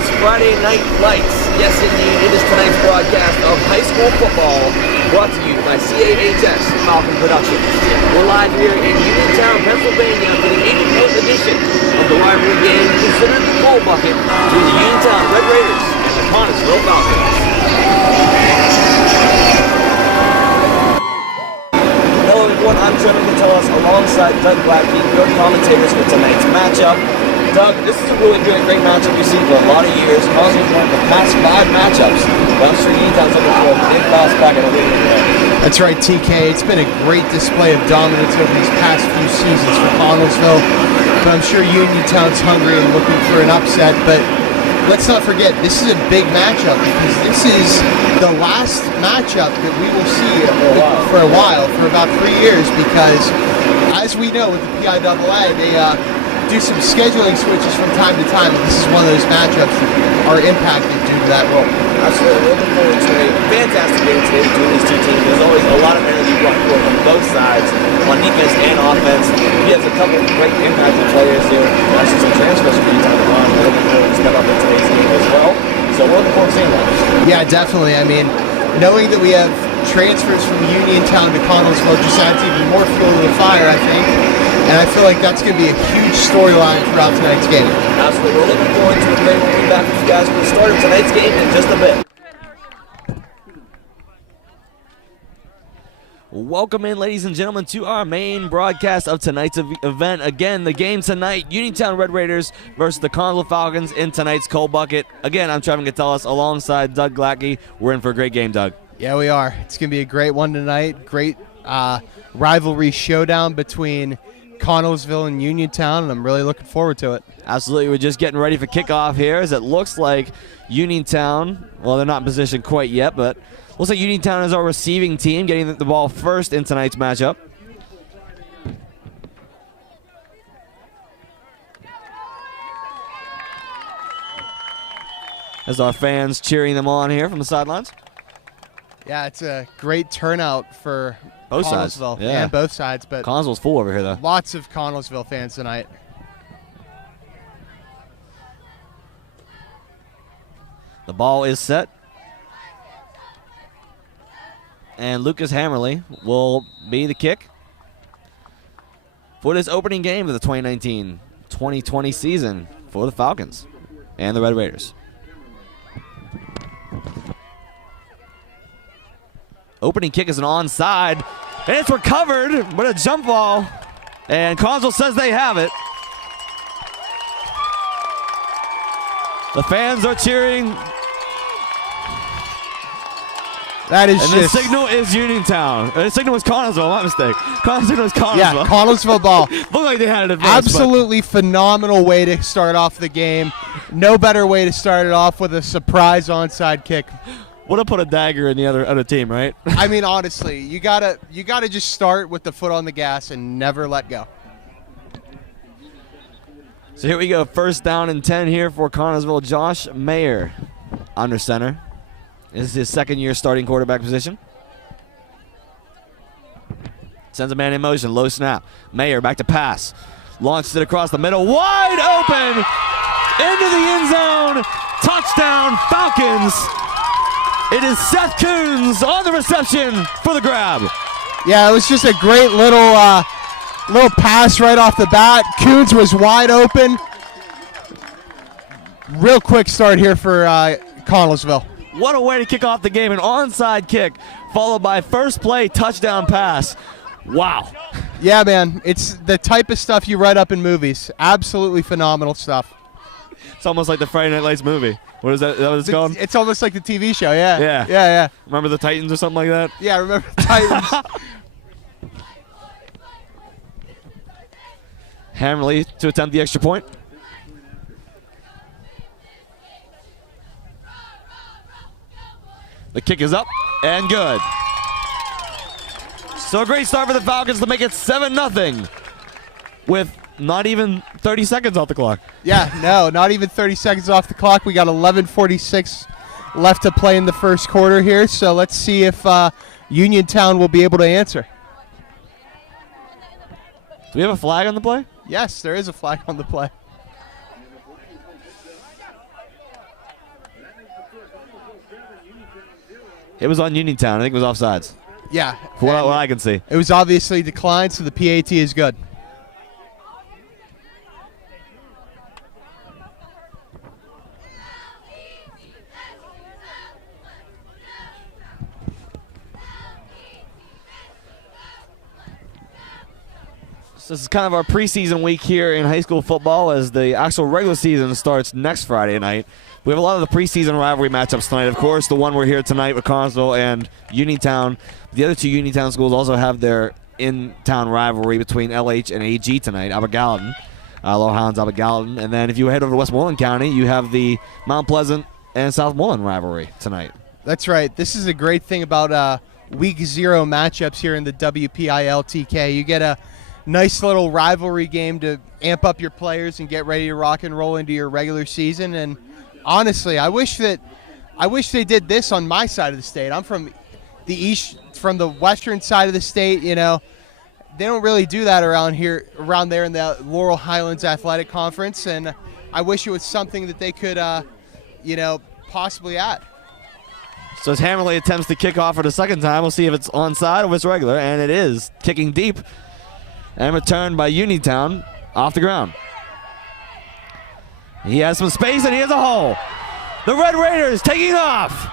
is Friday Night Lights. Yes, indeed, it is tonight's broadcast of high school football, brought to you by CAHS Falcon Productions. We're live here in Uniontown, Pennsylvania for the 84th edition of the rivalry game considered the goal bucket between the Uniontown Red Raiders and the Connellsville Falcons. Hello everyone, I'm Trevor Connellsville alongside Doug Blackfeet, your commentators for tonight's matchup. Doug, this is a really great matchup we've seen for a lot of years. Connellsville's won the past 5 matchups, but I'm sure Uniontown's looking for a big bounce back in a win today. That's right, TK. It's been a great display of dominance over these past few seasons for Connellsville, but I'm sure Uniontown's hungry and looking for an upset. But let's not forget, this is a big matchup because this is the last matchup that we will see for a while, for about 3 years, because as we know with the PIAA, they do some scheduling switches from time to time, and this is one of those matchups that are impacted due to that role. Absolutely. We're looking forward to a fantastic game today between these two teams. There's always a lot of energy brought forth on both sides, on defense and offense. We have a couple of great impacted players here. Actually, some transfers from Uniontown to Ron. We're looking forward to step up in today's game as well. So we're looking forward to seeing that. Yeah, definitely. I mean, knowing that we have transfers from Uniontown to Connellsville just adds even more fuel to the fire, I think. And I feel like that's going to be a huge storyline throughout tonight's game. Absolutely. We're looking forward to a great one. We'll be back with you guys for the start of tonight's game in just a bit. Welcome in, ladies and gentlemen, to our main broadcast of tonight's event. Again, the game tonight, Uniontown Red Raiders versus the Connellsville Falcons in tonight's Coal Bucket. Again, I'm Trevor Connellsville alongside Doug Glackey. We're in for a great game, Doug. Yeah, we are. It's going to be a great one tonight. Great rivalry showdown between Connellsville and Uniontown, and I'm really looking forward to it. Absolutely. We're just getting ready for kickoff here, as it looks like Uniontown, well, they're not in position quite yet, but looks like Uniontown is our receiving team, getting the ball first in tonight's matchup. As our fans cheering them on here from the sidelines. Yeah, it's a great turnout for both Connellsville. Sides. Yeah, both sides. But Connellsville's full over here, though. Lots of Connellsville fans tonight. The ball is set. And Lucas Hammerly will be the kick for this opening game of the 2019-2020 season for the Falcons and the Red Raiders. Opening kick is an onside, and it's recovered, but a jump ball, and Connellsville says they have it. The fans are cheering. That is and just... the signal is Uniontown. The signal was Connellsville, my mistake. Signal was Connellsville. Yeah, Connellsville ball. Looked like they had it advanced. Absolutely phenomenal way to start off the game. No better way to start it off with a surprise onside kick. Would have put a dagger in the other team, right? I mean, honestly, you gotta just start with the foot on the gas and never let go. So here we go, first down and 10 here for Connellsville. Josh Mayer under center. This is his second-year starting quarterback position. Sends a man in motion, low snap. Mayer back to pass. Launches it across the middle, wide open, into the end zone. Touchdown, Falcons. It is Seth Coons on the reception for the grab. Yeah, it was just a great little pass right off the bat. Coons was wide open. Real quick start here for Connellsville. What a way to kick off the game. An onside kick followed by first play touchdown pass. Wow. Yeah, man. It's the type of stuff you write up in movies. Absolutely phenomenal stuff. It's almost like the Friday Night Lights movie. What is that? Is that what it's called? It's almost like the TV show, yeah. Yeah. Yeah. Remember the Titans or something like that? Yeah, I remember the Titans. Hammerly to attempt the extra point. The kick is up and good. So a great start for the Falcons to make it 7-0 with not even 30 seconds off the clock. Yeah, no, not even 30 seconds off the clock. We got 11:46 left to play in the first quarter here, so let's see if Uniontown will be able to answer. Do we have a flag on the play? Yes, there is a flag on the play. It was on Uniontown. I think it was offsides. Yeah. What I can see. It was obviously declined, so the PAT is good. So this is kind of our preseason week here in high school football as the actual regular season starts next Friday night. We have a lot of the preseason rivalry matchups tonight. Of course, the one we're here tonight with Connellsville and Uniontown. The other two Uniontown schools also have their in-town rivalry between LH and AG tonight, Albert Gallatin. Lower Highlands, Albert Gallatin. And then if you head over to Westmoreland County, you have the Mount Pleasant and Southmoreland rivalry tonight. That's right. This is a great thing about Week 0 matchups here in the WPIL-TK. You get a nice little rivalry game to amp up your players and get ready to rock and roll into your regular season. And honestly, I wish they did this on my side of the state. I'm from the western side of the state. You know, they don't really do that around there in the Laurel Highlands Athletic Conference, and I wish it was something that they could, possibly add. So as Hammerley attempts to kick off for the second time, we'll see if it's onside or if it's regular, and it is kicking deep and returned by Uniontown off the ground. He has some space and he has a hole. The Red Raiders taking off.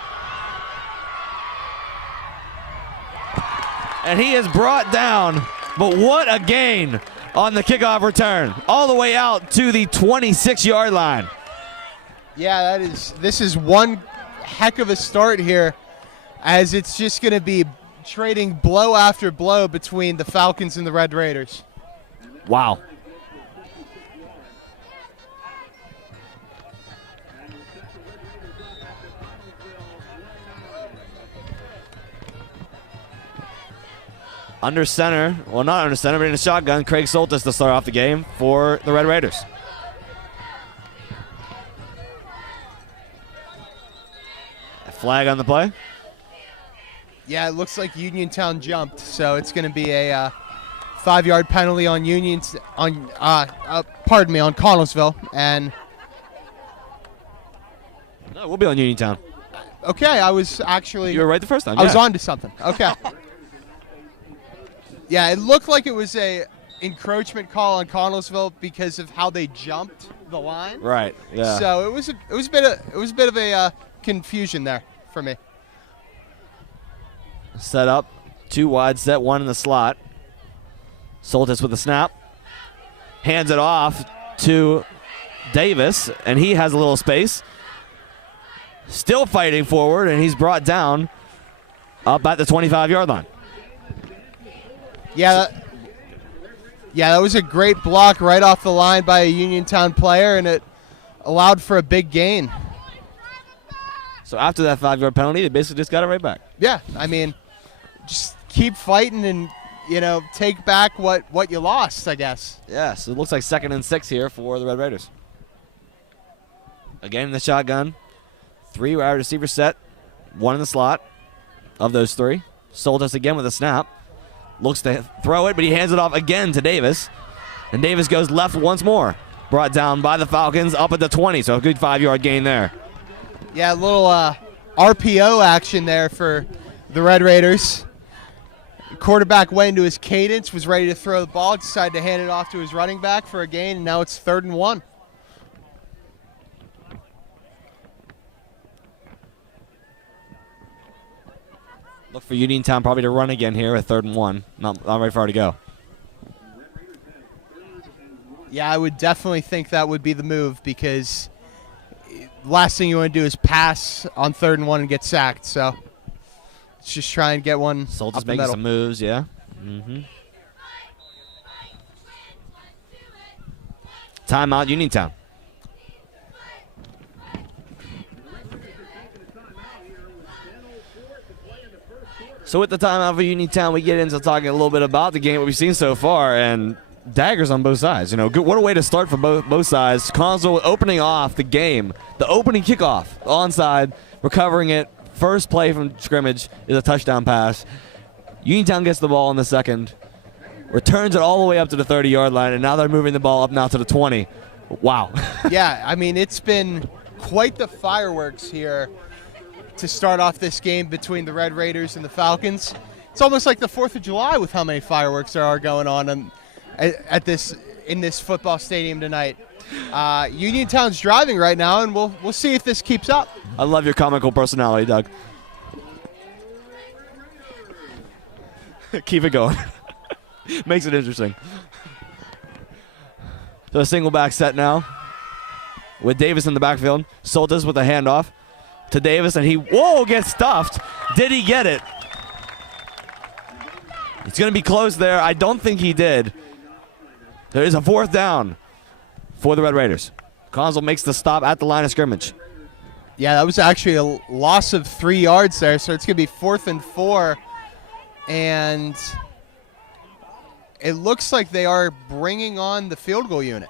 And he is brought down, but what a gain on the kickoff return. All the way out to the 26-yard line. Yeah, this is one heck of a start here, as it's just going to be trading blow after blow between the Falcons and the Red Raiders. Wow. Under center, well, not under center, but in a shotgun, Craig Soltis to start off the game for the Red Raiders. A flag on the play. Yeah, it looks like Uniontown jumped, so it's going to be a 5-yard penalty on Connellsville, and no, we'll be on Uniontown. Okay, I was actually. You were right the first time. I was on to something. Okay. Yeah, it looked like it was a encroachment call on Connellsville because of how they jumped the line. Right. Yeah. So it was a bit of a confusion there for me. Set up, 2 wide set, 1 in the slot. Soltis with the snap. Hands it off to Davis, and he has a little space. Still fighting forward, and he's brought down up at the 25-yard line. Yeah, that was a great block right off the line by a Uniontown player, and it allowed for a big gain. So after that 5-yard penalty, they basically just got it right back. Yeah, I mean, just keep fighting and, take back what you lost, I guess. Yeah, so it looks like 2nd and 6 here for the Red Raiders. Again in the shotgun. 3 wide receiver set, 1 in the slot of those 3. Soltis again with a snap. Looks to throw it, but he hands it off again to Davis. And Davis goes left once more. Brought down by the Falcons up at the 20, so a good 5-yard gain there. Yeah, a little RPO action there for the Red Raiders. Quarterback went into his cadence, was ready to throw the ball, decided to hand it off to his running back for a gain, and now it's 3rd and 1. Look for Uniontown probably to run again here at 3rd and 1. Not very far to go. Yeah, I would definitely think that would be the move, because last thing you want to do is pass on 3rd and 1 and get sacked. So let's just try and get one. Soltis making some moves, yeah. Timeout, Uniontown. So with the timeout for Uniontown, we get into talking a little bit about the game, what we've seen so far, and daggers on both sides. Good, what a way to start for both sides. Connellsville opening off the game, the opening kickoff, onside, recovering it. First play from scrimmage is a touchdown pass. Uniontown gets the ball in the second, returns it all the way up to the 30-yard line, and now they're moving the ball up now to the 20. Wow. Yeah, I mean, it's been quite the fireworks here to start off this game between the Red Raiders and the Falcons. It's almost like the 4th of July with how many fireworks there are going on in this football stadium tonight. Uniontown's driving right now, and we'll see if this keeps up. I love your comical personality, Doug. Keep it going. Makes it interesting. So a single back set now with Davis in the backfield. Soltis with a handoff to Davis, and he, gets stuffed. Did he get it? It's going to be close there. I don't think he did. There is a 4th down for the Red Raiders. Connellsville makes the stop at the line of scrimmage. Yeah, that was actually a loss of 3 yards there, so it's going to be 4th and 4. And it looks like they are bringing on the field goal unit.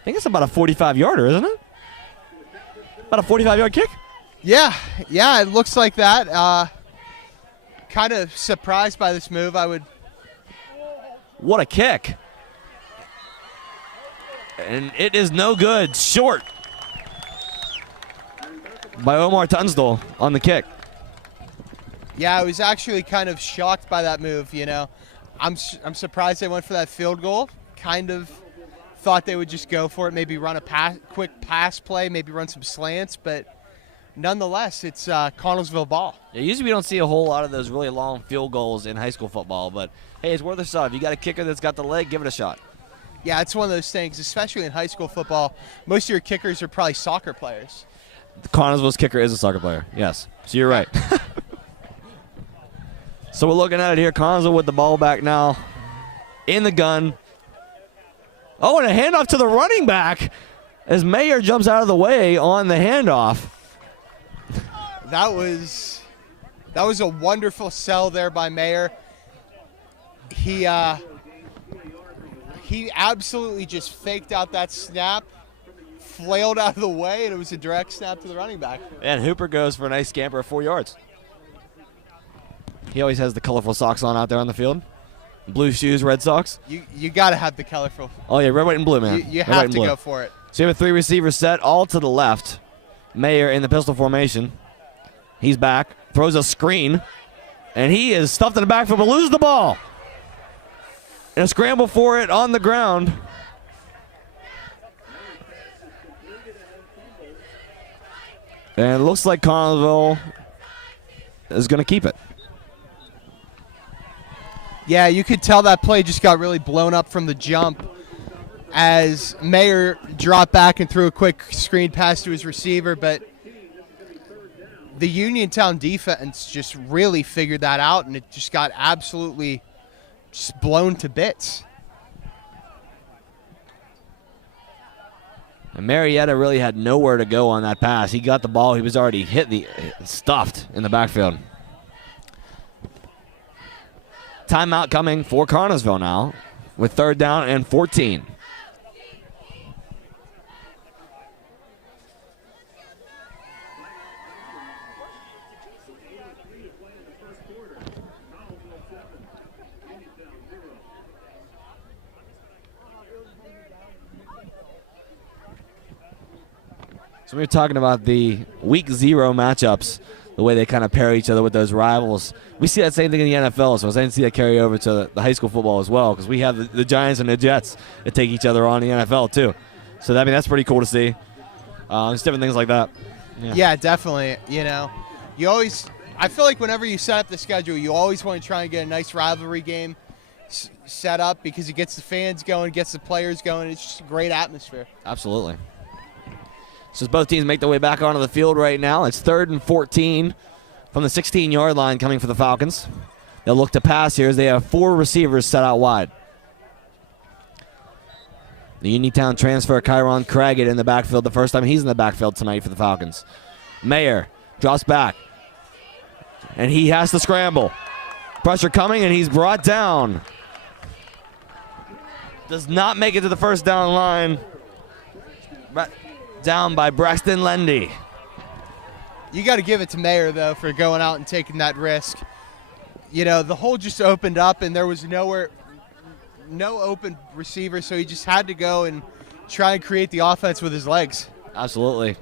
I think it's about a 45-yarder, isn't it? About a 45-yard kick? Yeah, it looks like that. Kind of surprised by this move. What a kick. And it is no good. Short by Omar Tunstall on the kick. Yeah, I was actually kind of shocked by that move, I'm surprised they went for that field goal. Kind of thought they would just go for it, maybe run a quick pass play, maybe run some slants, but nonetheless, it's Connellsville ball. Yeah, usually we don't see a whole lot of those really long field goals in high school football, but hey, it's worth a shot. If you got a kicker that's got the leg, give it a shot. Yeah, it's one of those things, especially in high school football. Most of your kickers are probably soccer players. Connellsville's kicker is a soccer player, yes. So you're right. So we're looking at it here. Connellsville with the ball back now in the gun. Oh, and a handoff to the running back as Mayer jumps out of the way on the handoff. That was a wonderful sell there by Mayer. He absolutely just faked out that snap, flailed out of the way, and it was a direct snap to the running back. And Hooper goes for a nice scamper of 4 yards. He always has the colorful socks on out there on the field. Blue shoes, red socks. You got to have the colorful. Oh, yeah, red, white, and blue, man. You have to go for it. So you have a 3 receiver set, all to the left. Mayer in the pistol formation. He's back, throws a screen, and he is stuffed in the backfield but loses the ball. And a scramble for it on the ground. And it looks like Connellsville is going to keep it. Yeah, you could tell that play just got really blown up from the jump as Mayer dropped back and threw a quick screen pass to his receiver, but the Uniontown defense just really figured that out, and it just got absolutely just blown to bits. And Marietta really had nowhere to go on that pass. He got the ball. He was already stuffed in the backfield. Timeout coming for Connellsville now with 3rd down and 14. So we were talking about the week 0 matchups, the way they kind of pair each other with those rivals. We see that same thing in the NFL, so I was saying to see that carry over to the high school football as well, because we have the Giants and the Jets that take each other on in the NFL too. So that's pretty cool to see. Just different things like that. Yeah, definitely. I feel like whenever you set up the schedule, you always want to try and get a nice rivalry game set up because it gets the fans going, gets the players going. It's just a great atmosphere. Absolutely. So as both teams make their way back onto the field right now, it's 3rd and 14 from the 16-yard line coming for the Falcons. They'll look to pass here as they have 4 receivers set out wide. The Uniontown transfer, Kyron Craggett, in the backfield. The first time he's in the backfield tonight for the Falcons. Mayer drops back, and he has to scramble. Pressure coming, and he's brought down. Does not make it to the first down line. Down by Braxton Lendy. You got to give it to Mayer, though, for going out and taking that risk. The hole just opened up, and there was nowhere no open receiver, so he just had to go and try and create the offense with his legs. Absolutely.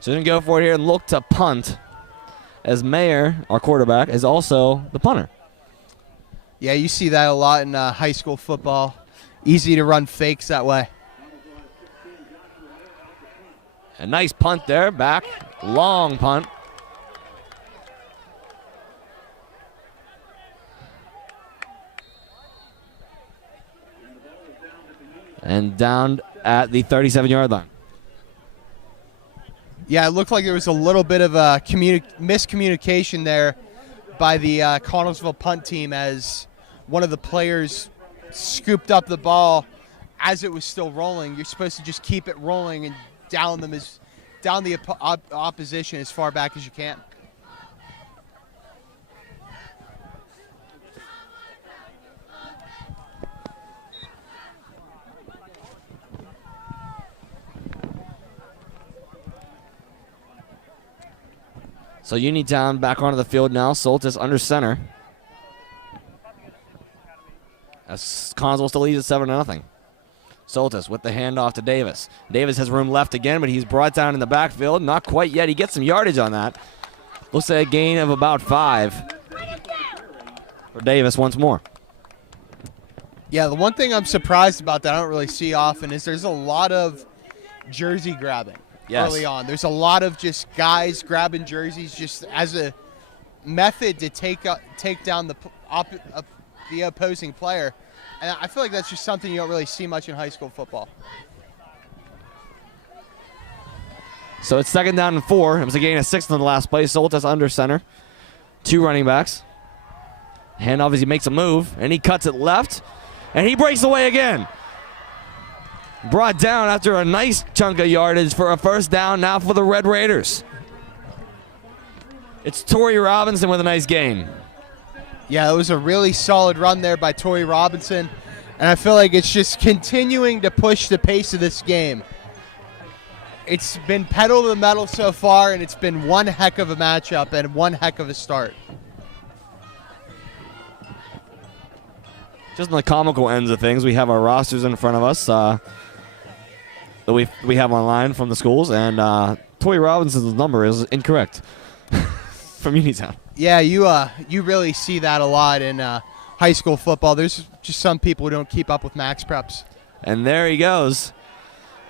So he's going to go for it here and look to punt, as Mayer, our quarterback, is also the punter. Yeah, you see that a lot in high school football. Easy to run fakes that way. A nice punt there, back. Long punt. And down at the 37-yard line. Yeah, it looked like there was a little bit of a miscommunication there by the Connellsville punt team, as one of the players scooped up the ball as it was still rolling. You're supposed to just keep it rolling and down the opposition as far back as you can. So Uniontown back onto the field now. Soltis under center. As Connellsville still leads at 7-0. Soltis with the handoff to Davis. Davis has room left again, but he's brought down in the backfield. Not quite yet. He gets some yardage on that. Looks like a gain of about 5 for Davis once more. Yeah, the one thing I'm surprised about that I don't really see often is there's a lot of jersey grabbing. Yes. Early on. There's a lot of just guys grabbing jerseys just as a method to take down the opposing player. And I feel like that's just something you don't really see much in high school football. So it's 2nd down and 4. It was a gain of 6 in the last play. Soltis under center. 2 running backs. Handoff as he makes a move, and he cuts it left, and he breaks away again. Brought down after a nice chunk of yardage for a 1st down now for the Red Raiders. It's Torrey Robinson with a nice gain. Yeah, it was a really solid run there by Torrey Robinson, and I feel like it's just continuing to push the pace of this game. It's been pedal to the metal so far, and it's been one heck of a matchup and one heck of a start. Just on the comical ends of things, we have our rosters in front of us that we have online from the schools, and Torrey Robinson's number is incorrect from Uniontown. Yeah, you really see that a lot in high school football. There's just some people who don't keep up with max preps. And there he goes.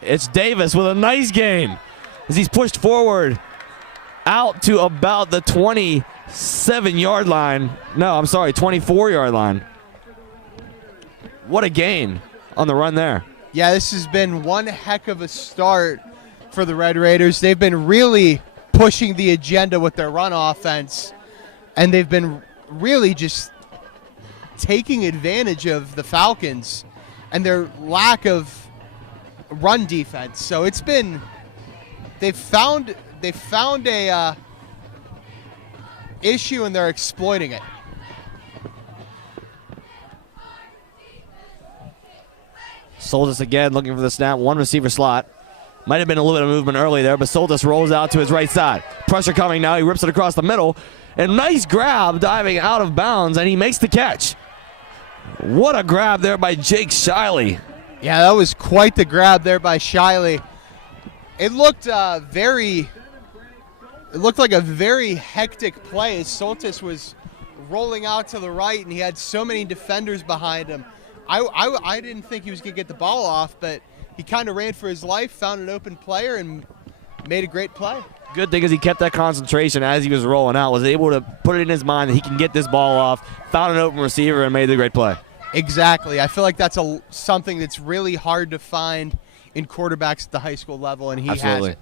It's Davis with a nice gain as he's pushed forward out to about the 27-yard line. No, I'm sorry, 24-yard line. What a gain on the run there. Yeah, this has been one heck of a start for the Red Raiders. They've been really pushing the agenda with their run offense, and they've been really just taking advantage of the Falcons and their lack of run defense. So it's been they've found a issue, and they're exploiting it. Soltis again looking for the snap. 1 receiver slot. Might have been a little bit of movement early there, but Soltis rolls out to his right side. Pressure coming now. He rips it across the middle. And nice grab diving out of bounds, and he makes the catch. What a grab there by Jake Shiley. Yeah, that was quite the grab there by Shiley. It looked like a very hectic play as Soltis was rolling out to the right, and he had so many defenders behind him. I didn't think he was going to get the ball off, but he kind of ran for his life, found an open player, and made a great play. Good thing is he kept that concentration as he was rolling out, was able to put it in his mind that he can get this ball off, found an open receiver, and made the great play. Exactly. I feel like that's something that's really hard to find in quarterbacks at the high school level, and he has it.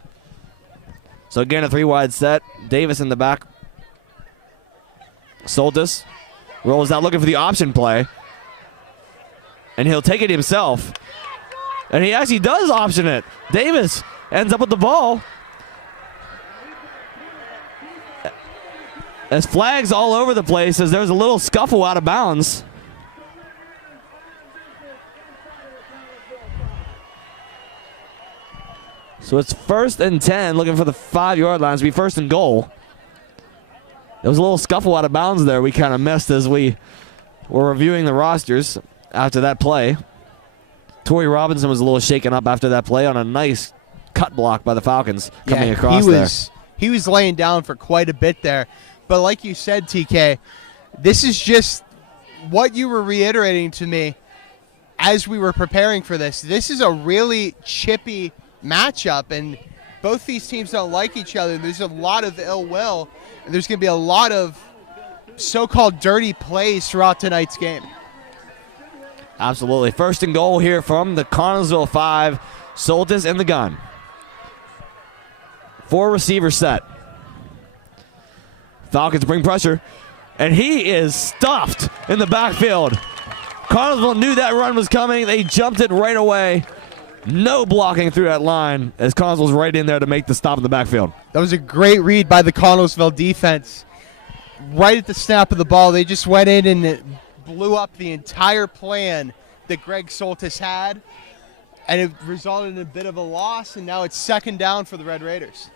So again, a 3-wide set. Davis in the back. Soltis rolls out looking for the option play. And he'll take it himself. And he actually does option it. Davis ends up with the ball. As flags all over the place as there's a little scuffle out of bounds. So it's 1st and 10, looking for the 5-yard line. It's going to be 1st and goal. There was a little scuffle out of bounds there we kind of missed as we were reviewing the rosters. after that play. Torrey Robinson was a little shaken up after that play on a nice cut block by the Falcons coming across there. He was laying down for quite a bit there. But like you said, TK, this is just what you were reiterating to me as we were preparing for this. This is a really chippy matchup, and both these teams don't like each other. There's a lot of ill will, and there's going to be a lot of so-called dirty plays throughout tonight's game. Absolutely. First and goal here from the Connellsville 5. Soltis in the gun. 4 receiver set. Falcons bring pressure, and he is stuffed in the backfield. Connellsville knew that run was coming. They jumped it right away. No blocking through that line as Connellsville's right in there to make the stop in the backfield. That was a great read by the Connellsville defense. Right at the snap of the ball, they just went in and it blew up the entire plan that Greg Soltis had, and it resulted in a bit of a loss, and now it's second down for the Red Raiders.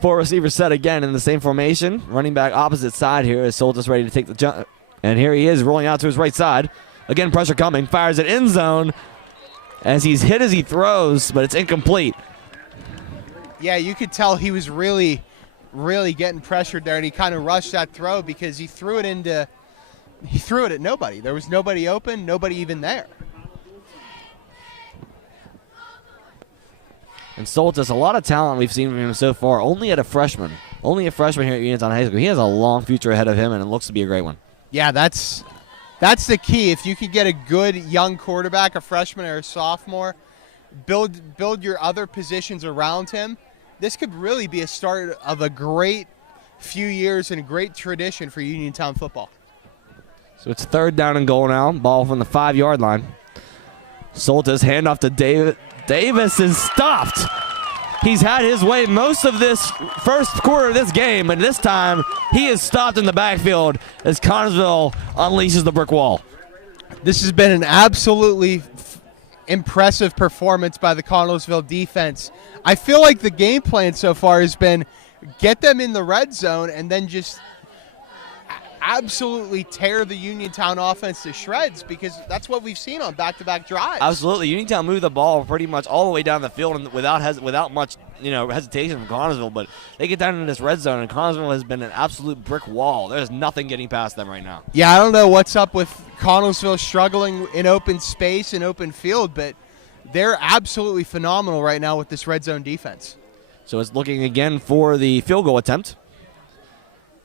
Four receivers set again in the same formation. Running back opposite side here as Soltis ready to take the jump. And here he is rolling out to his right side. Again, pressure coming. Fires it end zone as he's hit as he throws, but it's incomplete. Yeah, you could tell he was really getting pressured there, and he kind of rushed that throw because he threw it at nobody. There was nobody open, nobody even there. And Soltis, a lot of talent we've seen from him so far. Only a freshman here at Uniontown High School. He has a long future ahead of him, and it looks to be a great one. Yeah, that's the key. If you could get a good young quarterback, a freshman or a sophomore, build your other positions around him, this could really be a start of a great few years and a great tradition for Uniontown football. So it's third down and goal now. Ball from the 5-yard line. Soltis handoff to David. Davis is stopped. He's had his way most of this first quarter of this game, and this time he is stopped in the backfield as Connellsville unleashes the brick wall. This has been an absolutely impressive performance by the Connellsville defense. I feel like the game plan so far has been get them in the red zone and then just absolutely tear the Uniontown offense to shreds, because that's what we've seen on back-to-back drives. Absolutely. Uniontown moved the ball pretty much all the way down the field and without much hesitation from Connellsville, but they get down in this red zone, and Connellsville has been an absolute brick wall. There's nothing getting past them right now. Yeah, I don't know what's up with Connellsville struggling in open space and open field, but they're absolutely phenomenal right now with this red zone defense. So it's looking again for the field goal attempt,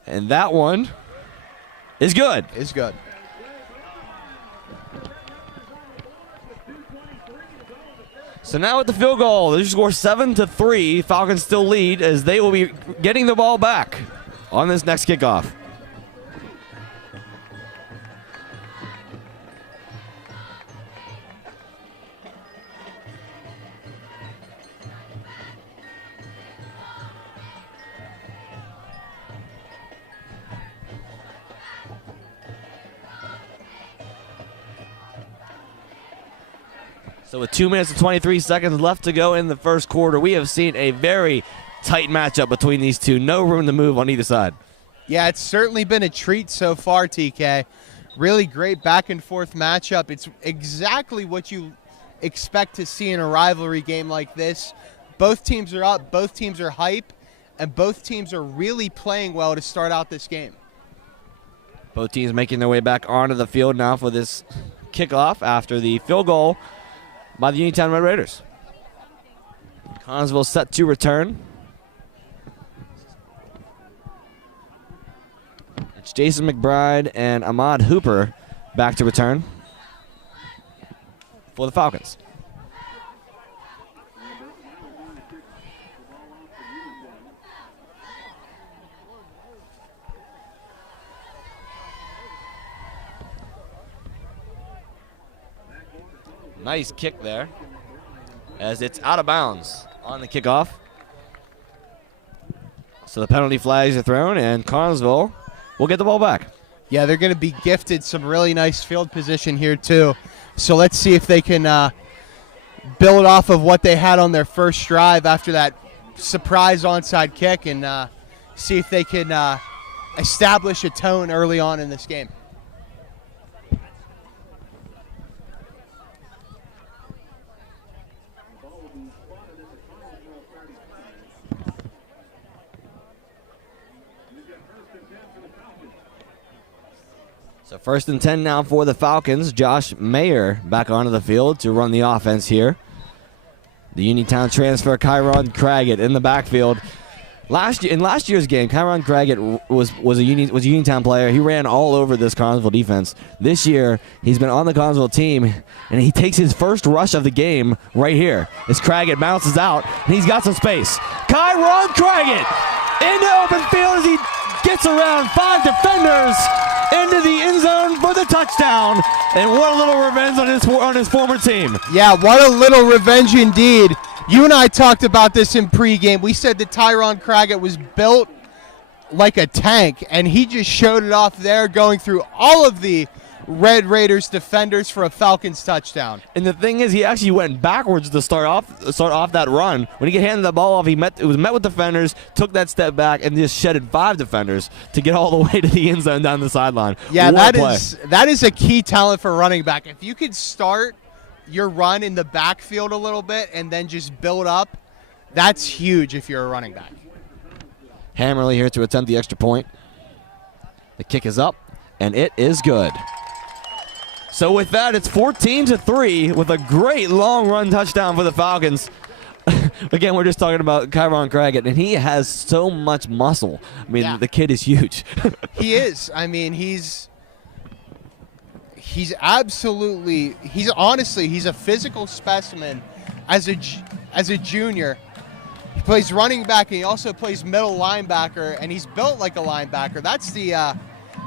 and that one is good. Is good. So now with the field goal, they score 7-3. Falcons still lead as they will be getting the ball back on this next kickoff. So with 2 minutes and 23 seconds left to go in the first quarter, we have seen a very tight matchup between these two. No room to move on either side. Yeah, it's certainly been a treat so far, TK. Really great back-and-forth matchup. It's exactly what you expect to see in a rivalry game like this. Both teams are up, both teams are hype, and both teams are really playing well to start out this game. Both teams making their way back onto the field now for this kickoff after the field goal by the Uniontown Red Raiders. Connellsville set to return. It's Jason McBride and Ahmad Hooper back to return for the Falcons. Nice kick there as it's out of bounds on the kickoff. So the penalty flags are thrown, and Connellsville will get the ball back. Yeah, they're going to be gifted some really nice field position here too. So let's see if they can build off of what they had on their first drive after that surprise onside kick and see if they can establish a tone early on in this game. So 1st and 10 now for the Falcons. Josh Mayer back onto the field to run the offense here. The Uniontown transfer, Kyron Craggett, in the backfield. In last year's game, Kyron Craggett was a Uniontown player. He ran all over this Connellsville defense. This year, he's been on the Connellsville team, and he takes his first rush of the game right here as Craggett bounces out, and he's got some space. Kyron Craggett into open field as he gets around 5 defenders into the end zone for the touchdown. And what a little revenge on his former team. Yeah, what a little revenge indeed. You and I talked about this in pregame. We said that Tyron Craggett was built like a tank, and he just showed it off there, going through all of the Red Raiders defenders for a Falcons touchdown. And the thing is, he actually went backwards to start off that run. When he handed the ball off, it was met with defenders, took that step back, and just shedded 5 defenders to get all the way to the end zone down the sideline. Yeah, that is a key talent for running back. If you could start your run in the backfield a little bit and then just build up, that's huge if you're a running back. Hammerly here to attempt the extra point. The kick is up, and it is good. So with that, it's 14-3 with a great long run touchdown for the Falcons. Again, we're just talking about Kyron Craggett, and he has so much muscle. I mean, The kid is huge. He is. I mean, he's honestly a physical specimen as a junior. He plays running back, and he also plays middle linebacker, and he's built like a linebacker.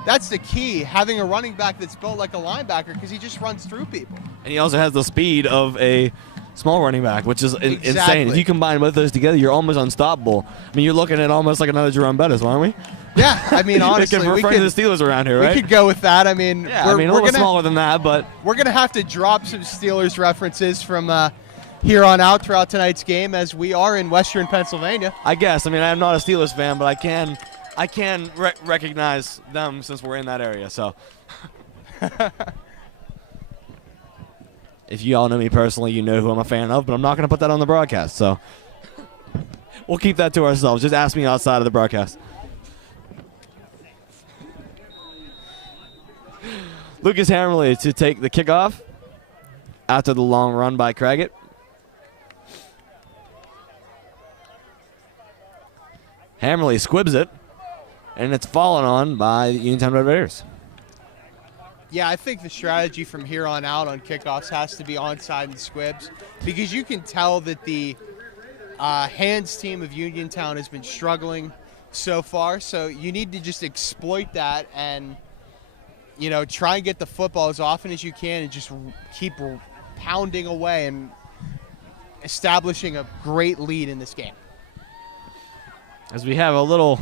That's the key, having a running back that's built like a linebacker, because he just runs through people. And he also has the speed of a small running back, which is insane. If you combine both those together, you're almost unstoppable. I mean, you're looking at almost like another Jerome Bettis, aren't we? Yeah, I mean, honestly, we're friends of the Steelers around here, right? We could go with that. I mean, yeah, a little smaller than that, but we're going to have to drop some Steelers references from here on out throughout tonight's game, as we are in Western Pennsylvania. I guess. I mean, I'm not a Steelers fan, but I can recognize them since we're in that area. So, if you all know me personally, you know who I'm a fan of, but I'm not going to put that on the broadcast. So, we'll keep that to ourselves. Just ask me outside of the broadcast. Lucas Hammerly to take the kickoff after the long run by Craggett. Hammerly squibs it, and it's fallen on by the Uniontown Red Raiders. Yeah, I think the strategy from here on out on kickoffs has to be onside and squibs, because you can tell that the hands team of Uniontown has been struggling so far. So you need to just exploit that and, try and get the football as often as you can and just keep pounding away and establishing a great lead in this game. As we have a little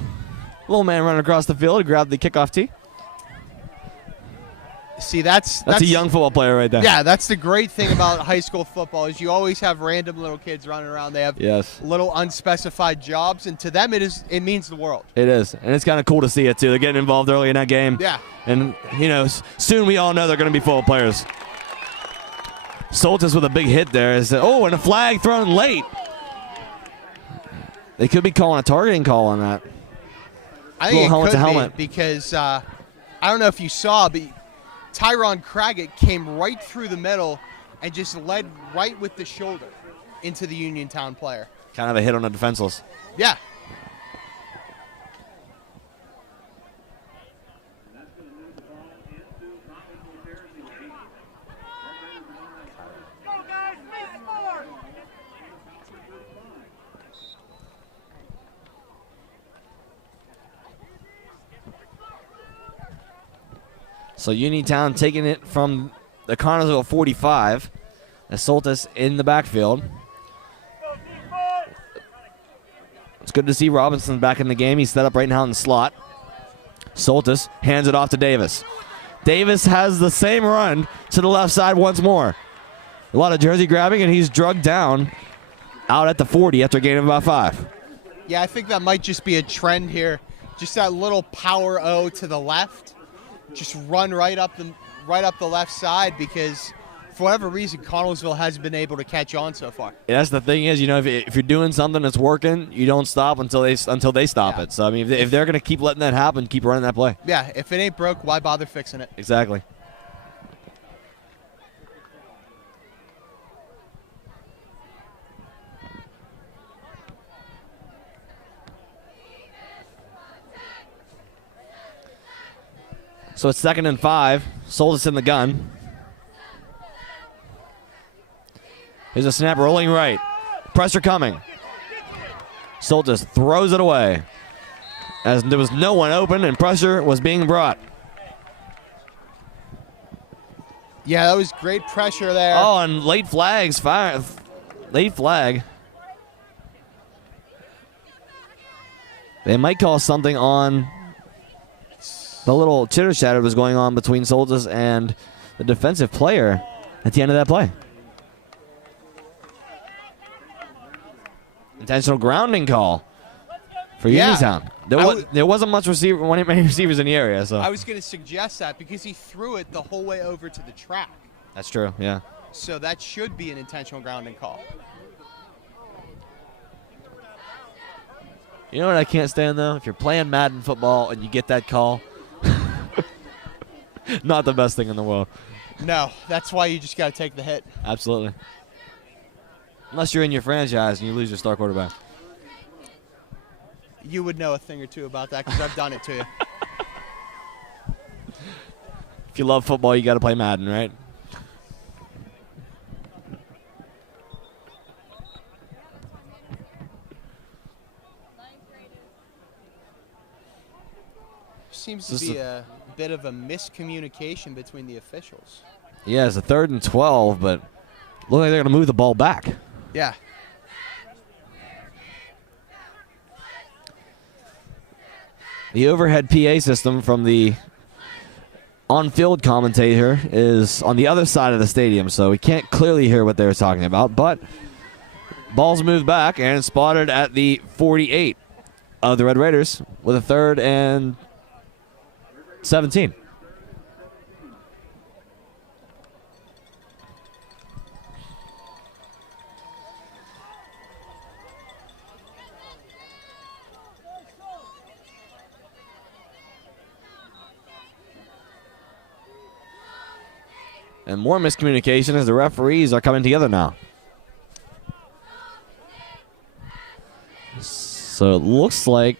man running across the field to grab the kickoff tee. See, that's a young football player right there. Yeah, that's the great thing about high school football, is you always have random little kids running around. They have little unspecified jobs, and to them it means the world. It is, and it's kind of cool to see it too. They're getting involved early in that game. Yeah. And soon we all know they're going to be football players. Soltis with a big hit there. And a flag thrown late. They could be calling a targeting call on that. I think it could be, because I don't know if you saw, but Tyron Craggett came right through the middle and just led right with the shoulder into the Uniontown player. Kind of a hit on the defenseless. Yeah. So Uniontown taking it from the Connellsville 45. As Soltis in the backfield. It's good to see Robinson back in the game. He's set up right now in the slot. Soltis hands it off to Davis. Davis has the same run to the left side once more. A lot of jersey grabbing, and he's drugged down out at the 40 after a gain of about 5. Yeah, I think that might just be a trend here. Just that little power O to the left. Just run right up the left side because for whatever reason, Connellsville hasn't been able to catch on so far. Yeah, that's the thing is, if you're doing something that's working, you don't stop until they stop it. So, I mean, if they're going to keep letting that happen, keep running that play. Yeah, if it ain't broke, why bother fixing it? Exactly. So it's 2nd and 5. Soltis in the gun. Here's a snap rolling right. Pressure coming. Soltis throws it away as there was no one open and pressure was being brought. Yeah, that was great pressure there. Oh, and late flags. Late flag. They might call something on the little chitter chatter was going on between Soltis and the defensive player at the end of that play. Intentional grounding call for Uniontown. There wasn't much many receivers in the area. So I was going to suggest that because he threw it the whole way over to the track. That's true, yeah. So that should be an intentional grounding call. You know what I can't stand, though? If you're playing Madden football and you get that call, not the best thing in the world. No, that's why you just got to take the hit. Absolutely. Unless you're in your franchise and you lose your star quarterback. You would know a thing or two about that because I've done it to you. If you love football, you got to play Madden, right? Seems to be a bit of a miscommunication between the officials. Yeah, it's a 3rd and 12, but look like they're going to move the ball back. Yeah. The overhead PA system from the on-field commentator is on the other side of the stadium, so we can't clearly hear what they're talking about, but ball's moved back and spotted at the 48 of the Red Raiders with a 3rd and 17. And more miscommunication as the referees are coming together now. So it looks like,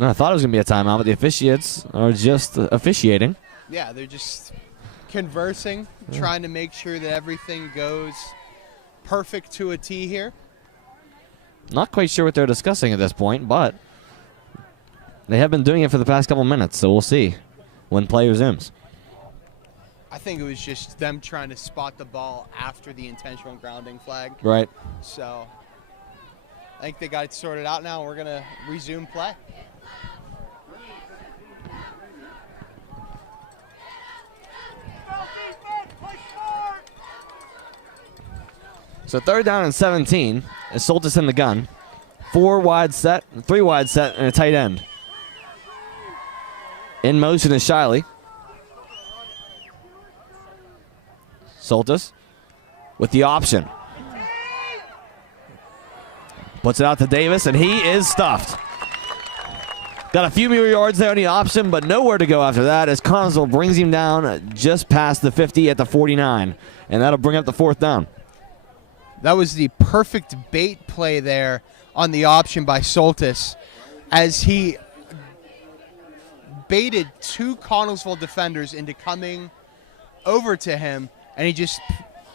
I thought it was going to be a timeout, but the officiates are just officiating. Yeah, they're just conversing, trying to make sure that everything goes perfect to a T here. Not quite sure what they're discussing at this point, but they have been doing it for the past couple minutes, so we'll see when play resumes. I think it was just them trying to spot the ball after the intentional grounding flag. Right. So I think they got it sorted out now. We're going to resume play. So 3rd down and 17 is Soltis in the gun. 4 wide set, 3 wide set, and a tight end. In motion is Shiley. Soltis with the option. Puts it out to Davis, and he is stuffed. Got a few more yards there on the option, but nowhere to go after that as Connellsville brings him down just past the 50 at the 49, and that'll bring up the 4th down. That was the perfect bait play there on the option by Soltis as he baited 2 Connellsville defenders into coming over to him, and he just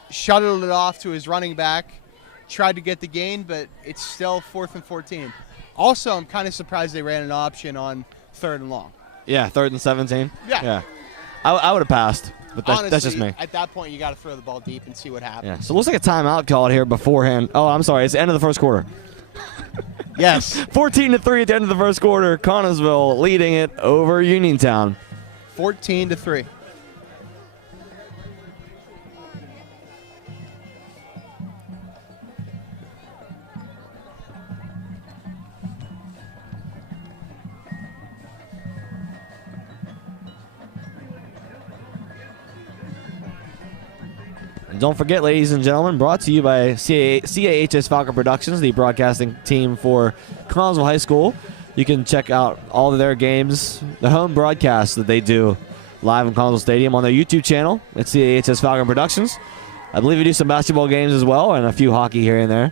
shuttled it off to his running back, tried to get the gain, but it's still 4th and 14. Also, I'm kind of surprised they ran an option on 3rd and long. Yeah, 3rd and 17. Yeah. I would have passed, but Honestly, that's just me. At that point, you got to throw the ball deep and see what happens. Yeah, so it looks like a timeout called here beforehand. Oh, I'm sorry. It's the end of the first quarter. Yes. 14-3 at the end of the first quarter. Connellsville leading it over Uniontown. 14-3. And don't forget, ladies and gentlemen, brought to you by CAHS Falcon Productions, the broadcasting team for Connellsville High School. You can check out all of their games, the home broadcasts that they do live in Connellsville Stadium on their YouTube channel at CAHS Falcon Productions. I believe we do some basketball games as well and a few hockey here and there.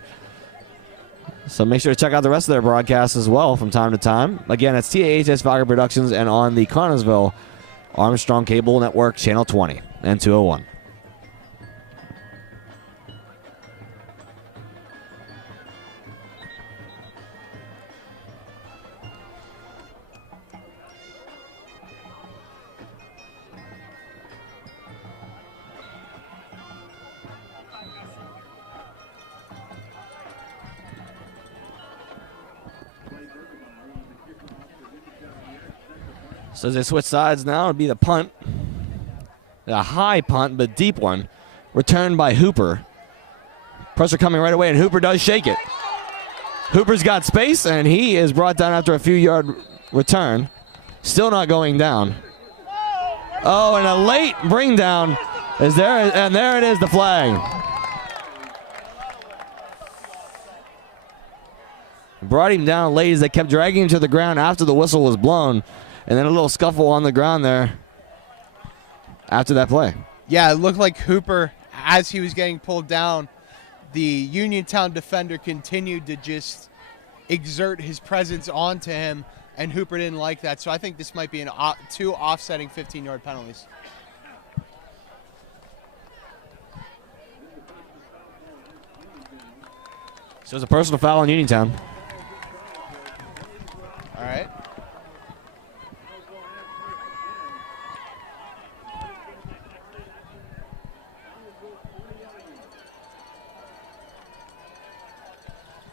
So make sure to check out the rest of their broadcasts as well from time to time. Again, it's CAHS Falcon Productions and on the Connellsville Armstrong Cable Network, Channel 20 and 201. So as they switch sides now, it'll be the punt. A high punt, but deep one. Returned by Hooper. Pressure coming right away, and Hooper does shake it. Hooper's got space, and he is brought down after a few-yard return. Still not going down. Oh, and a late bring down is there, and there it is, the flag. Brought him down late as they kept dragging him to the ground after the whistle was blown. And then a little scuffle on the ground there after that play. Yeah, it looked like Hooper, as he was getting pulled down, the Uniontown defender continued to just exert his presence onto him, and Hooper didn't like that. So I think this might be two offsetting 15-yard penalties. So it's a personal foul on Uniontown. All right.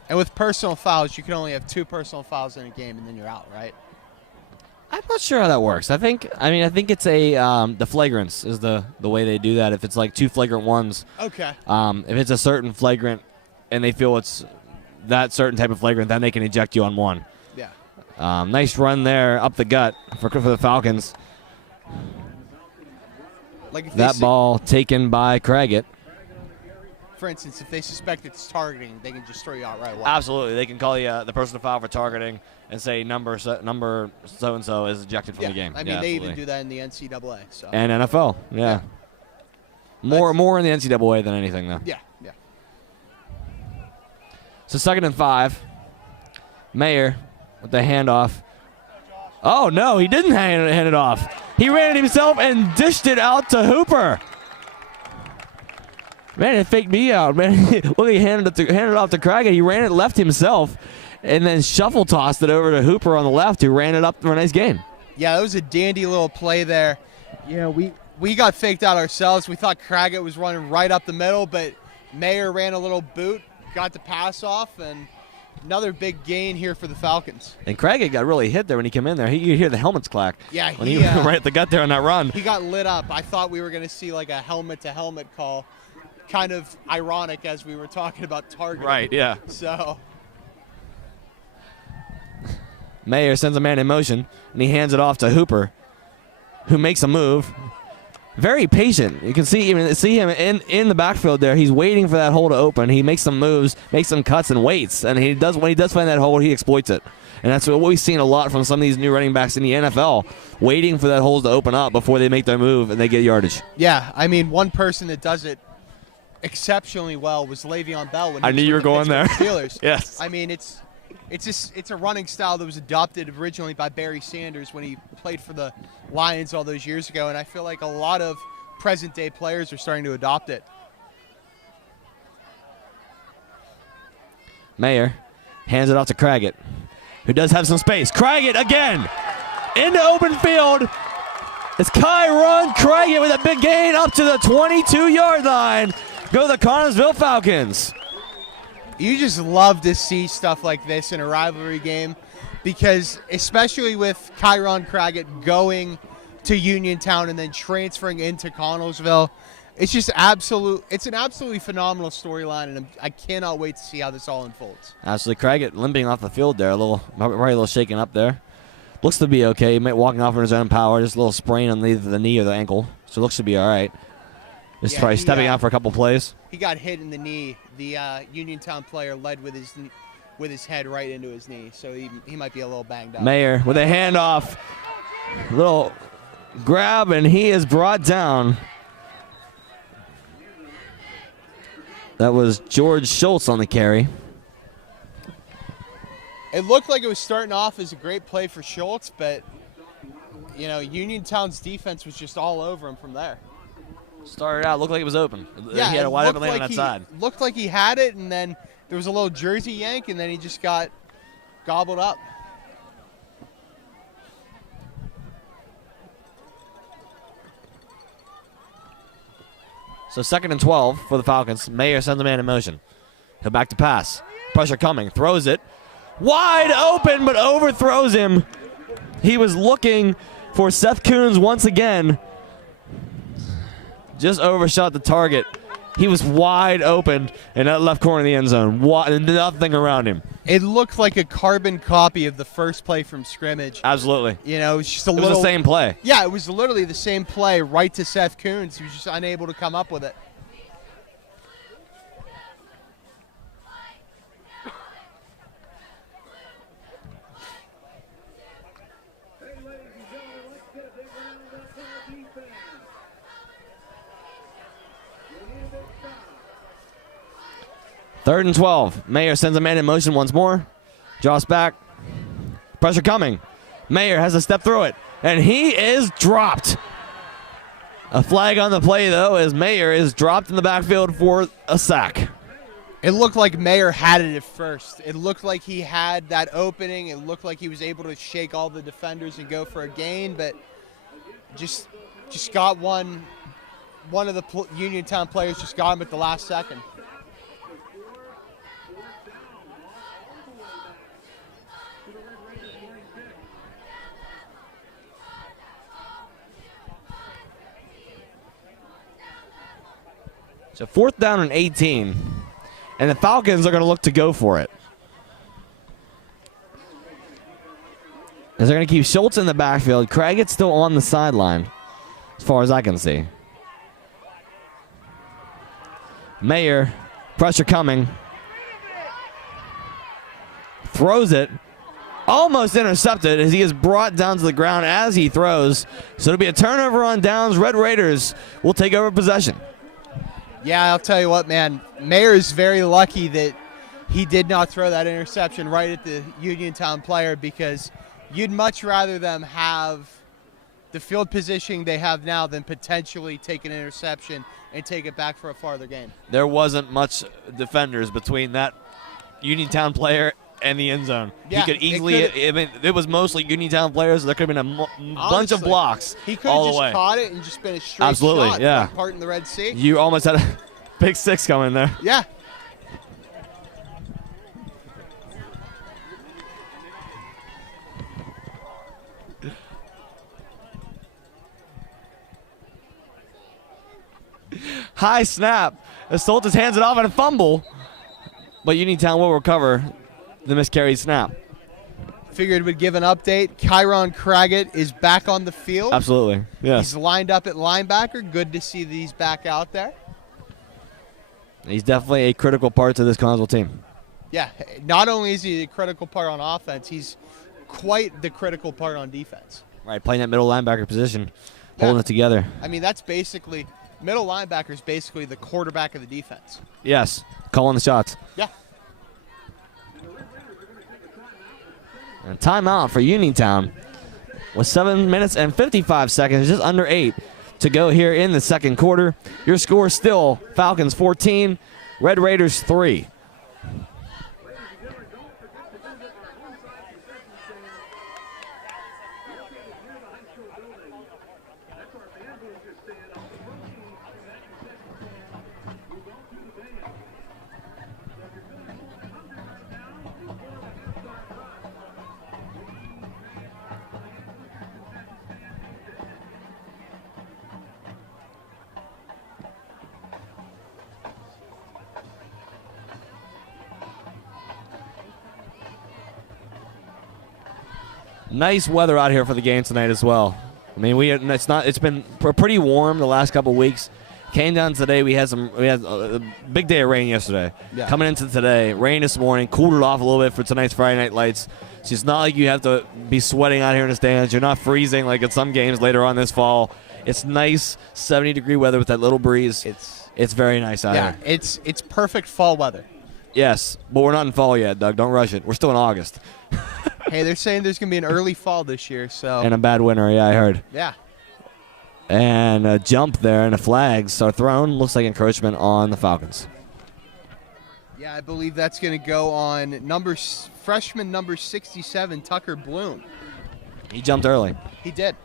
And with personal fouls, you can only have 2 personal fouls in a game, and then you're out, right? I'm not sure how that works. I think it's a the flagrants is the way they do that. If it's like 2 flagrant ones, okay. If it's a certain flagrant, and they feel it's that certain type of flagrant, then they can eject you on one. Yeah. Nice run there up the gut for the Falcons. Like that ball taken by Craggett. For instance, if they suspect it's targeting, they can just throw you out right away. Absolutely. They can call you the personal foul for targeting and say number so-and-so is ejected from the game. I mean, they even do that in the NCAA. So. And NFL, yeah. More in the NCAA than anything, though. Yeah. So 2nd and 5. Mayer with the handoff. Oh, no, he didn't hand it off. He ran it himself and dished it out to Hooper. Man, it faked me out, man. Look, he handed it off to Craig, and he ran it left himself, and then shuffle tossed it over to Hooper on the left, who ran it up for a nice gain. Yeah, that was a dandy little play there. You know, we got faked out ourselves. We thought Craggett was running right up the middle, but Mayer ran a little boot, got the pass off, and another big gain here for the Falcons. And Craggett got really hit there when he came in there. You hear the helmets clack. Yeah, when he went right at the gut there on that run. He got lit up. I thought we were going to see like a helmet-to-helmet call. Kind of ironic as we were talking about targeting. Right, yeah. So Mayer sends a man in motion, and he hands it off to Hooper, who makes a move. Very patient. You can see him in the backfield there. He's waiting for that hole to open. He makes some moves, makes some cuts, and waits. And when he does find that hole, he exploits it. And that's what we've seen a lot from some of these new running backs in the NFL, waiting for that hole to open up before they make their move and they get yardage. Yeah, I mean, one person that does it exceptionally well was Le'Veon Bell. When I knew you were going there. Steelers. Yes. I mean, it's a running style that was adopted originally by Barry Sanders when he played for the Lions all those years ago, and I feel like a lot of present-day players are starting to adopt it. Mayer hands it off to Craggett, who does have some space. Craggett again into open field. It's Kyron Craggett with a big gain up to the 22-yard line. Go the Connellsville Falcons. You just love to see stuff like this in a rivalry game because especially with Kyron Craggett going to Uniontown and then transferring into Connellsville, it's just it's an absolutely phenomenal storyline, and I cannot wait to see how this all unfolds. Absolutely. Craggett limping off the field there, probably a little shaken up there. Looks to be okay. Walking off in his own power, just a little sprain on either the knee or the ankle, so it looks to be all right. Just try stepping out for a couple plays. He got hit in the knee. The Uniontown player led with his head right into his knee, so he might be a little banged up. Mayer with a handoff. Little grab, and he is brought down. That was George Schultz on the carry. It looked like it was starting off as a great play for Schultz, but Uniontown's defense was just all over him from there. Started out, looked like it was open. Yeah, he had a wide open lane on that side. Looked like he had it, and then there was a little jersey yank, and then he just got gobbled up. So 2nd and 12 for the Falcons. Mayer sends a man in motion. He'll back to pass. Pressure coming. Throws it. Wide open, but overthrows him. He was looking for Seth Coons once again. Just overshot the target. He was wide open in that left corner of the end zone. Nothing around him. It looked like a carbon copy of the first play from scrimmage. Absolutely. It was just it was the same play. Yeah, it was literally the same play right to Seth Coons. He was just unable to come up with it. Third and 12. Mayer sends a man in motion once more. Draws back. Pressure coming. Mayer has to step through it. And he is dropped. A flag on the play, though, as Mayer is dropped in the backfield for a sack. It looked like Mayer had it at first. It looked like he had that opening. It looked like he was able to shake all the defenders and go for a gain, but just got one of the Uniontown players just got him at the last second. So 4th down and 18, and the Falcons are going to look to go for it. As they're going to keep Schultz in the backfield. Craggett's still on the sideline, as far as I can see. Mayer, pressure coming. Throws it. Almost intercepted as he is brought down to the ground as he throws. So it'll be a turnover on downs. Red Raiders will take over possession. Yeah, I'll tell you what, man. Mayer is very lucky that he did not throw that interception right at the Uniontown player, because you'd much rather them have the field positioning they have now than potentially take an interception and take it back for a farther gain. There wasn't much defenders between that Uniontown player and the end zone. Yeah, he could easily, it was mostly Uniontown players, so there could have been a bunch of blocks he could all have the way. just caught it and just been a straight Absolutely, shot yeah. part in the Red Sea. You almost had a big 6 coming there. Yeah. High snap. As Soltis hands it off and a fumble, but Uniontown will recover the miscarried snap. Figured we'd give an update. Kyron Craggett is back on the field. Absolutely, yes. He's lined up at linebacker. Good to see that he's back out there. He's definitely a critical part to this Connellsville team. Yeah, not only is he a critical part on offense, he's quite the critical part on defense. Right, playing that middle linebacker position, holding it together. I mean, that's basically, middle linebacker is basically the quarterback of the defense. Yes, calling the shots. Yeah. And timeout for Uniontown with 7 minutes and 55 seconds, just under 8 to go here in the second quarter. Your score still Falcons 14, Red Raiders 3. Nice weather out here for the game tonight as well. I mean, it's been pretty warm the last couple weeks. Came down today. We had a big day of rain yesterday. Yeah. Coming into today, rain this morning, cooled it off a little bit for tonight's Friday Night Lights. So it's not like you have to be sweating out here in the stands. You're not freezing like at some games later on this fall. It's nice 70-degree weather with that little breeze. It's very nice out here. Yeah, it's perfect fall weather. Yes, but we're not in fall yet, Doug. Don't rush it. We're still in August. Hey, they're saying there's going to be an early fall this year, so. And a bad winter, yeah, I heard. Yeah. And a jump there, and the flags are thrown. Looks like encroachment on the Falcons. Yeah, I believe that's going to go on freshman number 67, Tucker Bloom. He jumped early. He did.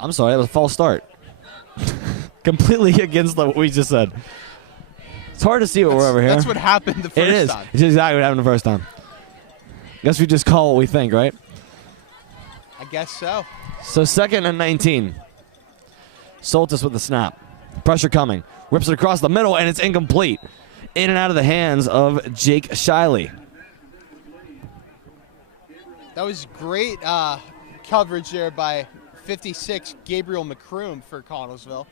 I'm sorry, that was a false start. Completely against what we just said. It's hard to see what we're over here. That's what happened the first time. It is. It's exactly what happened the first time. Guess we just call what we think, right? I guess so. So 2nd and 19. Soltis with the snap. Pressure coming. Rips it across the middle, and it's incomplete. In and out of the hands of Jake Shiley. That was great coverage there by 56 Gabriel McCroom for Connellsville.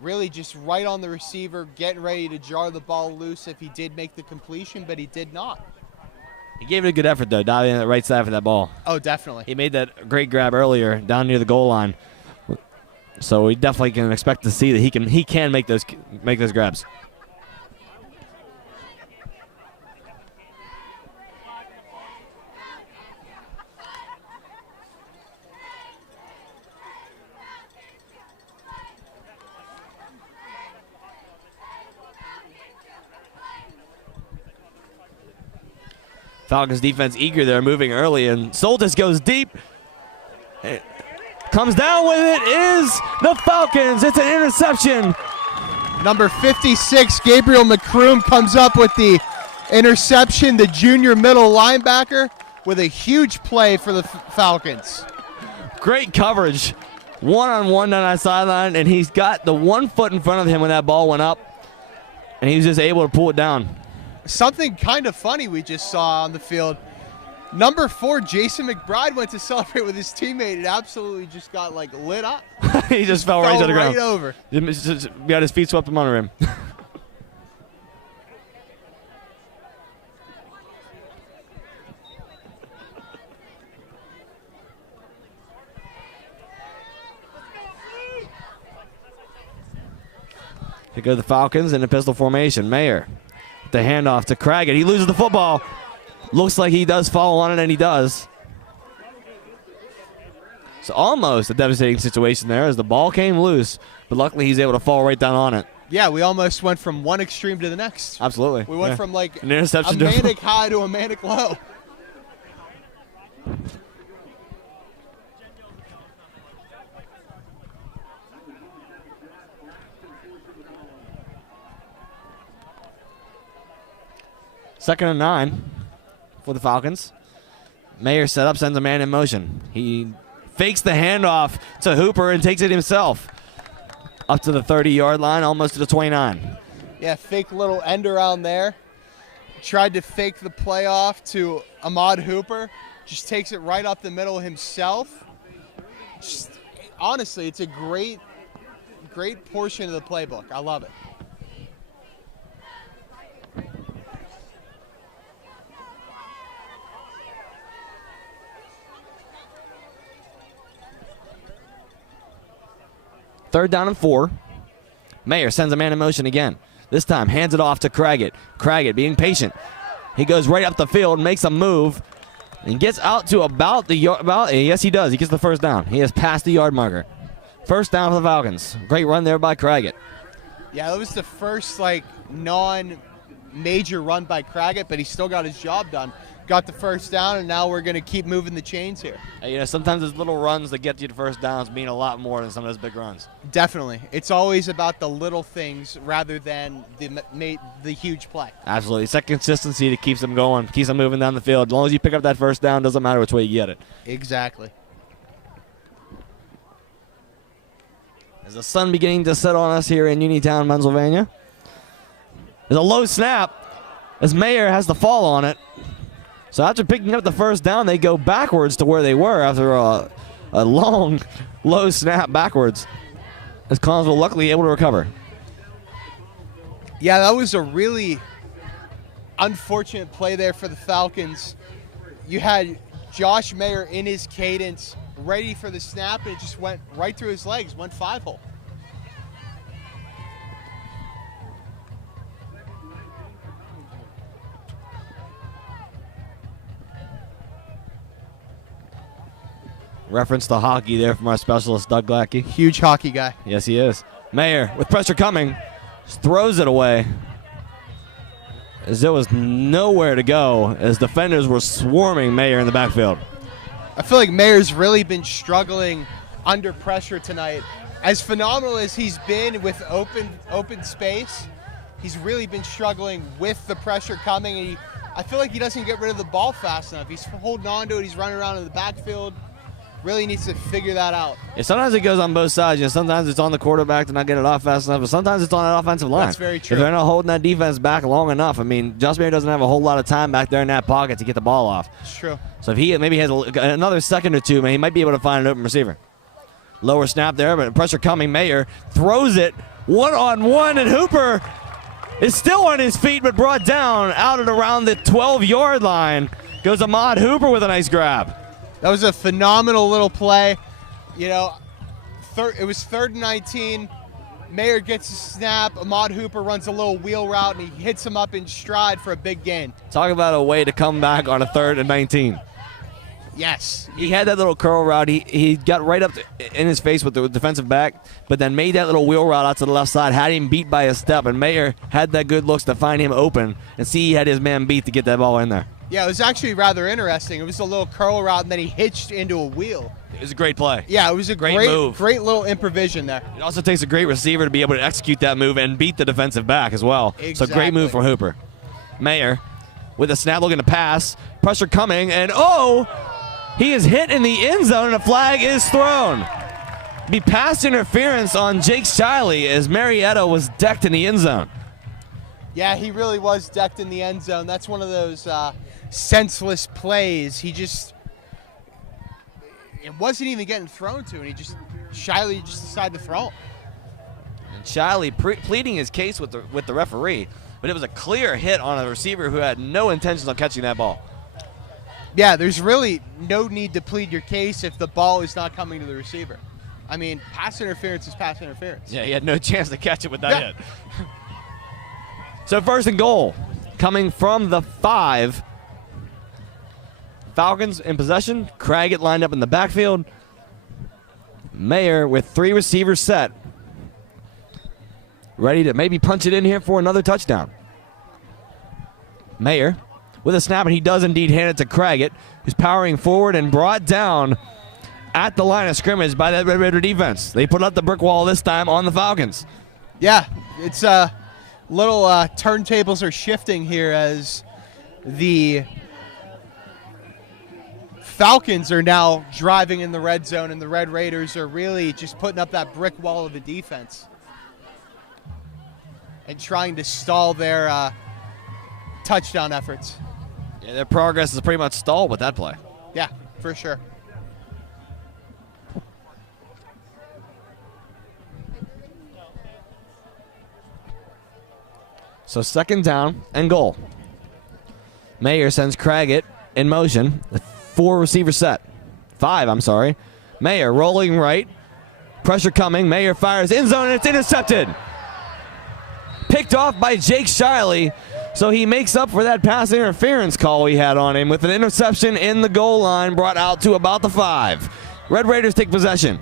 Really just right on the receiver, getting ready to jar the ball loose if he did make the completion, but he did not. He gave it a good effort, though, diving in the right side for that ball. Oh, definitely. He made that great grab earlier down near the goal line. So we definitely can expect to see that he can make those grabs. Falcons defense eager there, moving early, and Soltis goes deep. Comes down with it is the Falcons. It's an interception. Number 56, Gabriel McCroom, comes up with the interception, the junior middle linebacker, with a huge play for the Falcons. Great coverage. One-on-one down that sideline, and he's got the 1 foot in front of him when that ball went up, and he was just able to pull it down. Something kind of funny we just saw on the field. Number 4, Jason McBride, went to celebrate with his teammate and absolutely just got lit up. He just fell right to the ground. Right over. Just got his feet swept from under him. Here go the Falcons in the pistol formation. Mayer, the handoff to Craggett. He loses the football. Looks like he does fall on it, and he does. It's almost a devastating situation there as the ball came loose, but luckily he's able to fall right down on it. Yeah, we almost went from one extreme to the next. Absolutely. We went from an interception a manic high to a manic low. Second and 9 for the Falcons. Mayer set up, sends a man in motion. He fakes the handoff to Hooper and takes it himself. Up to the 30-yard line, almost to the 29. Yeah, fake little end around there. Tried to fake the play off to Ahmad Hooper. Just takes it right up the middle himself. Honestly, it's a great portion of the playbook. I love it. Third down and 4. Mayer sends a man in motion again. This time hands it off to Craggett. Craggett being patient. He goes right up the field, makes a move, and gets out to about the yard. Yes, he does. He gets the first down. He has passed the yard marker. First down for the Falcons. Great run there by Craggett. Yeah, that was the first non-major run by Craggett, but he still got his job done. Got the first down, and now we're going to keep moving the chains here. Sometimes those little runs that get you to first downs mean a lot more than some of those big runs. Definitely. It's always about the little things rather than the huge play. Absolutely. It's that consistency that keeps them going, keeps them moving down the field. As long as you pick up that first down, doesn't matter which way you get it. Exactly. As the sun beginning to set on us here in Uniontown, Pennsylvania. There's a low snap as Mayer has the fall on it. So after picking up the first down, they go backwards to where they were after a long, low snap backwards. As Connellsville luckily able to recover. Yeah, that was a really unfortunate play there for the Falcons. You had Josh Mayer in his cadence, ready for the snap, and it just went right through his legs, went 5-hole. Reference to hockey there from our specialist, Doug Glackey. Huge hockey guy. Yes, he is. Mayer, with pressure coming, just throws it away. As there was nowhere to go, as defenders were swarming Mayer in the backfield. I feel like Mayer's really been struggling under pressure tonight. As phenomenal as he's been with open space, he's really been struggling with the pressure coming. And I feel like he doesn't get rid of the ball fast enough. He's holding on to it. He's running around in the backfield. Really needs to figure that out. Yeah, sometimes it goes on both sides. You know, sometimes it's on the quarterback to not get it off fast enough, but sometimes it's on that offensive line. That's very true. If they're not holding that defense back long enough, I mean, Josh Mayer doesn't have a whole lot of time back there in that pocket to get the ball off. It's true. So if he maybe has another second or two, man, he might be able to find an open receiver. Lower snap there, but pressure coming. Mayer throws it one-on-one, and Hooper is still on his feet, but brought down out at around the 12-yard line. Goes Ahmad Hooper with a nice grab. That was a phenomenal little play. You know, it was 3rd and 19. Mayer gets a snap. Ahmad Hooper runs a little wheel route, and he hits him up in stride for a big gain. Talk about a way to come back on a 3rd and 19. Yes. He had that little curl route. He got right up in his face with the defensive back, but then made that little wheel route out to the left side, had him beat by a step, and Mayer had that good looks to find him open and see he had his man beat to get that ball in there. Yeah, it was actually rather interesting. It was a little curl route, and then he hitched into a wheel. It was a great play. Yeah, it was a great move. Great little improvisation there. It also takes a great receiver to be able to execute that move and beat the defensive back as well. Exactly. So great move from Hooper. Mayer with a snap looking to pass. Pressure coming, and he is hit in the end zone, and a flag is thrown. Be pass interference on Jake Shiley as Marietta was decked in the end zone. Yeah, he really was decked in the end zone. That's one of those senseless plays. It wasn't even getting thrown to, and Shiley just decided to throw him. And Shiley pleading his case with the referee, but it was a clear hit on a receiver who had no intentions on catching that ball. Yeah, there's really no need to plead your case if the ball is not coming to the receiver. I mean, pass interference is pass interference. Yeah, he had no chance to catch it with that hit. So 1st and goal, coming from the 5. Falcons in possession. Craggett lined up in the backfield. Mayer with 3 receivers set. Ready to maybe punch it in here for another touchdown. Mayer with a snap, and he does indeed hand it to Craggett, who's powering forward and brought down at the line of scrimmage by that Red Raider defense. They put up the brick wall this time on the Falcons. Yeah, it's little turntables are shifting here as the Falcons are now driving in the red zone, and the Red Raiders are really just putting up that brick wall of a defense and trying to stall their touchdown efforts. Yeah, their progress is pretty much stalled with that play. Yeah, for sure. So 2nd down and goal. Mayer sends Craggett in motion. 4 receivers set. 5, I'm sorry. Mayer rolling right. Pressure coming. Mayer fires end zone, and it's intercepted. Picked off by Jake Shiley. So he makes up for that pass interference call we had on him with an interception in the goal line, brought out to about the 5. Red Raiders take possession.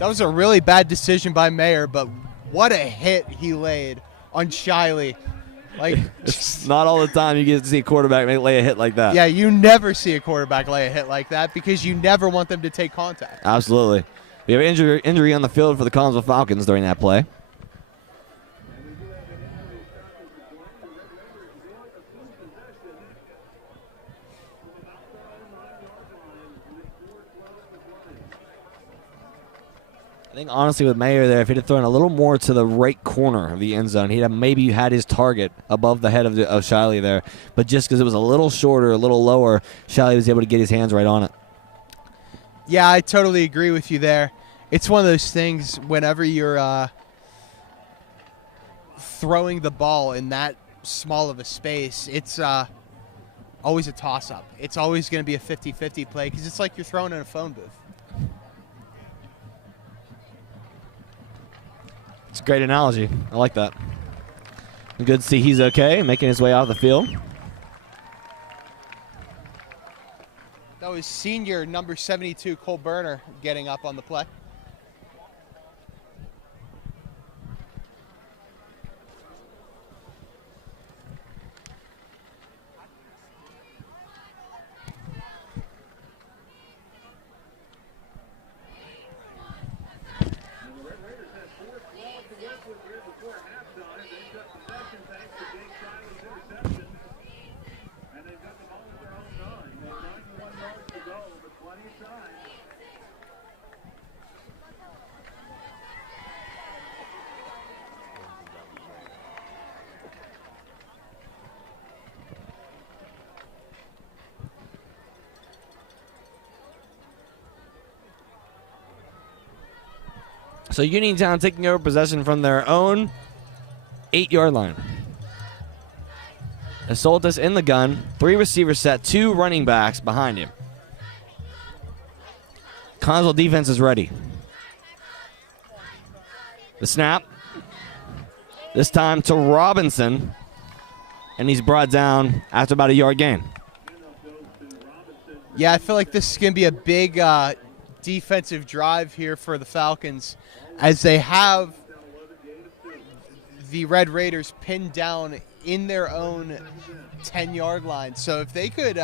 That was a really bad decision by Mayer, but what a hit he laid on Shiley. Like, it's not all the time you get to see a quarterback lay a hit like that. Yeah, you never see a quarterback lay a hit like that because you never want them to take contact. Absolutely. We have injury on the field for the Connellsville Falcons during that play. think honestly with Mayer there, if he'd have thrown a little more to the right corner of the end zone, he'd have maybe had his target above the head of Shiley there. But just because it was a little shorter, a little lower, Shiley was able to get his hands right on it. Yeah, I totally agree with you there. It's one of those things whenever you're throwing the ball in that small of a space, it's always a toss-up. It's always going to be a 50-50 play because it's like you're throwing in a phone booth. It's a great analogy. I like that. Good to see he's okay, making his way out of the field. That was senior number 72, Cole Berner, getting up on the play. So Uniontown taking over possession from their own 8-yard line. Asoltis in the gun, 3 receivers set, 2 running backs behind him. Connellsville defense is ready. The snap. This time to Robinson. And he's brought down after about a yard gain. Yeah, I feel like this is going to be a big defensive drive here for the Falcons as they have the Red Raiders pinned down in their own 10-yard line. So if they could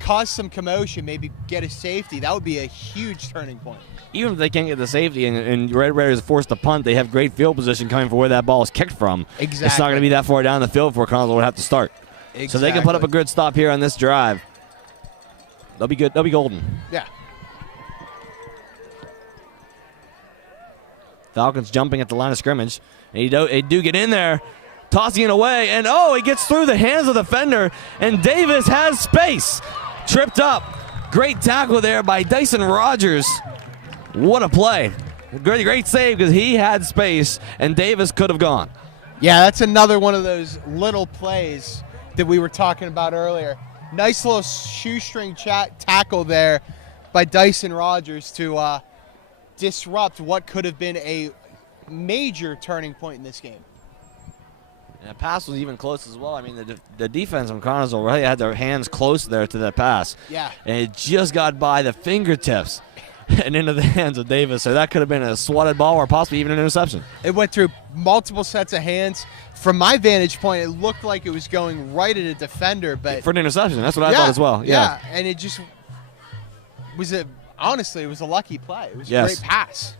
cause some commotion, maybe get a safety, that would be a huge turning point. Even if they can't get the safety and Red Raiders are forced to punt, they have great field position coming for where that ball is kicked from. Exactly. It's not going to be that far down the field before Connellsville would have to start. Exactly. So they can put up a good stop here on this drive. They'll be good. They'll be golden. Yeah. Falcons jumping at the line of scrimmage. And they do get in there, tossing it away. And, he gets through the hands of the defender. And Davis has space. Tripped up. Great tackle there by Dyson Rogers. What a play. Great save because he had space, and Davis could have gone. Yeah, that's another one of those little plays that we were talking about earlier. Nice little shoestring tackle there by Dyson Rogers to disrupt what could have been a major turning point in this game. And the pass was even close as well. I mean, the defense from Connellsville really had their hands close there to that pass. Yeah. And it just got by the fingertips and into the hands of Davis. So that could have been a swatted ball or possibly even an interception. It went through multiple sets of hands. From my vantage point, it looked like it was going right at a defender, but for an interception, that's what I thought as well. Yeah. And it just was honestly, it was a lucky play. It was Yes. a great pass.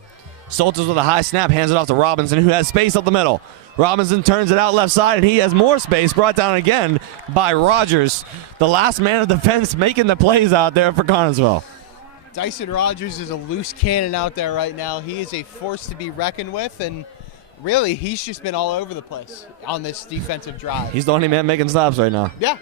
Soltis with a high snap, hands it off to Robinson, who has space up the middle. Robinson turns it out left side, and he has more space, brought down again by Rogers. The last man of defense making the plays out there for Connellsville. Dyson Rogers is a loose cannon out there right now. He is a force to be reckoned with, and really, he's just been all over the place on this defensive drive. He's the only man making stops right now. Yeah.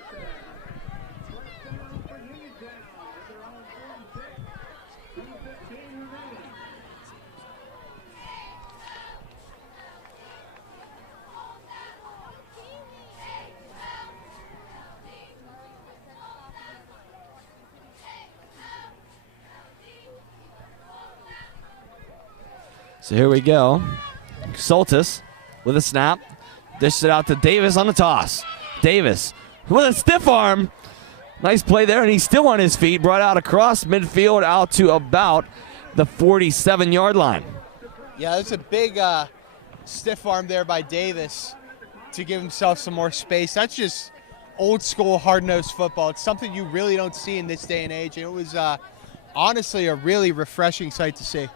So here we go. Soltis with a snap. Dished it out to Davis on the toss. Davis with a stiff arm. Nice play there, and he's still on his feet. Brought out across midfield out to about the 47-yard line. Yeah, that's a big stiff arm there by Davis to give himself some more space. That's just old school hard-nosed football. It's something you really don't see in this day and age, and it was honestly a really refreshing sight to see.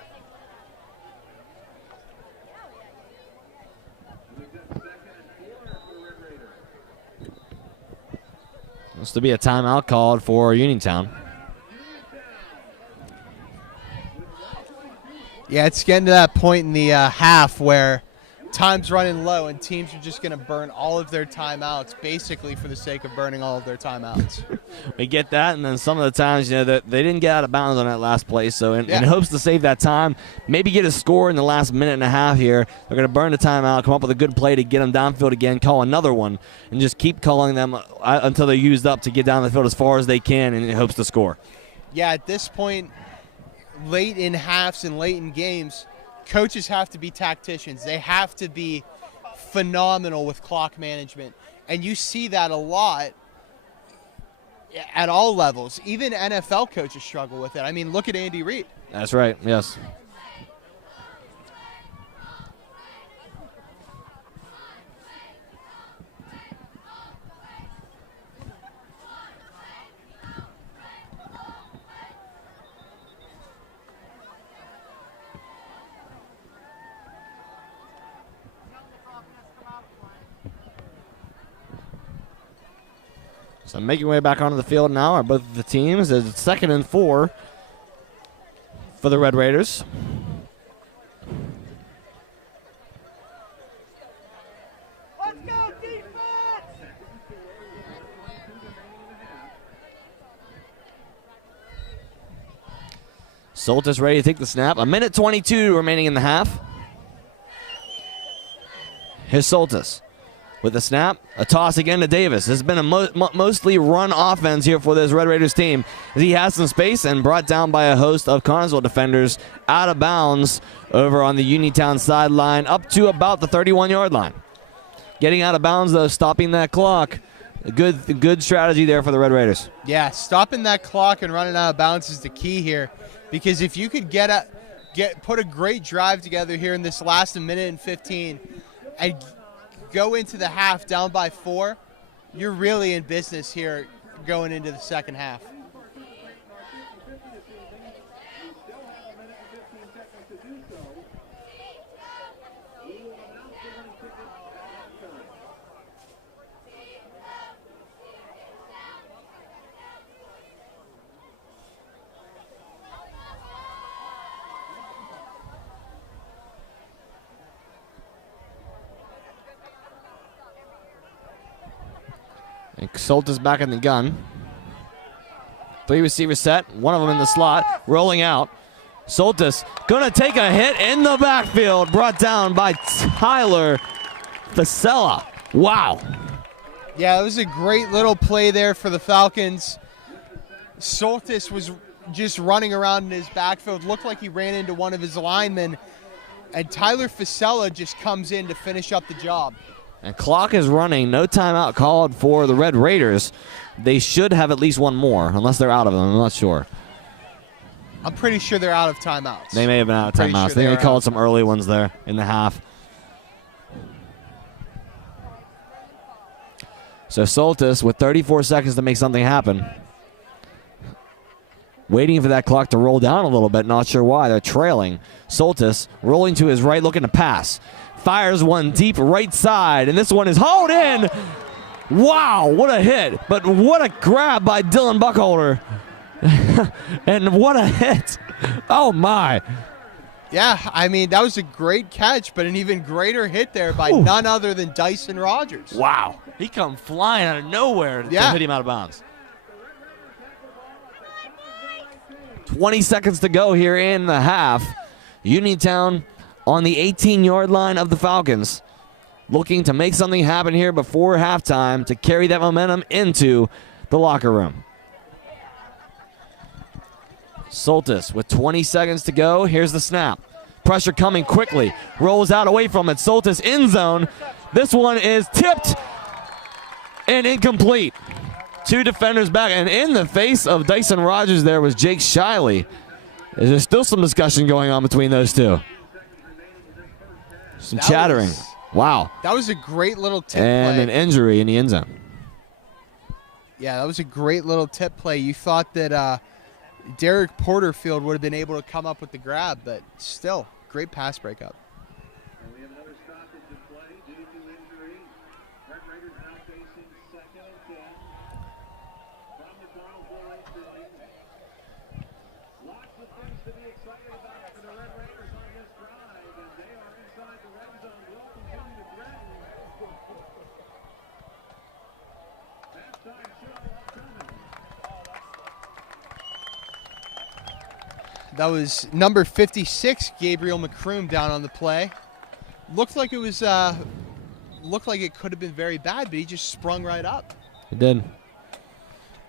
Looks to be a timeout called for Uniontown. Yeah, it's getting to that point in the half where time's running low and teams are just going to burn all of their timeouts basically for the sake of burning all of their timeouts. We get that, and then some of the times, that they didn't get out of bounds on that last play, so in hopes to save that time, maybe get a score in the last minute and a half here, they're going to burn the timeout, come up with a good play to get them downfield again, call another one, and just keep calling them until they're used up to get down the field as far as they can in hopes to score. Yeah, at this point, late in halves and late in games, coaches have to be tacticians. They have to be phenomenal with clock management. And you see that a lot at all levels. Even NFL coaches struggle with it. I mean, look at Andy Reid. That's right, yes. So making way back onto the field now are both of the teams. It's 2nd and 4 for the Red Raiders. Let's go, defense! Soltis ready to take the snap. 1:22 remaining in the half. Here's Soltis with the snap. A toss again to Davis. This has been a mostly run offense here for this Red Raiders team. He has some space and brought down by a host of Connellsville defenders out of bounds over on the Uniontown sideline up to about the 31-yard line. Getting out of bounds, though, stopping that clock. A good strategy there for the Red Raiders. Yeah, stopping that clock and running out of bounds is the key here, because if you could put a great drive together here in this last 1:15 and go into the half down by 4, you're really in business here going into the second half. And Soltis back in the gun. 3 receivers set, one of them in the slot, rolling out. Soltis gonna take a hit in the backfield, brought down by Tyler Fasella. Wow. Yeah, it was a great little play there for the Falcons. Soltis was just running around in his backfield, looked like he ran into one of his linemen, and Tyler Fasella just comes in to finish up the job. And clock is running. No timeout called for the Red Raiders. They should have at least one more, unless they're out of them. I'm not sure. I'm pretty sure they're out of timeouts. They may have been out of timeouts. Sure They called some early ones there in the half. So Soltis with 34 seconds to make something happen. Waiting for that clock to roll down a little bit. Not sure why. They're trailing. Soltis rolling to his right, looking to pass. Fires one deep right side, and this one is hauled in. Wow, what a hit. But what a grab by Dylan Buckholder. And what a hit. Oh, my. Yeah, I mean, that was a great catch, but an even greater hit there by none other than Dyson Rogers. Wow. He come flying out of nowhere to hit him out of bounds. 20 seconds to go here in the half. Uniontown on the 18-yard line of the Falcons, looking to make something happen here before halftime to carry that momentum into the locker room. Soltis with 20 seconds to go. Here's the snap. Pressure coming quickly. Rolls out away from it. Soltis end zone. This one is tipped and incomplete. 2 defenders back, and in the face of Dyson Rogers there was Jake Shiley. There's still some discussion going on between those two. Some chattering. Wow. That was a great little tip and play. An injury in the end zone. Yeah, that was a great little tip play. You thought that Derek Porterfield would have been able to come up with the grab, but still, great pass breakup. And we have another stoppage in play due to injury. Red Raiders now facing 2nd and 10 from the Connellsville 8. Lots of things to be excited about for the Red Raiders on the red zone will continue to threaten. Halftime show upcoming. That was number 56, Gabriel McCroom, down on the play. Looked like it was, looked like it could have been very bad, but he just sprung right up. It did.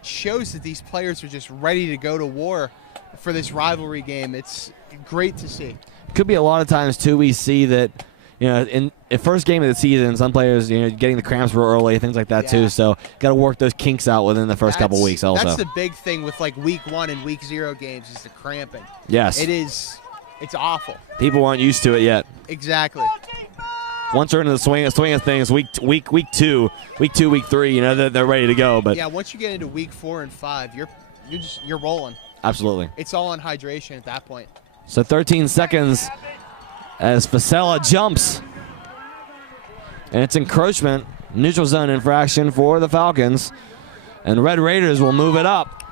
Shows that these players are just ready to go to war for this rivalry game. It's great to see. Could be a lot of times too we see that, in the first game of the season, some players, getting the cramps real early, things like that too. So got to work those kinks out within the first couple weeks also. That's the big thing with like week 1 and week 0 games is the cramping. Yes. It's awful. People aren't used to it yet. Exactly. Once they're into the swing of things, week 2, week 3, they're ready to go. But yeah, once you get into week 4 and 5, you're rolling. Absolutely. It's all on hydration at that point. So 13 seconds as Fasella jumps. And it's encroachment, neutral zone infraction for the Falcons. And Red Raiders will move it up,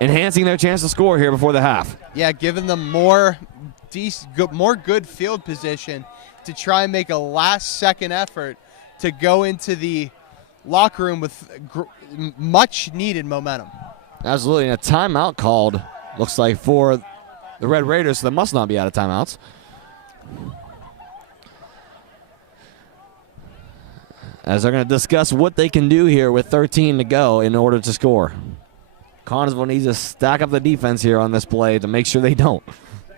enhancing their chance to score here before the half. Yeah, giving them more good field position to try and make a last-second effort to go into the locker room with much-needed momentum. Absolutely, and a timeout called, looks like, for the Red Raiders, so they must not be out of timeouts. As they're going to discuss what they can do here with 13 to go in order to score. Connellsville needs to stack up the defense here on this play to make sure they don't.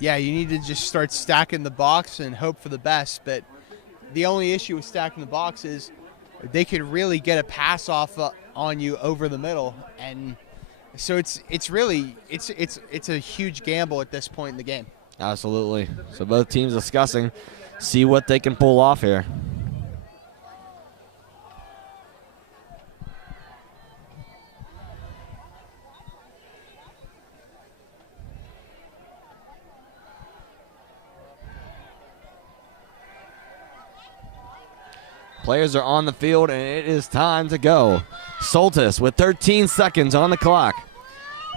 Yeah, you need to just start stacking the box and hope for the best, but the only issue with stacking the box is they could really get a pass off on you over the middle, and so it's a huge gamble at this point in the game. Absolutely. So both teams discussing, see what they can pull off here. Players are on the field, and it is time to go. Soltis with 13 seconds on the clock.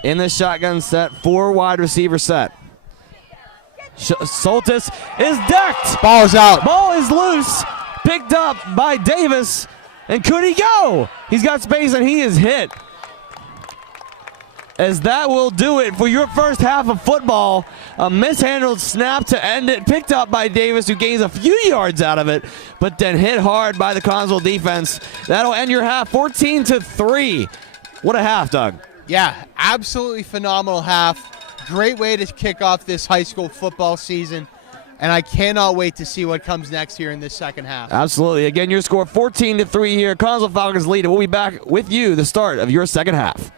In the shotgun set, 4 wide receiver set. Soltis is decked. Ball's out. Ball is loose. Picked up by Davis. And could he go? He's got space, and he is hit. As that will do it for your first half of football. A mishandled snap to end it, picked up by Davis, who gains a few yards out of it, but then hit hard by the Connellsville defense. That'll end your half 14-3. What a half, Doug. Yeah, absolutely phenomenal half. Great way to kick off this high school football season, and I cannot wait to see what comes next here in this second half. Absolutely. Again, your score 14-3 here. Connellsville Falcons lead, and we'll be back with you the start of your second half.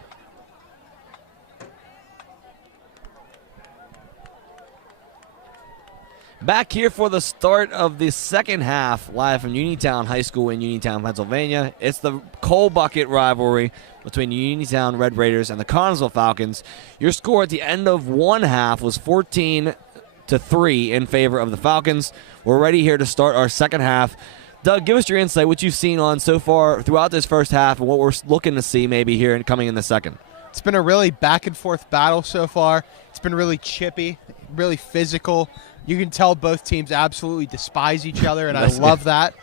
Back here for the start of the second half, live from Uniontown High School in Uniontown, Pennsylvania. It's the coal bucket rivalry between Uniontown Red Raiders and the Connellsville Falcons. Your score at the end of one half was 14-3 in favor of the Falcons. We're ready here to start our second half. Doug, give us your insight, what you've seen on so far throughout this first half, and what we're looking to see maybe here and coming in the second. It's been a really back-and-forth battle so far. It's been really chippy, really physical. You can tell both teams absolutely despise each other, and I love that.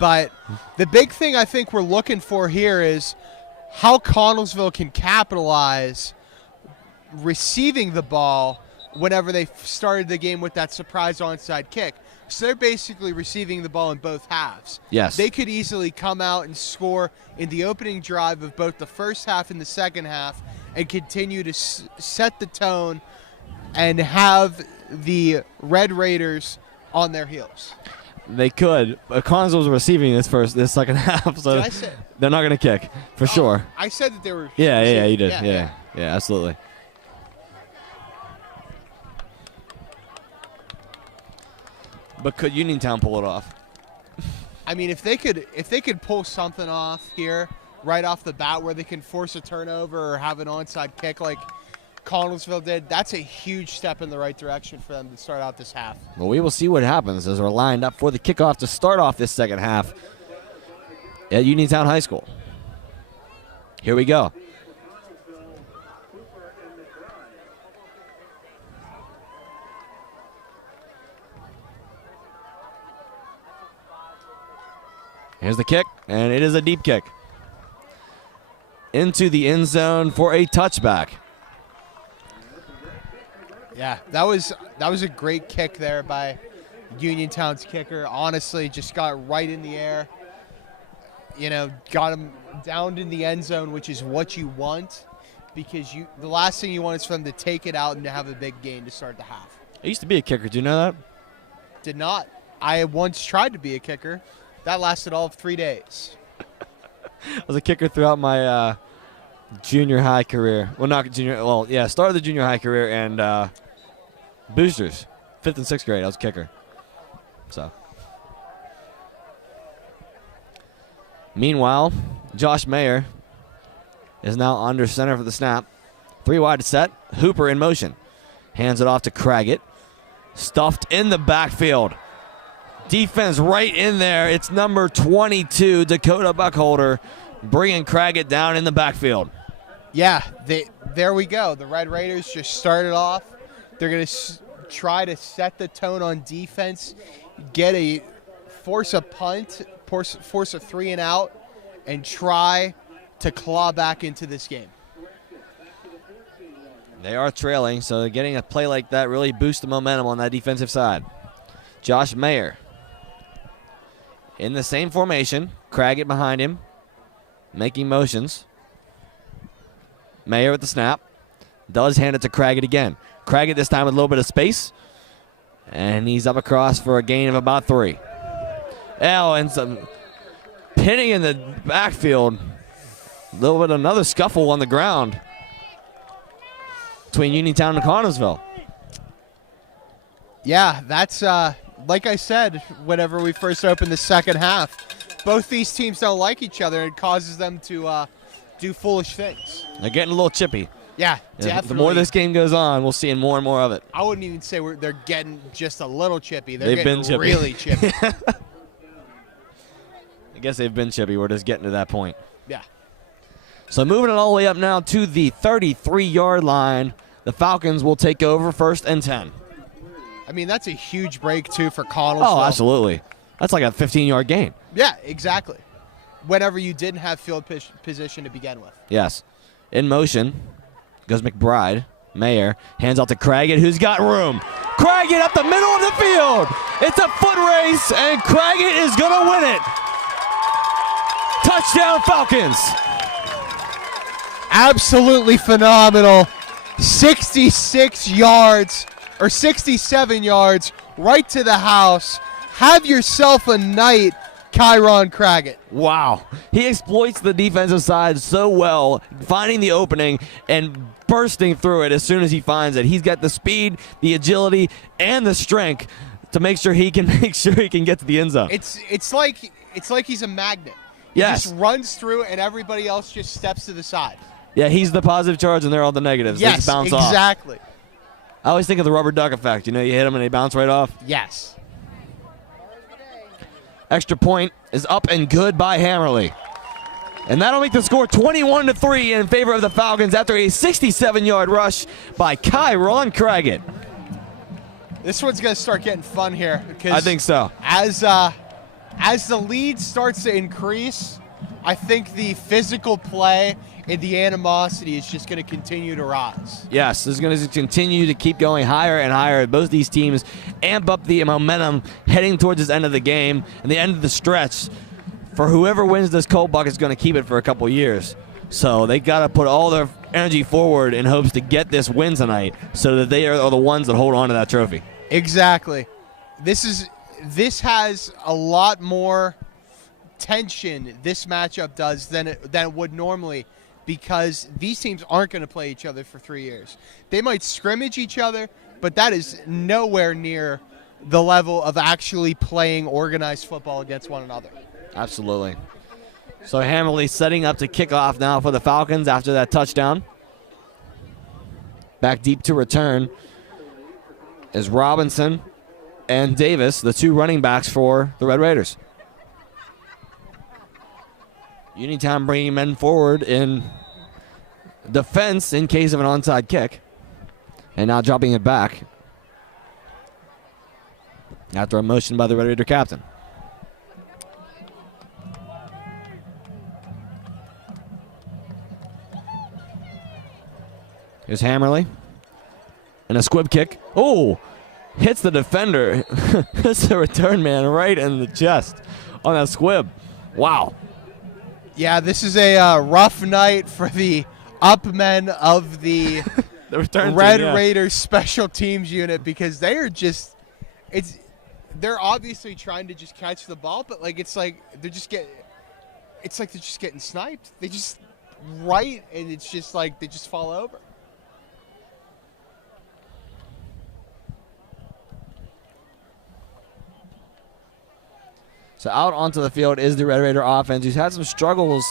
But the big thing I think we're looking for here is how Connellsville can capitalize receiving the ball whenever they started the game with that surprise onside kick. So they're basically receiving the ball in both halves. Yes. They could easily come out and score in the opening drive of both the first half and the second half and continue to set the tone and have the Red Raiders on their heels. They could, but Connellsville's receiving this second half, so they're not going to kick for sure. I said that they were. Yeah, you did. Yeah, absolutely. But could Uniontown pull it off? I mean, if they could pull something off here right off the bat, where they can force a turnover or have an onside kick like Connellsville did, that's a huge step in the right direction for them to start out this half. Well, we will see what happens as we're lined up for the kickoff to start off this second half at Uniontown High School. Here we go. Here's the kick, and it is a deep kick. Into the end zone for a touchback. Yeah, that was a great kick there by Uniontown's kicker. Honestly, just got right in the air. You know, got him down in the end zone, which is what you want, because the last thing you want is for them to take it out and to have a big gain to start the half. I used to be a kicker. Do you know that? Did not. I once tried to be a kicker. That lasted all of 3 days. I was a kicker throughout my junior high career. Well, not junior. Well, yeah, started the junior high career and boosters, 5th and 6th grade. I was a kicker. So, meanwhile, Josh Mayer is now under center for the snap. 3 wide set. Hooper in motion. Hands it off to Craggett. Stuffed in the backfield. Defense right in there. It's number 22, Dakota Buckholder, bringing Craggett down in the backfield. Yeah, there we go. The Red Raiders just started off. They're going to try to set the tone on defense, force a punt, force a 3 and out, and try to claw back into this game. They are trailing, so getting a play like that really boosts the momentum on that defensive side. Josh Mayer in the same formation. Craggett behind him, making motions. Mayer with the snap. Does hand it to Craggett again. Craggett this time with a little bit of space. And he's up across for a gain of about 3. Oh, and some pinning in the backfield. A little bit of another scuffle on the ground between Uniontown and Connellsville. Yeah, that's like I said whenever we first opened the second half. Both these teams don't like each other. It causes them to do foolish things. They're getting a little chippy. Yeah, definitely. The more this game goes on, we'll see more and more of it. I wouldn't even say they're getting just a little chippy. They've getting been chippy. Really chippy. I guess they've been chippy. We're just getting to that point. Yeah. So moving it all the way up now to the 33-yard line. The Falcons will take over 1st and 10. I mean, that's a huge break, too, for Connellsville. Oh, absolutely. That's like a 15-yard gain. Yeah, exactly. Whenever you didn't have field position to begin with. Yes. In motion goes McBride. Mayer hands out to Craggett, who's got room. Craggett up the middle of the field. It's a foot race, and Craggett is going to win it. Touchdown, Falcons. Absolutely phenomenal. 66 yards or 67 yards right to the house. Have yourself a night, Kyron Craggett. Wow. He exploits the defensive side so well, finding the opening and bursting through it as soon as he finds it. He's got the speed, the agility, and the strength to make sure he can get to the end zone. It's like he's a magnet. Yes. He just runs through and everybody else just steps to the side. Yeah, he's the positive charge and they're all the negatives. They Yes, just bounce off. exactly. I always think of the rubber duck effect. You know, you hit them and they bounce right off. Yes. Extra point is up and good by Hammerly. And that'll make the score 21-3 in favor of the Falcons after a 67-yard rush by Kyron Craggett. This one's going to start getting fun here. Because I think so. As the lead starts to increase, I think the physical play and the animosity is just going to continue to rise. Yes, this is going to continue to keep going higher and higher. Both these teams amp up the momentum heading towards this end of the game and the end of the stretch. For whoever wins this cold bucket is going to keep it for a couple years. So they got to put all their energy forward in hopes to get this win tonight so that they are the ones that hold on to that trophy. Exactly. This has a lot more tension, this matchup does, than it would normally, because these teams aren't going to play each other for 3 years. They might scrimmage each other, but that is nowhere near the level of actually playing organized football against one another. Absolutely. So Hammerly setting up to kick off now for the Falcons after that touchdown. Back deep to return is Robinson and Davis, the 2 running backs for the Red Raiders. Uniontown bringing men forward in defense in case of an onside kick. And now dropping it back after a motion by the Red Raider captain. Here's Hammerly. And a squib kick. Oh! Hits the defender. Hits the return man right in the chest on that squib. Wow. Yeah, this is a rough night for the up men of the, The return Red team, yeah. Raiders special teams unit, because they are just, they're obviously trying to just catch the ball, but it's like they're just getting sniped. They just and it's just like they just fall over. So out onto the field is the Red Raider offense, who's had some struggles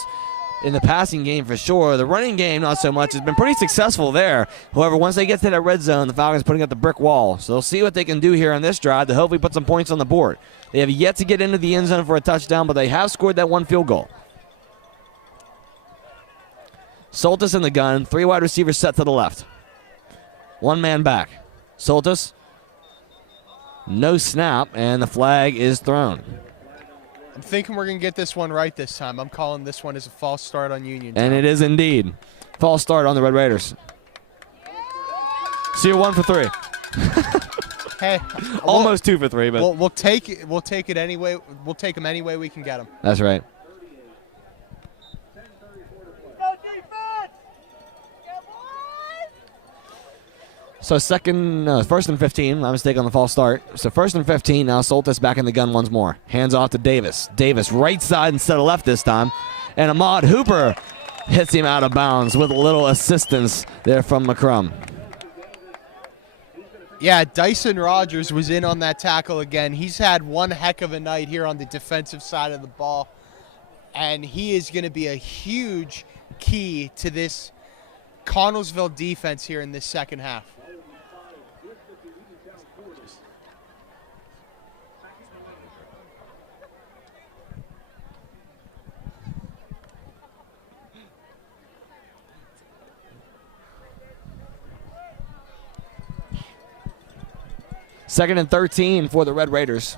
in the passing game for sure. The running game, not so much. Has been pretty successful there. However, once they get to that red zone, the Falcons putting up the brick wall. So they'll see what they can do here on this drive to hopefully put some points on the board. They have yet to get into the end zone for a touchdown, but they have scored that one field goal. Soltis in the gun. 3 wide receivers set to the left. 1 man back. Soltis. No snap, and the flag is thrown. I'm thinking we're going to get this one right this time. I'm calling this one as a false start on Union. And it is indeed. False start on the Red Raiders. So you're 1 for 3. Hey, Almost 2 for 3, but we'll take it. We'll take it anyway. We'll take them any way we can get them. that's right. So first and 15. My mistake on the false start. So first and 15. Now Soltis back in the gun once more. Hands off to Davis. Davis right side instead of left this time. And Ahmad Hooper hits him out of bounds with a little assistance there from McCrum. Yeah, Dyson Rogers was in on that tackle again. He's had one heck of a night here on the defensive side of the ball. And he is going to be a huge key to this Connellsville defense here in this second half. Second and 13 for the Red Raiders.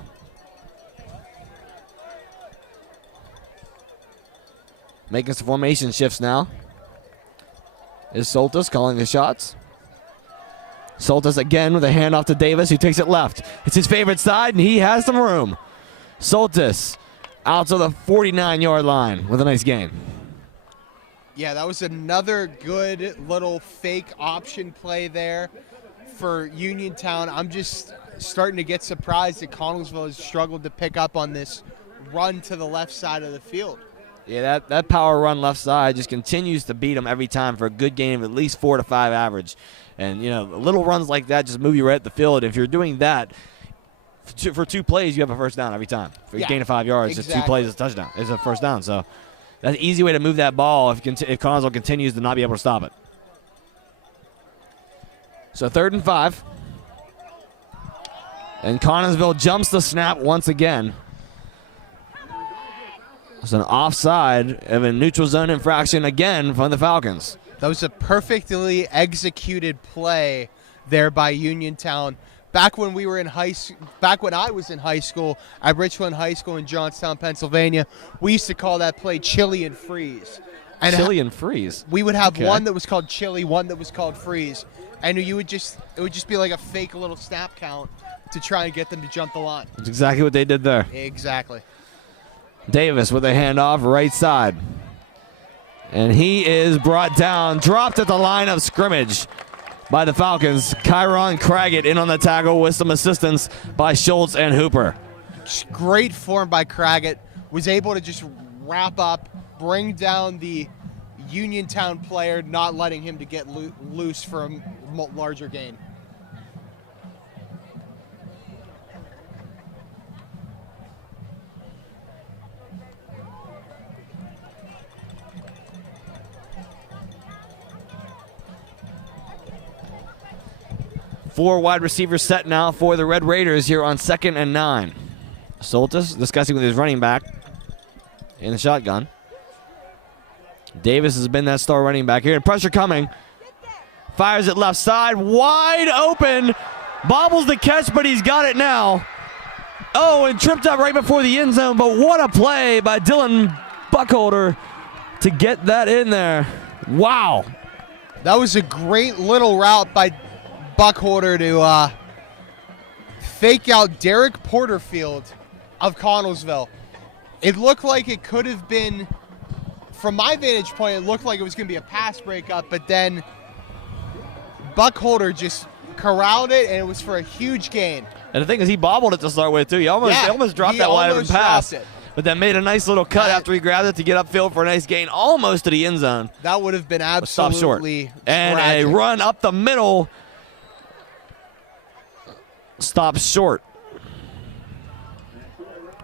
Making some formation shifts now. Is Soltis calling the shots. Soltis again with a handoff to Davis, who takes it left. It's his favorite side, and he has some room. Soltis out to the 49-yard line with a nice gain. Yeah, that was another good little fake option play there for Uniontown. I'm just starting to get surprised that Connellsville has struggled to pick up on this run to the left side of the field. Yeah, that power run left side just continues to beat them every time for a good gain of at least 4 to 5 average. And, little runs like that just move you right at the field. If you're doing that for 2 plays, you have a first down every time. For a gain of 5 yards, exactly. Just 2 plays is a touchdown. It's a first down. So that's an easy way to move that ball if Connellsville continues to not be able to stop it. So 3rd and 5. And Connellsville jumps the snap once again. It's an offside of a neutral zone infraction again from the Falcons. That was a perfectly executed play there by Uniontown. Back when I was in high school at Richland High School in Johnstown, Pennsylvania, we used to call that play chili and freeze. And Chili and freeze. We would have one that was called chili, one that was called freeze, and it would just be like a fake little snap count to try and get them to jump the line. That's exactly what they did there. Exactly. Davis with a handoff right side. And he is brought down, dropped at the line of scrimmage by the Falcons. Kyron Craggett in on the tackle with some assistance by Schultz and Hooper. Just great form by Craggett. Was able to just wrap up, bring down the Uniontown player, not letting him to get loose for a larger gain. Four wide receivers set now for the Red Raiders here on 2nd and 9. Soltis discussing with his running back in the shotgun. Davis has been that star running back here. And pressure coming. Fires it left side. Wide open. Bobbles the catch, but he's got it now. Oh, and tripped up right before the end zone. But what a play by Dylan Buckholder to get that in there. Wow. That was a great little route by Buckholder to fake out Derek Porterfield of Connellsville. It looked like it could have been, from my vantage point, it looked like it was going to be a pass breakup, but then Buckholder just corralled it, and it was for a huge gain. And the thing is, he bobbled it to start with, too. He almost dropped that wide open pass. But then made a nice little cut after he grabbed it to get upfield for a nice gain, almost to the end zone. That would have been absolutely Stop short. And tragic. a run up the middle. Stops short.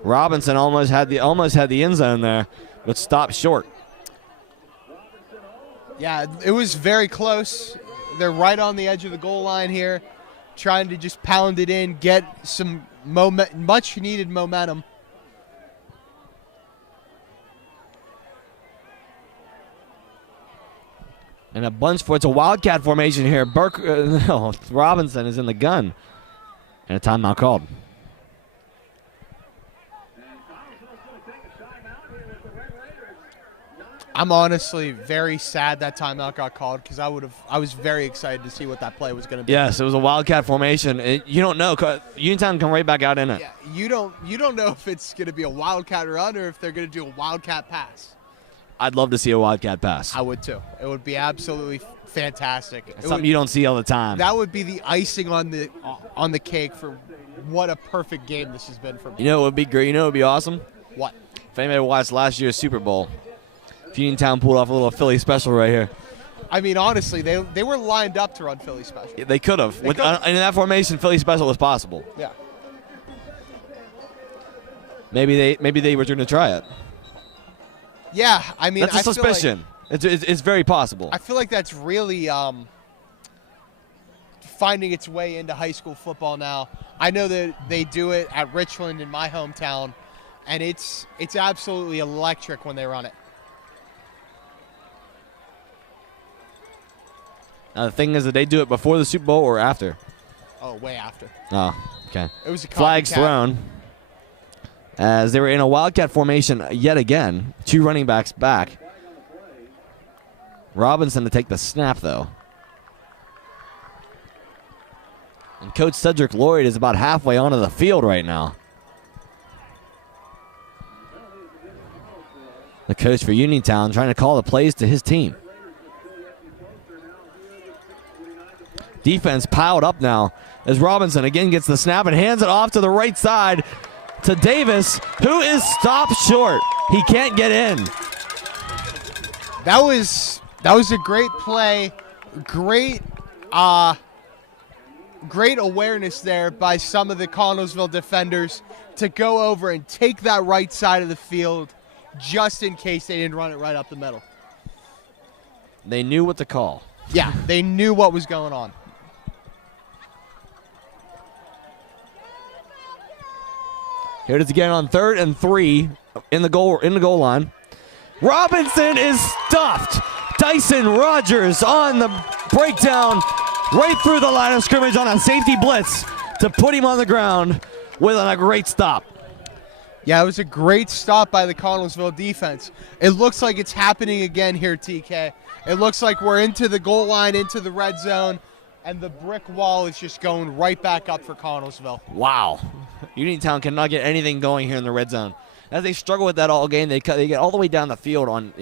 Robinson almost had the end zone there, but stopped short. Yeah, it was very close. They're right on the edge of the goal line here, trying to just pound it in, get some much needed momentum. And a bunch it's a wildcat formation here. Robinson is in the gun. And a timeout called. I'm honestly very sad that timeout got called because I was very excited to see what that play was going to be. Yes, it was a wildcat formation. You don't know. Uniontown come right back out in it. Yeah, you don't know if it's going to be a wildcat run or if they're going to do a wildcat pass. I'd love to see a wildcat pass. I would too. It would be absolutely fantastic. It's something you don't see all the time. That would be the icing on the cake for what a perfect game this has been for me. You know what would be great? You know what would be awesome? What? If anybody watched last year's Super Bowl, if Uniontown pulled off a little Philly special right here. I mean, honestly, they were lined up to run Philly special. They could have. In that formation, Philly special was possible. Yeah. Maybe they were going to try it. Yeah, I mean, that's a suspicion. It's very possible. I feel like that's really finding its way into high school football now. I know that they do it at Richland in my hometown, and it's absolutely electric when they run it. Now, the thing is that they do it before the Super Bowl or after? Oh, way after. Oh, okay. It was a flags thrown as they were in a wildcat formation yet again. 2 running backs back. Robinson to take the snap, though. And Coach Cedric Lloyd is about halfway onto the field right now. The coach for Uniontown trying to call the plays to his team. Defense piled up now as Robinson again gets the snap and hands it off to the right side to Davis, who is stopped short. He can't get in. That was a great play. Great awareness there by some of the Connellsville defenders to go over and take that right side of the field just in case they didn't run it right up the middle. They knew what to call. Yeah, they knew what was going on. Here it is again on 3rd and 3 in the goal line. Robinson is stuffed. Dyson Rogers on the breakdown right through the line of scrimmage on a safety blitz to put him on the ground with a great stop. Yeah, it was a great stop by the Connellsville defense. It looks like it's happening again here, TK. It looks like we're into the goal line, into the red zone, and the brick wall is just going right back up for Connellsville. Wow. Uniontown cannot get anything going here in the red zone. As they struggle with that all game, they get all the way down the field on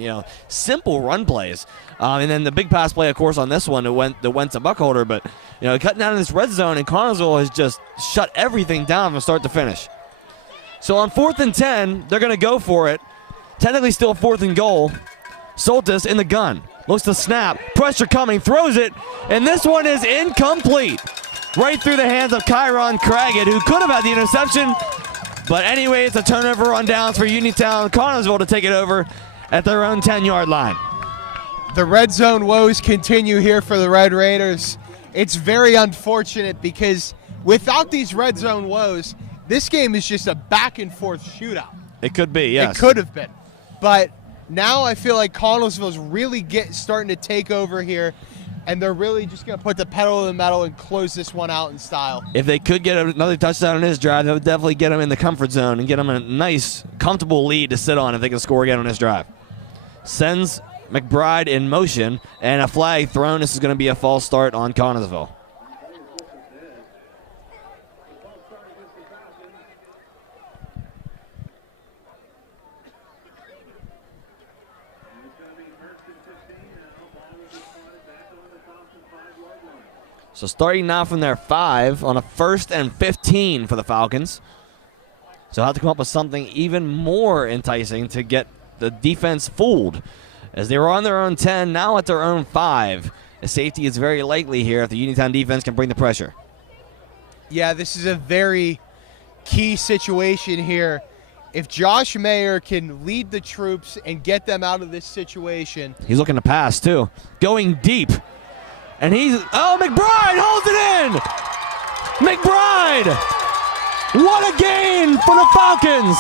simple run plays, and then the big pass play, of course, on this one that went to Buckholder. But cutting down in this red zone, and Connellsville has just shut everything down from start to finish. So on 4th and 10, they're going to go for it. Technically still 4th and goal. Soltis in the gun. Looks to snap. Pressure coming. Throws it. And this one is incomplete. Right through the hands of Kyron Craggett, who could have had the interception. But anyway, it's a turnover on downs for Uniontown. Connellsville to take it over at their own 10-yard line. The red zone woes continue here for the Red Raiders. It's very unfortunate because without these red zone woes, this game is just a back-and-forth shootout. It could be, yes. It could have been. But now I feel like Connellsville's really starting to take over here, and they're really just going to put the pedal to the metal and close this one out in style. If they could get another touchdown in this drive, that would definitely get them in the comfort zone and get them a nice, comfortable lead to sit on if they can score again on this drive. Sends McBride in motion, and a flag thrown. This is going to be a false start on Connellsville. So starting now from their 5 on a 1st and 15 for the Falcons. So have to come up with something even more enticing to get the defense fooled. As they were on their own 10, now at their own 5. A safety is very likely here if the Uniontown defense can bring the pressure. Yeah, this is a very key situation here. If Josh Mayer can lead the troops and get them out of this situation. He's looking to pass, too. Going deep. And McBride holds it in! McBride! What a gain for the Falcons!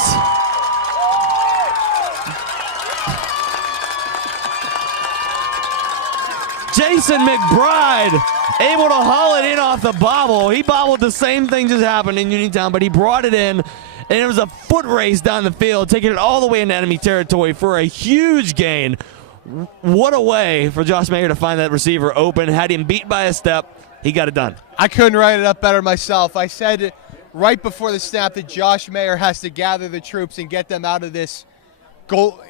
Jason McBride able to haul it in off the bobble. He bobbled the same thing just happened in Uniontown, but he brought it in, and it was a foot race down the field, taking it all the way into enemy territory for a huge gain. What a way for Josh Mayer to find that receiver open. Had him beat by a step. He got it done. I couldn't write it up better myself. I said right before the snap that Josh Mayer has to gather the troops and get them out of this goal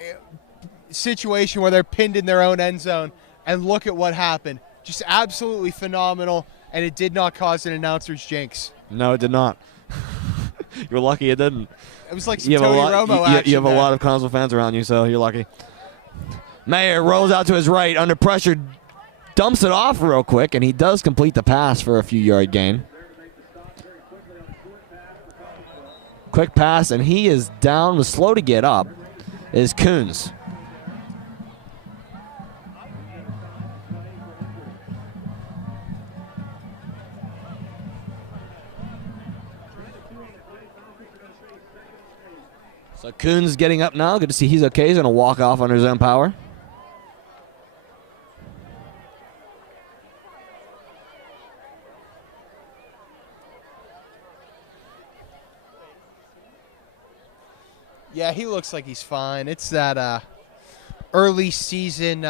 situation where they're pinned in their own end zone. And look at what happened. Just absolutely phenomenal, and it did not cause an announcer's jinx. No, it did not. You're lucky it didn't. It was like some Tony Romo action. You have there. a lot of Connellsville fans around you, so you're lucky. Mayer rolls out to his right under pressure, dumps it off real quick, and he does complete the pass for a few-yard gain. Quick pass, and he is down, was slow to get up, is Coons. So Coons getting up now. Good to see he's okay. He's going to walk off under his own power. Yeah, he looks like he's fine. It's that early season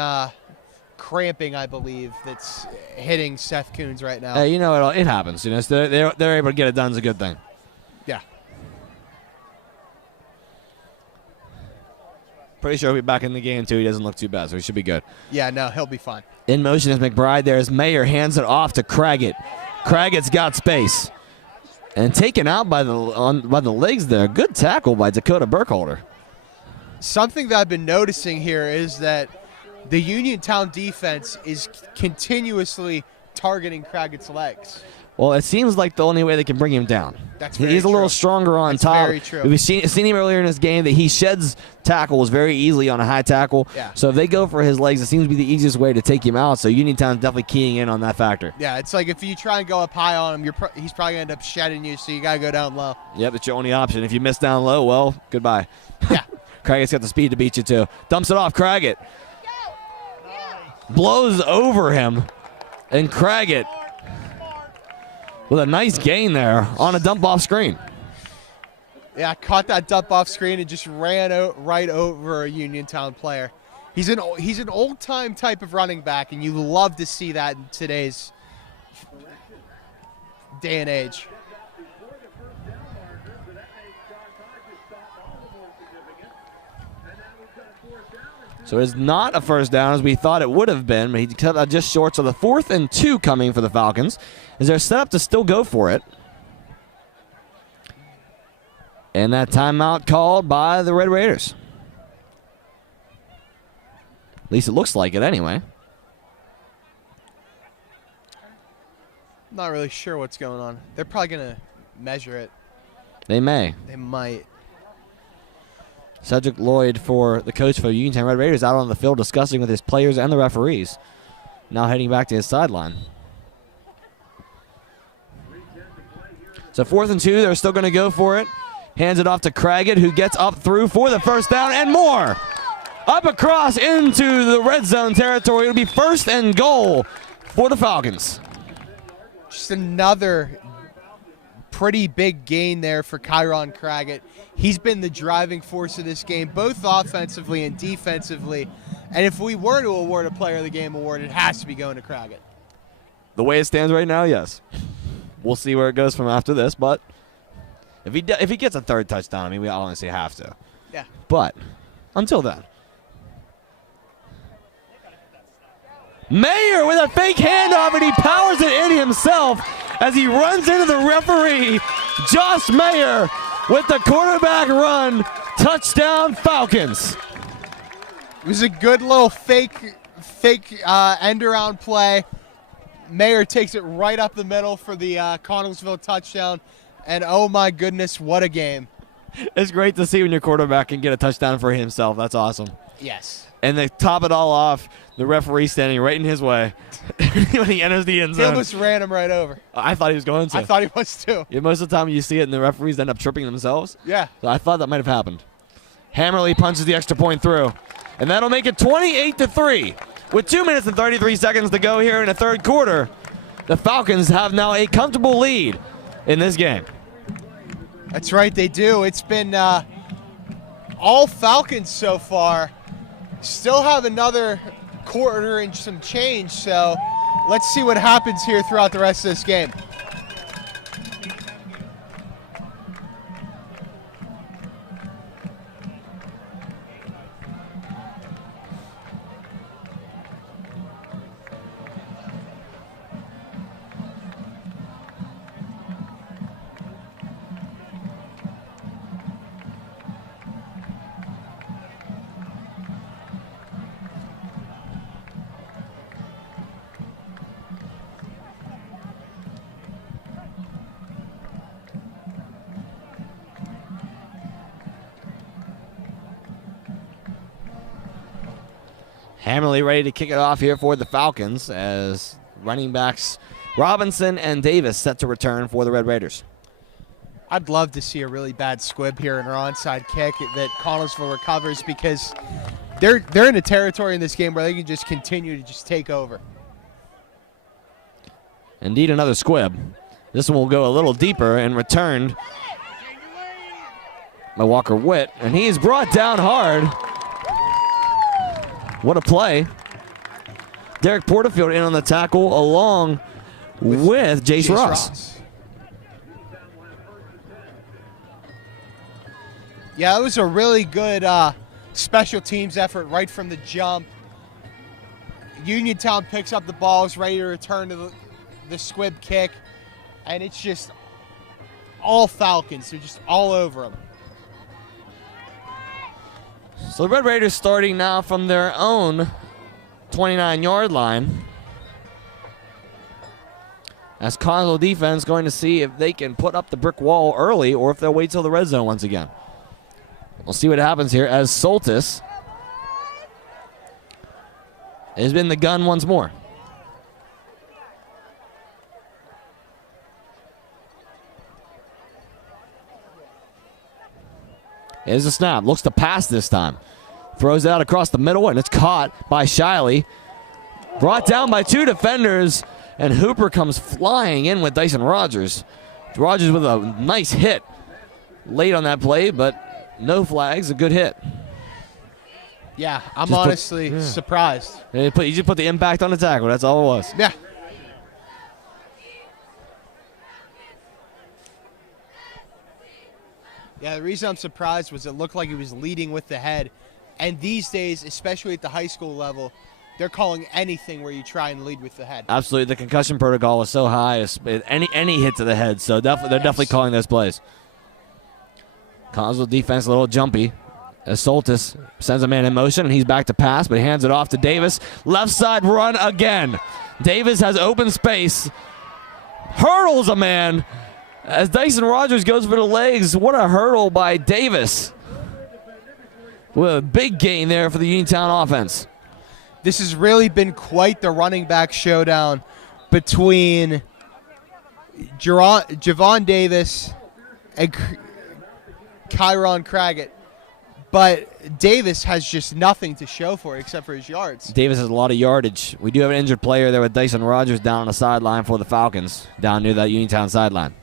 cramping, I believe, that's hitting Seth Coons right now. You know, it happens. You know, so they're able to get it done is a good thing. Yeah. Pretty sure he'll be back in the game, too. He doesn't look too bad, so he should be good. Yeah, no, he'll be fine. In motion is McBride. There's Mayer. Hands it off to Craggett. Craggett's got space. And taken out by the legs there. Good tackle by Dakota Burkholder. Something that I've been noticing here is that the Uniontown defense is continuously targeting Craggett's legs. Well, it seems like the only way they can bring him down. That's very He's a little true. stronger on That's top. very true. We've seen him earlier in this game that he sheds tackles very easily on a high tackle. Yeah. So if they go for his legs, it seems to be the easiest way to take him out. So Uniontown's definitely keying in on that factor. Yeah, it's like if you try and go up high on him, he's probably going to end up shedding you, so you got to go down low. Yep, it's your only option. If you miss down low, well, goodbye. Yeah. Craggett's got the speed to beat you, too. Dumps it off. Craggett blows over him. And Craggett with a nice gain there on a dump off screen. Yeah, caught that dump off screen and just ran right over a Uniontown player. He's an old-time type of running back, and you love to see that in today's day and age. So it's not a first down as we thought it would have been, but he cut that just short. So the 4th and 2 coming for the Falcons. Is they're set up to still go for it. And that timeout called by the Red Raiders. At least it looks like it anyway. Not really sure what's going on. They're probably going to measure it. They may. They might. Cedric Lloyd, for the coach for the Uniontown Red Raiders, out on the field discussing with his players and the referees. Now heading back to his sideline. So 4th and 2, they're still going to go for it. Hands it off to Craggett, who gets up through for the first down and more. Up across into the red zone territory. It'll be 1st and goal for the Falcons. Just another pretty big gain there for Kyron Craggett. He's been the driving force of this game, both offensively and defensively. And if we were to award a Player of the Game award, it has to be going to Craggett. The way it stands right now, yes. We'll see where it goes from after this, but if he gets a third touchdown, I mean, we honestly have to. Yeah. But until then. Mayer with a fake handoff, and he powers it in himself as he runs into the referee. Josh Mayer with the quarterback run. Touchdown, Falcons. It was a good little fake end-around play. Mayer takes it right up the middle for the Connellsville touchdown. And oh my goodness, what a game. It's great to see when your quarterback can get a touchdown for himself. That's awesome. Yes. And to top it all off, the referee standing right in his way when he enters the end He zone. almost ran him right over. I thought he was going to. I thought he was too. Yeah, most of the time you see it and the referees end up tripping themselves. Yeah. So I thought that might have happened. Hammerly punches the extra point through. And that'll make it 28-3. With 2 minutes and 33 seconds to go here in the third quarter, the Falcons have now a comfortable lead in this game. That's right, they do. It's been all Falcons so far. Still have another quarter and some change, so let's see what happens here throughout the rest of this game. Hammerly ready to kick it off here for the Falcons as running backs Robinson and Davis set to return for the Red Raiders. I'd love to see a really bad squib here in our onside kick that Connellsville recovers, because they're in a territory in this game where they can just continue to just take over. Indeed, another squib. This one will go a little deeper and returned by Walker Witt, and he is brought down hard. What a play. Derek Porterfield in on the tackle along with Jace Ross. Yeah, it was a really good special teams effort right from the jump. Uniontown picks up the ball, is ready to return to the squib kick, and it's just all Falcons. They're just all over them. So the Red Raiders starting now from their own 29-yard line. As Connellsville defense going to see if they can put up the brick wall early or if they'll wait till the red zone once again. We'll see what happens here as Soltis has been the gun once more. Here's the snap. Looks to pass this time. Throws it out across the middle, and it's caught by Shiley. Brought down by two defenders, and Hooper comes flying in with Dyson Rogers. Rogers with a nice hit late on that play, but no flags. A good hit. Yeah, I'm honestly surprised. You just put the impact on the tackle. That's all it was. Yeah. Yeah, the reason I'm surprised was it looked like he was leading with the head. And these days, especially at the high school level, they're calling anything where you try and lead with the head. Absolutely. The concussion protocol is so high. Any hit to the head. So they're definitely calling those plays. Connellsville defense a little jumpy as Soltis sends a man in motion, and he's back to pass, but he hands it off to Davis. Left side run again. Davis has open space. Hurdles a man. As Dyson Rogers goes for the legs, what a hurdle by Davis. With a big gain there for the Uniontown offense. This has really been quite the running back showdown between Javon Davis and Kyron Craggett. But Davis has just nothing to show for it except for his yards. Davis has a lot of yardage. We do have an injured player there with Dyson Rogers down on the sideline for the Falcons, down near that Uniontown sideline.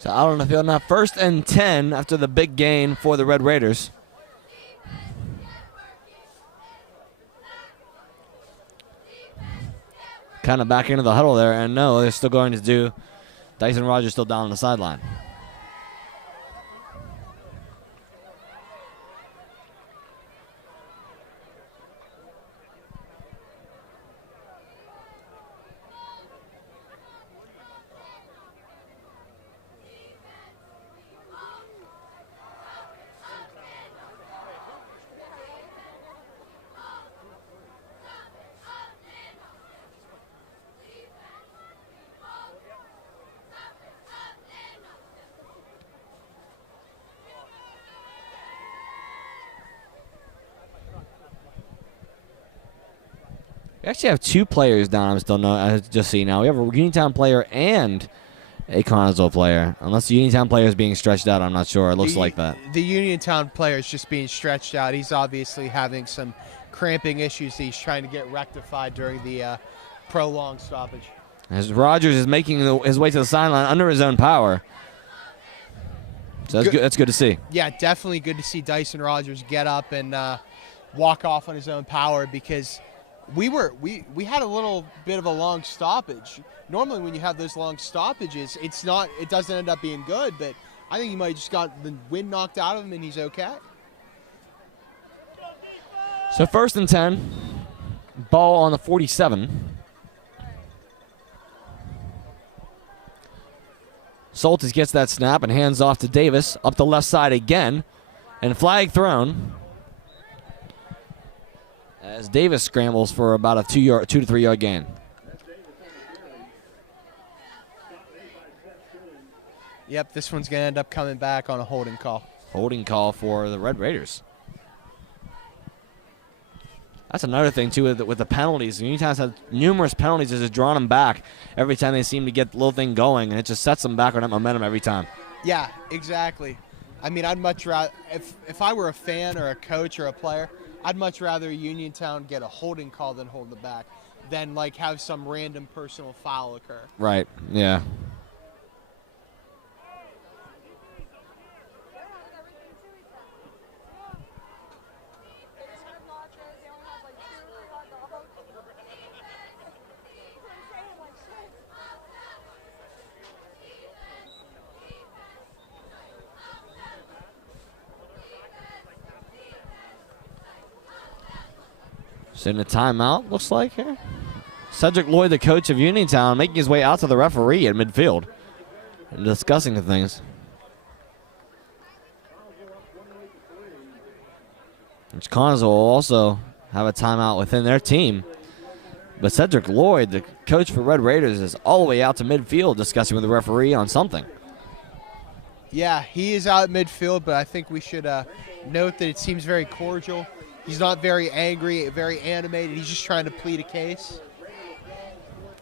So out on the field now, 1st and 10 after the big gain for the Red Raiders. Kind of back into the huddle there, and no, they're still going to do. Dyson Rogers still down on the sideline. We actually have 2 players down. I just see now. We have a Uniontown player and a Connellsville player. Unless the Uniontown player is being stretched out, I'm not sure. It looks like that. The Uniontown player is just being stretched out. He's obviously having some cramping issues that he's trying to get rectified during the prolonged stoppage. As Rogers is making his way to the sideline under his own power. So that's good. That's good to see. Yeah, definitely good to see Dyson Rogers get up and walk off on his own power, because we had a little bit of a long stoppage. Normally when you have those long stoppages, it doesn't end up being good, but I think he might have just got the wind knocked out of him and he's okay. So 1st and 10, ball on the 47. Soltis gets that snap and hands off to Davis up the left side again, and flag thrown as Davis scrambles for about a 2 to 3 yard gain. Yep, this one's going to end up coming back on a holding call. Holding call for the Red Raiders. That's another thing, too, with the penalties. Uniontown's had numerous penalties that's just drawn them back every time they seem to get the little thing going, and it just sets them back on that momentum every time. Yeah, exactly. I mean, I'd much rather, if I were a fan or a coach or a player, I'd much rather Uniontown get a holding call than hold it back, than like have some random personal foul occur. Right, yeah. Sitting a timeout, looks like here. Cedric Lloyd, the coach of Uniontown, making his way out to the referee at midfield and discussing the things. Which Connellsville will also have a timeout within their team. But Cedric Lloyd, the coach for Red Raiders, is all the way out to midfield discussing with the referee on something. Yeah, he is out at midfield, but I think we should note that it seems very cordial. He's not very angry, very animated. He's just trying to plead a case.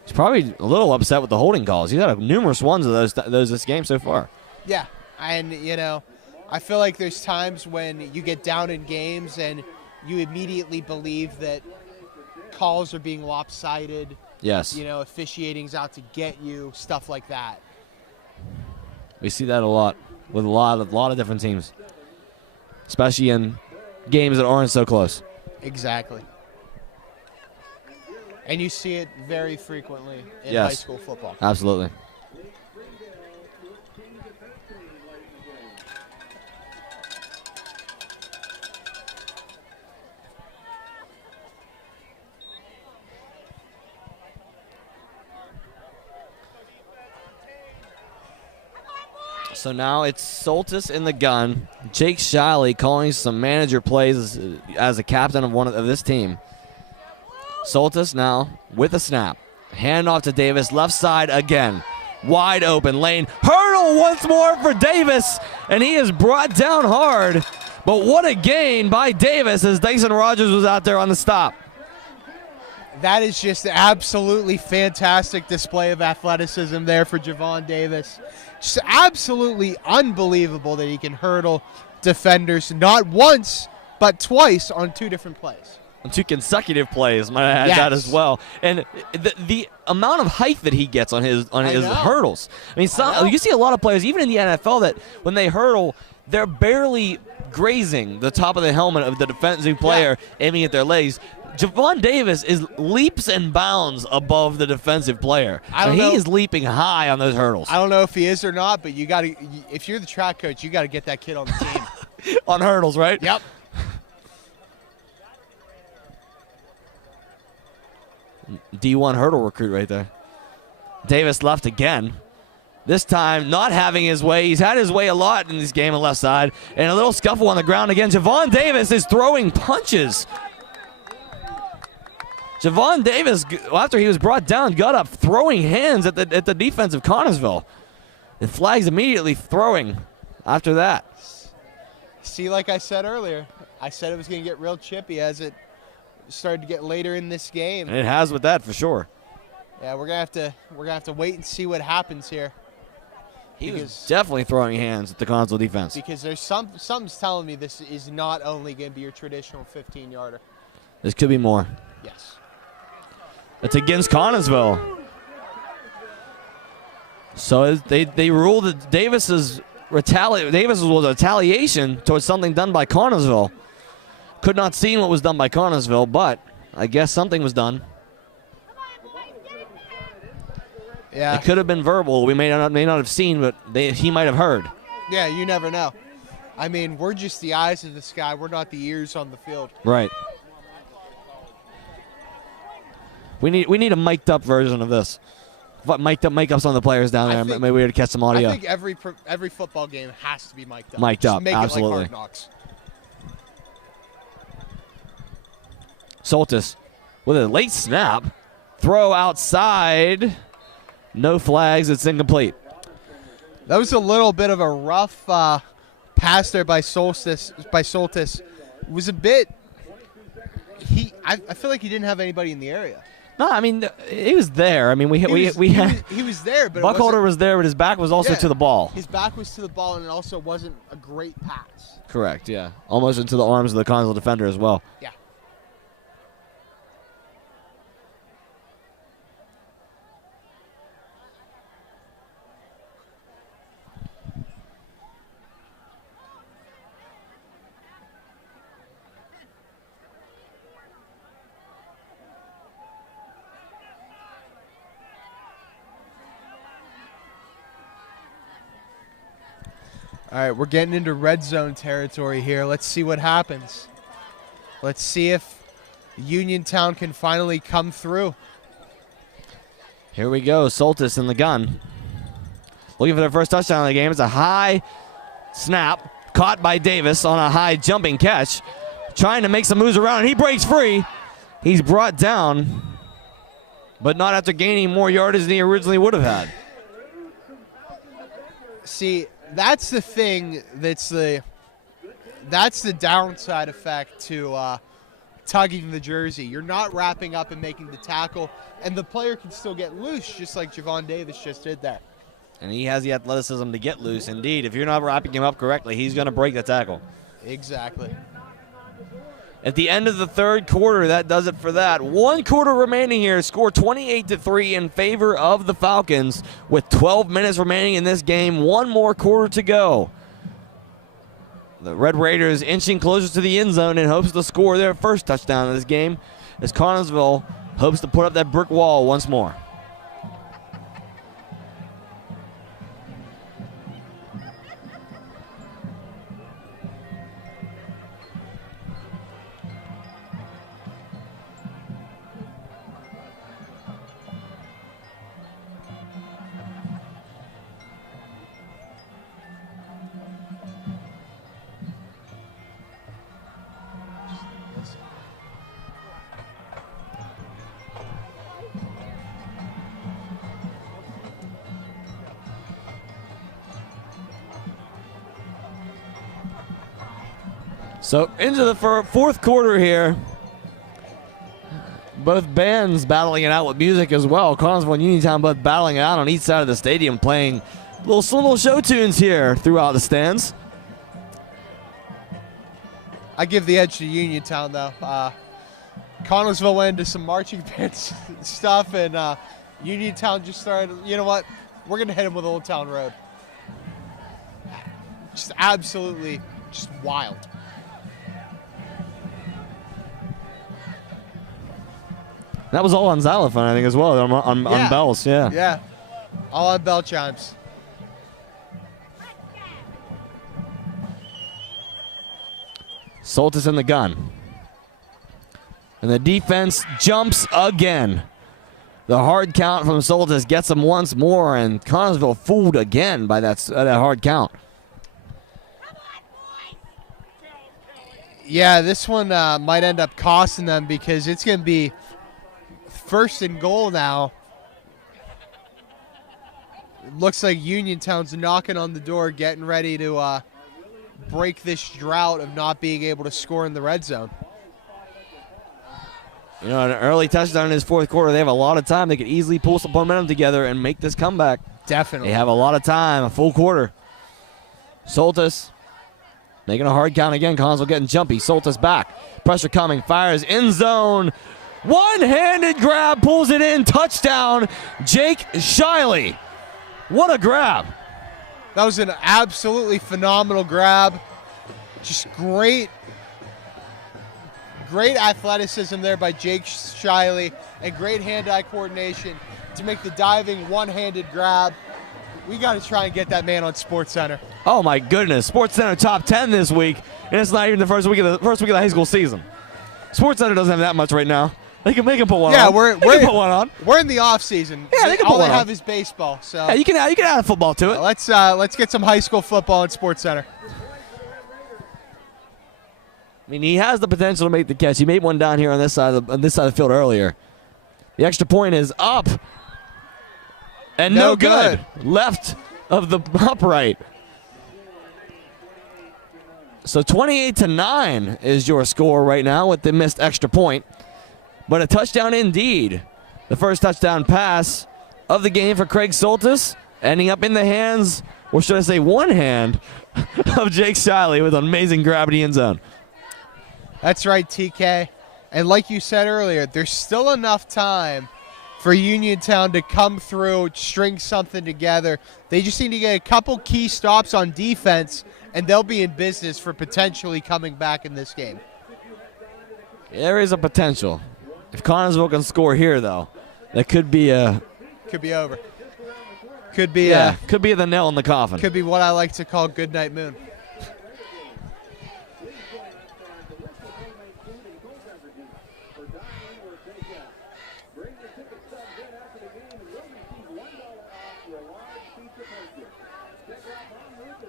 He's probably a little upset with the holding calls. He's had numerous ones of those this game so far. Yeah, and, you know, I feel like there's times when you get down in games and you immediately believe that calls are being lopsided. Yes. You know, officiating's out to get you, stuff like that. We see that a lot with a lot of different teams, especially in games that aren't so close. Exactly. And you see it very frequently in Yes. high school football. Absolutely. So now it's Soltis in the gun. Jake Shiley calling some manager plays as a captain of this team. Soltis now with a snap. Hand off to Davis, left side again. Wide open lane. Hurdle once more for Davis, and he is brought down hard. But what a gain by Davis as Dyson Rogers was out there on the stop. That is just an absolutely fantastic display of athleticism there for Javon Davis. Just absolutely unbelievable that he can hurdle defenders not once, but twice on 2 different plays. On 2 consecutive plays, might I add that as well. And the amount of height that he gets on his hurdles. I mean, you see a lot of players, even in the NFL, that when they hurdle, they're barely grazing the top of the helmet of the defensive player, aiming at their legs. Javon Davis is leaps and bounds above the defensive player. He is leaping high on those hurdles. I don't know if he is or not, but if you're the track coach, you got to get that kid on the team. On hurdles, right? Yep. D1 hurdle recruit right there. Davis left again. This time not having his way. He's had his way a lot in this game on the left side. And a little scuffle on the ground again. Javon Davis is throwing punches. Javon Davis, after he was brought down, got up throwing hands at the defense of Connellsville. And flags immediately throwing after that. See, like I said earlier, I said it was going to get real chippy as it started to get later in this game. And it has with that for sure. Yeah, we're gonna have to wait and see what happens here. He was definitely throwing hands at the Connellsville defense. Because there's something's telling me this is not only going to be your traditional 15-yarder. This could be more. Yes. It's against Connellsville. So they ruled that Davis was retaliation towards something done by Connellsville. Could not see what was done by Connellsville, but I guess something was done. Yeah. It could have been verbal. We may not have seen, but he might have heard. Yeah, you never know. I mean, we're just the eyes of the sky. We're not the ears on the field. Right. We need a mic'd up version of this. Mic'd up some of the players down there. Maybe we would catch some audio. I think every football game has to be mic'd up. Mic'd up, make absolutely. It like Hard Knocks. Soltis with a late snap. Throw outside. No flags. It's incomplete. That was a little bit of a rough pass there by Soltis. It was a bit. I feel like he didn't have anybody in the area. No, I mean he was there. I mean we had he was there, but Buckholder was there, but his back was also to the ball. His back was to the ball, and it also wasn't a great pass. Correct. Yeah, almost into the arms of the Connellsville defender as well. Yeah. All right, we're getting into red zone territory here. Let's see what happens. Let's see if Uniontown can finally come through. Here we go. Soltis in the gun. Looking for their first touchdown of the game. It's a high snap caught by Davis on a high jumping catch. Trying to make some moves around, and he breaks free. He's brought down, but not after gaining more yardage than he originally would have had. See, that's the thing that's the downside effect to tugging the jersey. You're not wrapping up and making the tackle, and the player can still get loose, just like Javon Davis just did that. And he has the athleticism to get loose. Indeed, if you're not wrapping him up correctly, he's going to break the tackle. Exactly. At the end of the third quarter, that does it for that. 1 quarter remaining here. Score 28-3 in favor of the Falcons with 12 minutes remaining in this game. 1 more quarter to go. The Red Raiders inching closer to the end zone in hopes to score their first touchdown of this game as Connellsville hopes to put up that brick wall once more. So into the fourth quarter here. Both bands battling it out with music as well. Connellsville and Uniontown both battling it out on each side of the stadium, playing little show tunes here throughout the stands. I give the edge to Uniontown, though. Connellsville went into some marching band stuff, and Uniontown just started, you know what? We're going to hit them with Old Town Road. Just absolutely just wild. That was all on xylophone, I think, as well, on bells, yeah. Yeah, all on bell chimes. Soltis in the gun. And the defense jumps again. The hard count from Soltis gets him once more, and Connellsville fooled again by that hard count. Yeah, this one might end up costing them because it's going to be first and goal now. It looks like Uniontown's knocking on the door, getting ready to break this drought of not being able to score in the red zone. You know, an early touchdown in his fourth quarter. They have a lot of time. They could easily pull some momentum together and make this comeback. Definitely. They have a lot of time, a full quarter. Soltis making a hard count again. Connellsville getting jumpy. Soltis back. Pressure coming. Fires in zone. One-handed grab. Pulls it in. Touchdown. Jake Shiley. What a grab. That was an absolutely phenomenal grab. Just great athleticism there by Jake Shiley and great hand-eye coordination to make the diving one-handed grab. We got to try and get that man on SportsCenter. Oh my goodness! SportsCenter top 10 this week, and it's not even the first week of the high school season. SportsCenter doesn't have that much right now. They can put one on. Yeah, they can put one on. We're in the off season. Yeah, they can put all one they on. have is baseball. So yeah, you can add football to it. Let's get some high school football on SportsCenter. I mean, he has the potential to make the catch. He made one down here on this side of the field earlier. The extra point is up. And no good. Left of the upright. So 28-9 is your score right now with the missed extra point. But a touchdown indeed. The first touchdown pass of the game for Craig Soltis, ending up in the hands, or should I say one hand, of Jake Shiley with an amazing gravity end zone. That's right, TK. And like you said earlier, there's still enough time for Uniontown to come through, string something together. They just need to get a couple key stops on defense, and they'll be in business for potentially coming back in this game. There is a potential. If Connellsville can score here, though, that could be a... Could be over. Could be could be the nail in the coffin. Could be what I like to call Goodnight Moon.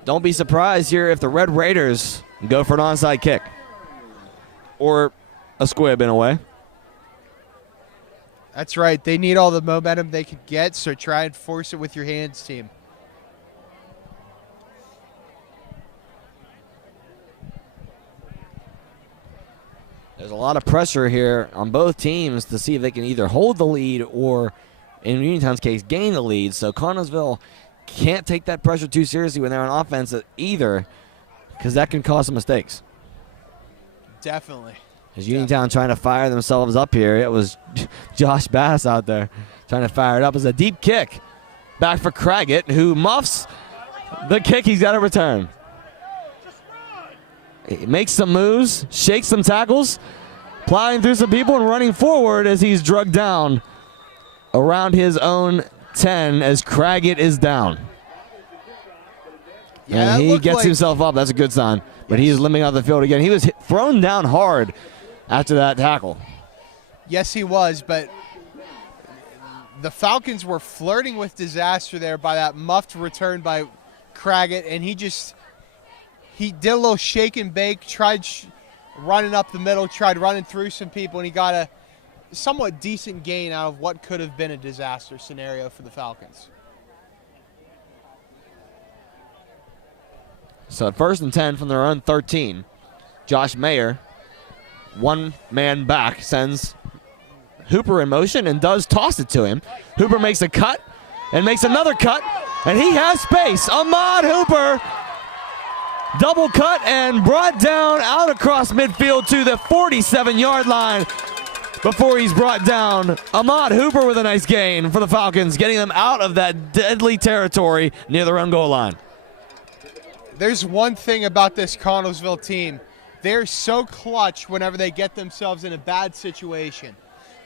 Don't be surprised here if the Red Raiders go for an onside kick. Or a squib in a way. That's right. They need all the momentum they could get, so try and force it with your hands, team. There's a lot of pressure here on both teams to see if they can either hold the lead or, in Uniontown's case, gain the lead. So Connellsville can't take that pressure too seriously when they're on offense either, because that can cause some mistakes. Definitely. As Uniontown trying to fire themselves up here. It was Josh Bass out there trying to fire it up. As a deep kick back for Craggett, who muffs the kick he's got to return. He makes some moves, shakes some tackles, plowing through some people and running forward as he's drugged down around his own 10 as Craggett is down. Yeah, and he gets himself up. That's a good sign. But he is limping out the field again. He was thrown down hard after that tackle. Yes, he was, but the Falcons were flirting with disaster there by that muffed return by Craggett, and he did a little shake and bake, tried running up the middle, tried running through some people, and he got a somewhat decent gain out of what could have been a disaster scenario for the Falcons. So at 1st and 10 from their own 13, Josh Mayer, one man back, sends Hooper in motion and does toss it to him. Hooper makes a cut and makes another cut, and he has space. Ahmad Hooper, double cut and brought down out across midfield to the 47-yard line. before he's brought down. Ahmad Hooper with a nice gain for the Falcons, getting them out of that deadly territory near their own goal line. There's one thing about this Connellsville team. They're so clutch whenever they get themselves in a bad situation.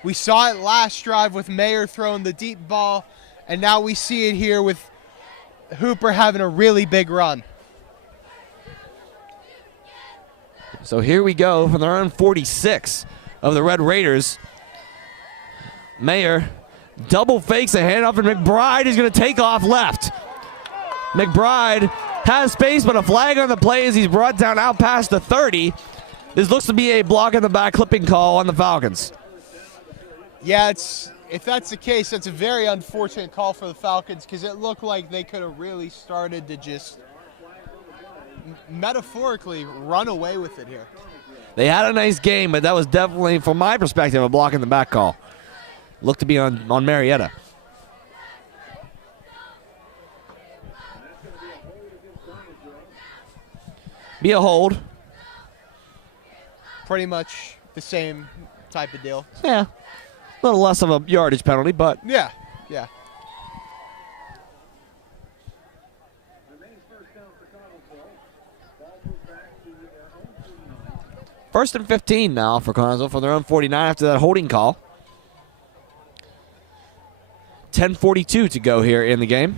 We saw it last drive with Mayer throwing the deep ball, and now we see it here with Hooper having a really big run. So here we go from their own 46 of the Red Raiders. Mayer double fakes a handoff, and McBride is going to take off left. McBride has space, but a flag on the play as he's brought down out past the 30. This looks to be a block in the back clipping call on the Falcons. Yeah, if that's the case, that's a very unfortunate call for the Falcons because it looked like they could have really started to just metaphorically run away with it here. They had a nice game, but that was definitely, from my perspective, a block in the back call. Looked to be on Marietta. Be a hold. Pretty much the same type of deal. Yeah. A little less of a yardage penalty, but Yeah. Remains first down for Connellsville. Ball moved back to their own 49. first and 15 now for Connellsville from their own 49 after that holding call. 10:42 to go here in the game.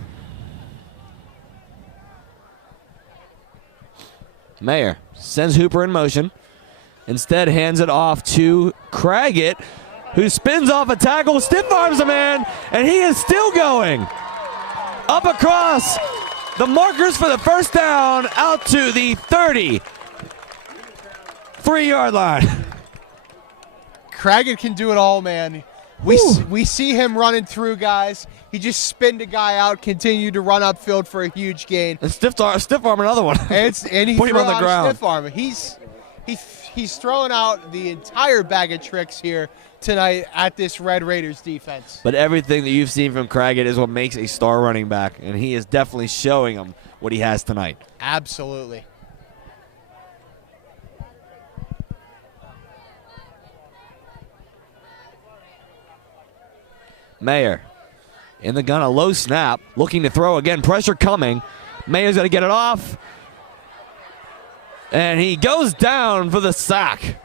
Mayer sends Hooper in motion. Instead hands it off to Craggett, who spins off a tackle, stiff arms a man, and he is still going. Up across the markers for the first down, out to the 33-yard line. Craggett can do it all, man. We see him running through guys. He just spinned a guy out, continued to run upfield for a huge gain. And stiff arm another one. And he Put him threw on the out ground. a stiff arm. He's throwing out the entire bag of tricks here tonight at this Red Raiders defense. But everything that you've seen from Craggett is what makes a star running back, and he is definitely showing them what he has tonight. Absolutely. Mayer in the gun, a low snap, looking to throw again. Pressure coming. Mayer's going to get it off. And he goes down for the sack.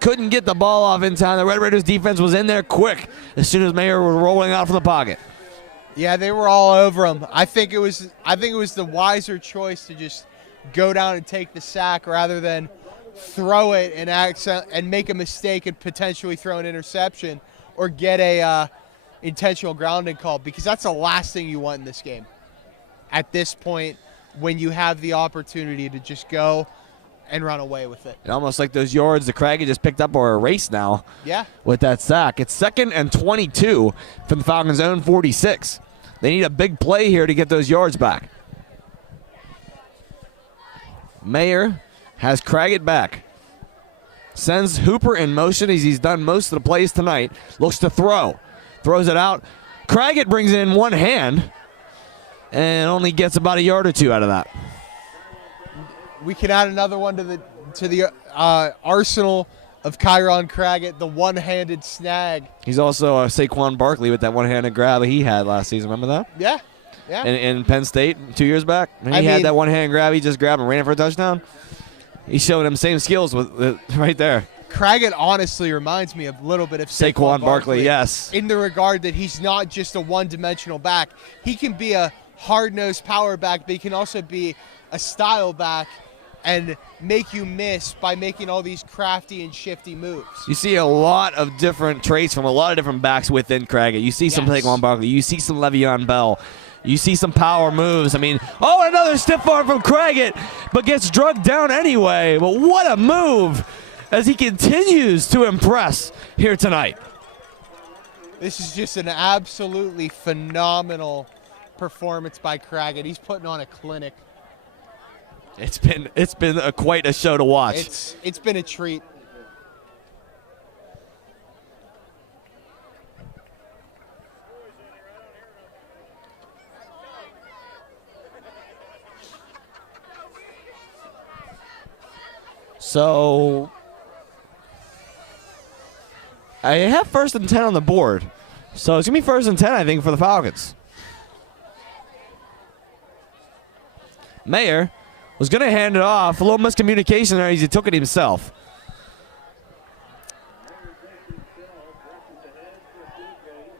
Couldn't get the ball off in time. The Red Raiders defense was in there quick as soon as Mayer was rolling out from the pocket. Yeah, they were all over him. I think it was the wiser choice to just go down and take the sack rather than throw it and make a mistake and potentially throw an interception or get a intentional grounding call, because that's the last thing you want in this game. At this point, when you have the opportunity to just go and run away with it. And almost like those yards the Craggett just picked up are erased now. Yeah. With that sack. It's 2nd and 22 from the Falcons' own 46. They need a big play here to get those yards back. Mayer has Craggett back. Sends Hooper in motion as he's done most of the plays tonight. Looks to throw. Throws it out. Craggett brings it in one hand and only gets about a yard or two out of that. We can add another one to the arsenal of Kyron Craggett, the one-handed snag. He's also Saquon Barkley with that one-handed grab that he had last season. Remember that? Yeah, yeah. In Penn State 2 years back? When he had that one-hand grab, he just grabbed and ran it for a touchdown. He's showing him same skills with right there. Craggett honestly reminds me a little bit of Saquon Barkley, yes. In the regard that he's not just a one-dimensional back. He can be a hard-nosed power back, but he can also be a style back and make you miss by making all these crafty and shifty moves. You see a lot of different traits from a lot of different backs within Craggett. You see some Saquon Barkley. You see some Le'Veon Bell. You see some power moves. I mean, another stiff arm from Craggett, but gets drugged down anyway. But what a move as he continues to impress here tonight. This is just an absolutely phenomenal performance by Craggett. He's putting on a clinic. It's been quite a show to watch. It's been a treat. So I have 1st and 10 on the board. So it's going to be 1st and 10, I think, for the Falcons. Mayer was going to hand it off. A little miscommunication there as he took it himself.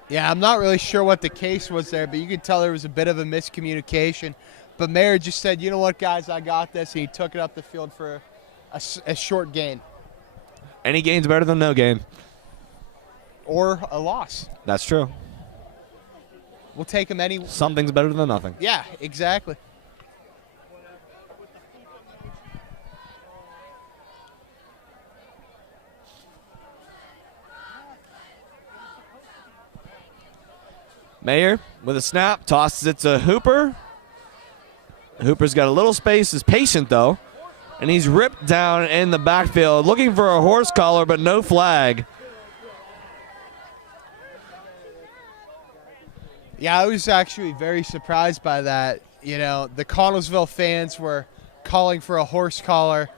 Yeah, I'm not really sure what the case was there, but you could tell there was a bit of a miscommunication. But Mayer just said, you know what, guys, I got this, and he took it up the field for a short gain. Any gain's better than no gain. Or a loss. That's true. We'll take him any. Something's better than nothing. Yeah, exactly. Mayer with a snap, tosses it to Hooper. Hooper's got a little space, is patient though, and he's ripped down in the backfield, looking for a horse collar, but no flag. Yeah, I was actually very surprised by that. You know, the Connellsville fans were calling for a horse collar,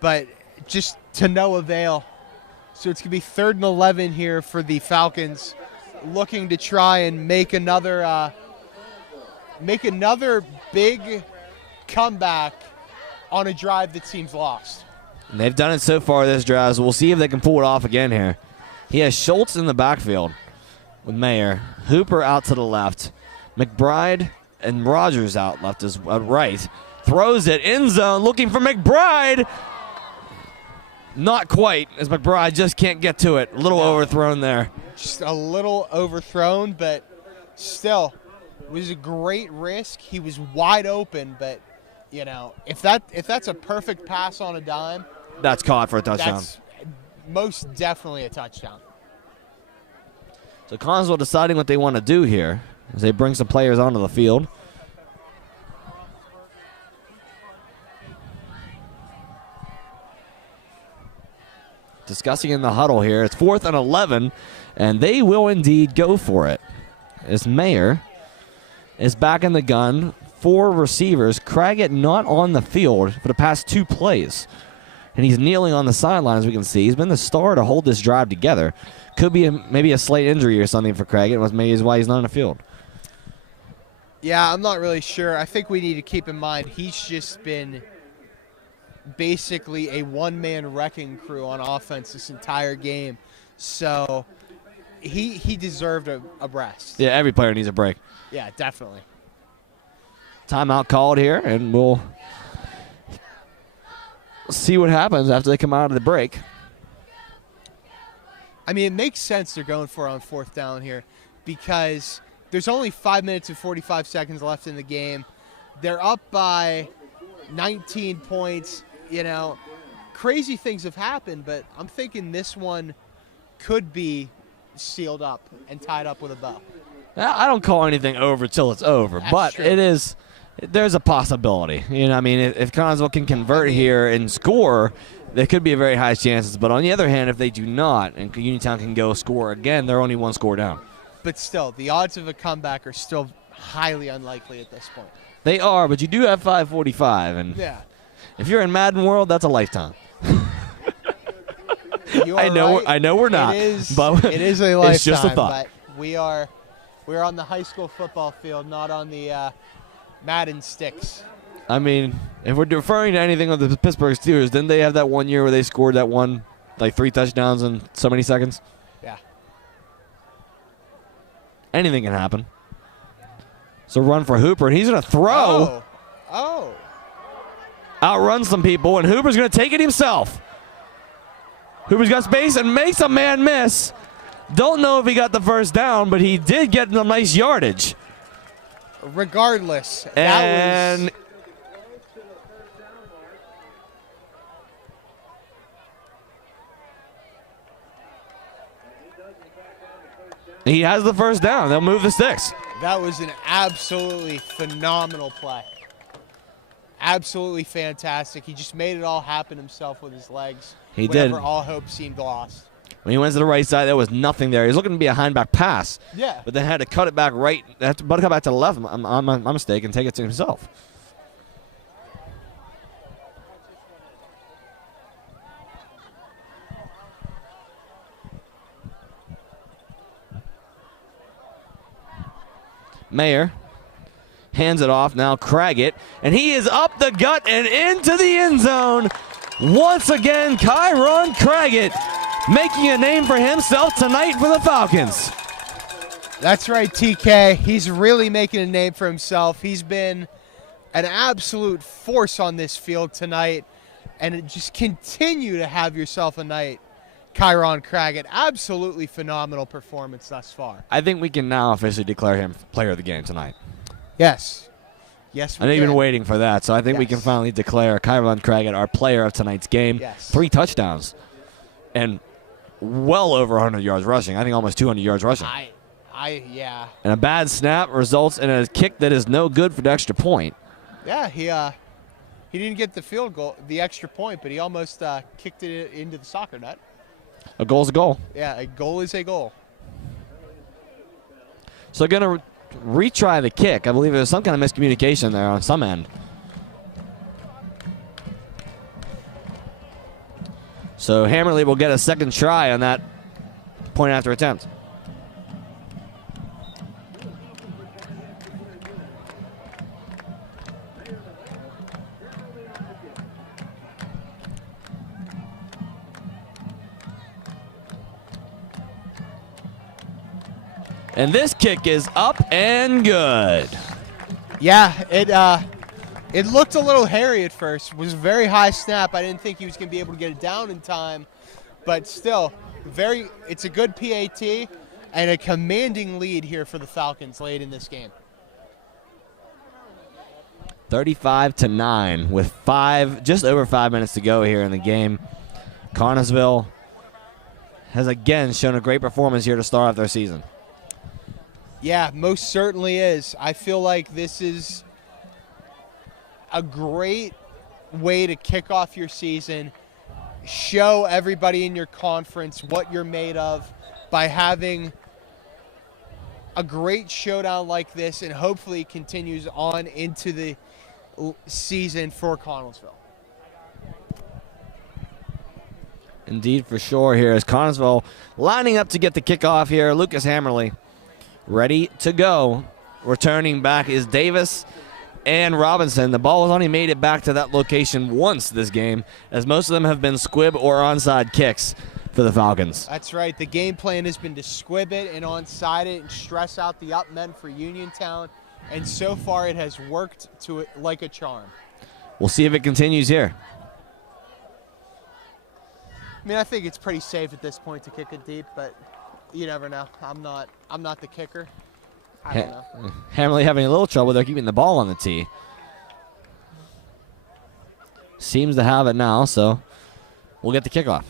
but just to no avail. So it's going to be 3rd and 11 here for the Falcons, looking to try and make another big comeback on a drive that seems lost. And they've done it so far this drive, so we'll see if they can pull it off again here. He has Schultz in the backfield with Mayer. Hooper out to the left. McBride and Rogers out left as right. Throws it end zone, looking for McBride. Not quite, as McBride just can't get to it. A little overthrown there. Just a little overthrown, but still, it was a great risk. He was wide open, but you know, if that's a perfect pass on a dime, that's caught for a touchdown. That's most definitely a touchdown. So Connellsville deciding what they want to do here as they bring some players onto the field. Discussing in the huddle here. It's 4th and 11, and they will indeed go for it. As Mayer is back in the gun. 4 receivers. Craggett not on the field for the past 2 plays. And he's kneeling on the sideline, as we can see. He's been the star to hold this drive together. Could be maybe a slight injury or something for Craggett. Was maybe why he's not on the field. Yeah, I'm not really sure. I think we need to keep in mind he's just been basically a one-man wrecking crew on offense this entire game. So he deserved a rest. Yeah, every player needs a break. Yeah, definitely. Timeout called here, and we'll see what happens after they come out of the break. I mean, it makes sense they're going for it on 4th down here because there's only 5 minutes and 45 seconds left in the game. They're up by 19 points. You know, crazy things have happened, but I'm thinking this one could be sealed up and tied up with a bow. I don't call anything over till it's over, That's but true. it is. There's a possibility. You know, I mean, if Connellsville can convert here and score, there could be a very high chances. But on the other hand, if they do not, and Uniontown can go score again, they're only 1 score down. But still, the odds of a comeback are still highly unlikely at this point. They are, but you do have 5:45, and Yeah. if you're in Madden world, that's a lifetime. You are right. I know we're not. But it is a lifetime. It's just a thought. But we're on the high school football field, not on the Madden sticks. I mean, if we're referring to anything with the Pittsburgh Steelers, didn't they have that one year where they scored that one, like 3 touchdowns in so many seconds? Yeah. Anything can happen. So run for Hooper, and he's going to throw. Oh. Outrun some people, and Hooper's going to take it himself. Hooper's got space and makes a man miss. Don't know if he got the first down, but he did get some nice yardage. Regardless, And that was... he has the first down. They'll move the sticks. That was an absolutely phenomenal play. Absolutely fantastic. He just made it all happen himself with his legs. He did. Whenever all hope seemed lost. When he went to the right side, there was nothing there. He was looking to be a hindback pass. Yeah. But then had to cut it back right. Had to cut back to the left. My mistake, and take it to himself. Mayer hands it off. Now Craggett, and he is up the gut and into the end zone. Once again, Kyron Craggett making a name for himself tonight for the Falcons. That's right, TK. He's really making a name for himself. He's been an absolute force on this field tonight, and just continue to have yourself a night. Kyron Craggett, absolutely phenomenal performance thus far. I think we can now officially declare him player of the game tonight. Yes. Yes, we I know you've can. been waiting for that, so I think we can Yes. finally declare Kyron Craggett our player of tonight's game. Yes. 3 touchdowns and well over 100 yards rushing. I think almost 200 yards rushing. Yeah. And a bad snap results in a kick that is no good for the extra point. Yeah, he didn't get the field goal, the extra point, but he almost kicked it into the soccer net. A goal's a goal. Yeah, a goal is a goal. So going to retry the kick. I believe there was some kind of miscommunication there on some end. So Hammerly will get a second try on that point after attempt. And this kick is up and good. Yeah, it looked a little hairy at first. It was a very high snap. I didn't think he was going to be able to get it down in time, but still, it's a good PAT and a commanding lead here for the Falcons late in this game. 35-9 with just over 5 minutes to go here in the game. Connellsville has again shown a great performance here to start off their season. Yeah, most certainly is. I feel like this is a great way to kick off your season, show everybody in your conference what you're made of by having a great showdown like this, and hopefully it continues on into the season for Connellsville. Indeed, for sure here is Connellsville lining up to get the kickoff here. Lucas Hammerly ready to go. Returning back is Davis and Robinson. The ball has only made it back to that location once this game, as most of them have been squib or onside kicks for the Falcons. That's right. The game plan has been to squib it and onside it and stress out the up men for Uniontown, and so far it has worked to it like a charm. We'll see if it continues here. I mean, I think it's pretty safe at this point to kick it deep, but you never know. I'm not the kicker. I don't know. Hammerly having a little trouble there keeping the ball on the tee. Seems to have it now, so we'll get the kickoff.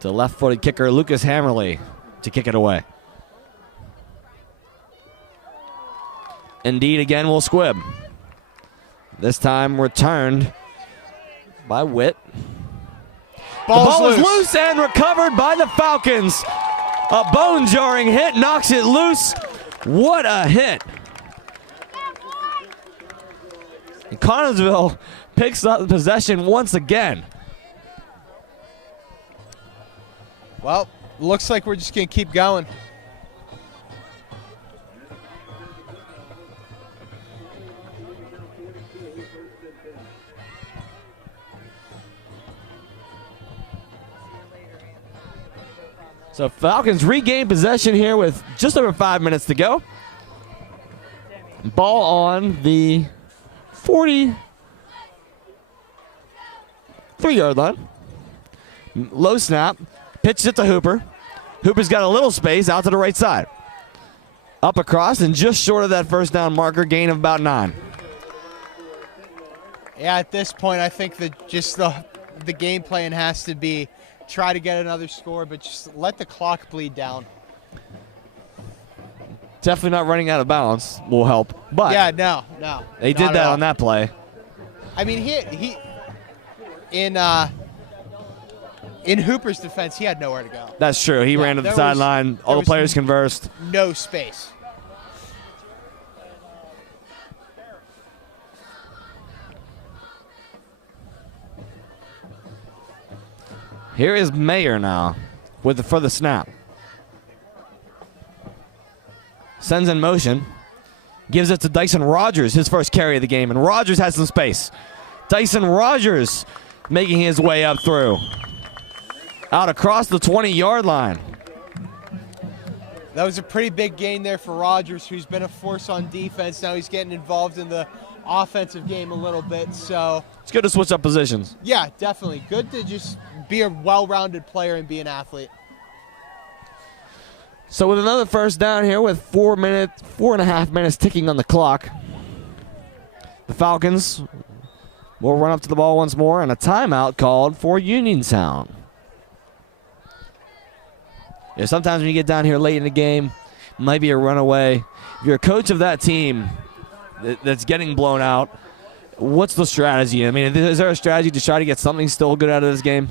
To left-footed kicker Lucas Hammerly to kick it away. Indeed, again, will squib. This time returned by Witt. The ball is loose and recovered by the Falcons. A bone-jarring hit knocks it loose. What a hit. And Connellsville picks up the possession once again. Well, looks like we're just going to keep going. So Falcons regain possession here with just over 5 minutes to go. Ball on the 43-yard line. Low snap. Pitches it to Hooper. Hooper's got a little space out to the right side. Up across and just short of that first down marker, gain of about 9. Yeah, at this point, I think that just the game plan has to be try to get another score, but just let the clock bleed down. Definitely not running out of bounds will help. But yeah, no. They did that on that play. I mean, he in Hooper's defense, he had nowhere to go. That's true. He ran to the sideline. All the players conversed. No space. Here is Mayer now for the snap. Sends in motion. Gives it to Dyson Rogers, his first carry of the game, and Rogers has some space. Dyson Rogers making his way up through. Out across the 20-yard line. That was a pretty big gain there for Rogers, who's been a force on defense. Now he's getting involved in the offensive game a little bit. So It's good to switch up positions. yeah, definitely. Good to just be a well-rounded player and be an athlete. So with another first down here with 4.5 minutes ticking on the clock, the Falcons will run up to the ball once more, and a timeout called for Uniontown. Yeah, sometimes when you get down here late in the game, it might be a runaway. If you're a coach of that team that's getting blown out, what's the strategy? I mean, is there a strategy to try to get something still good out of this game?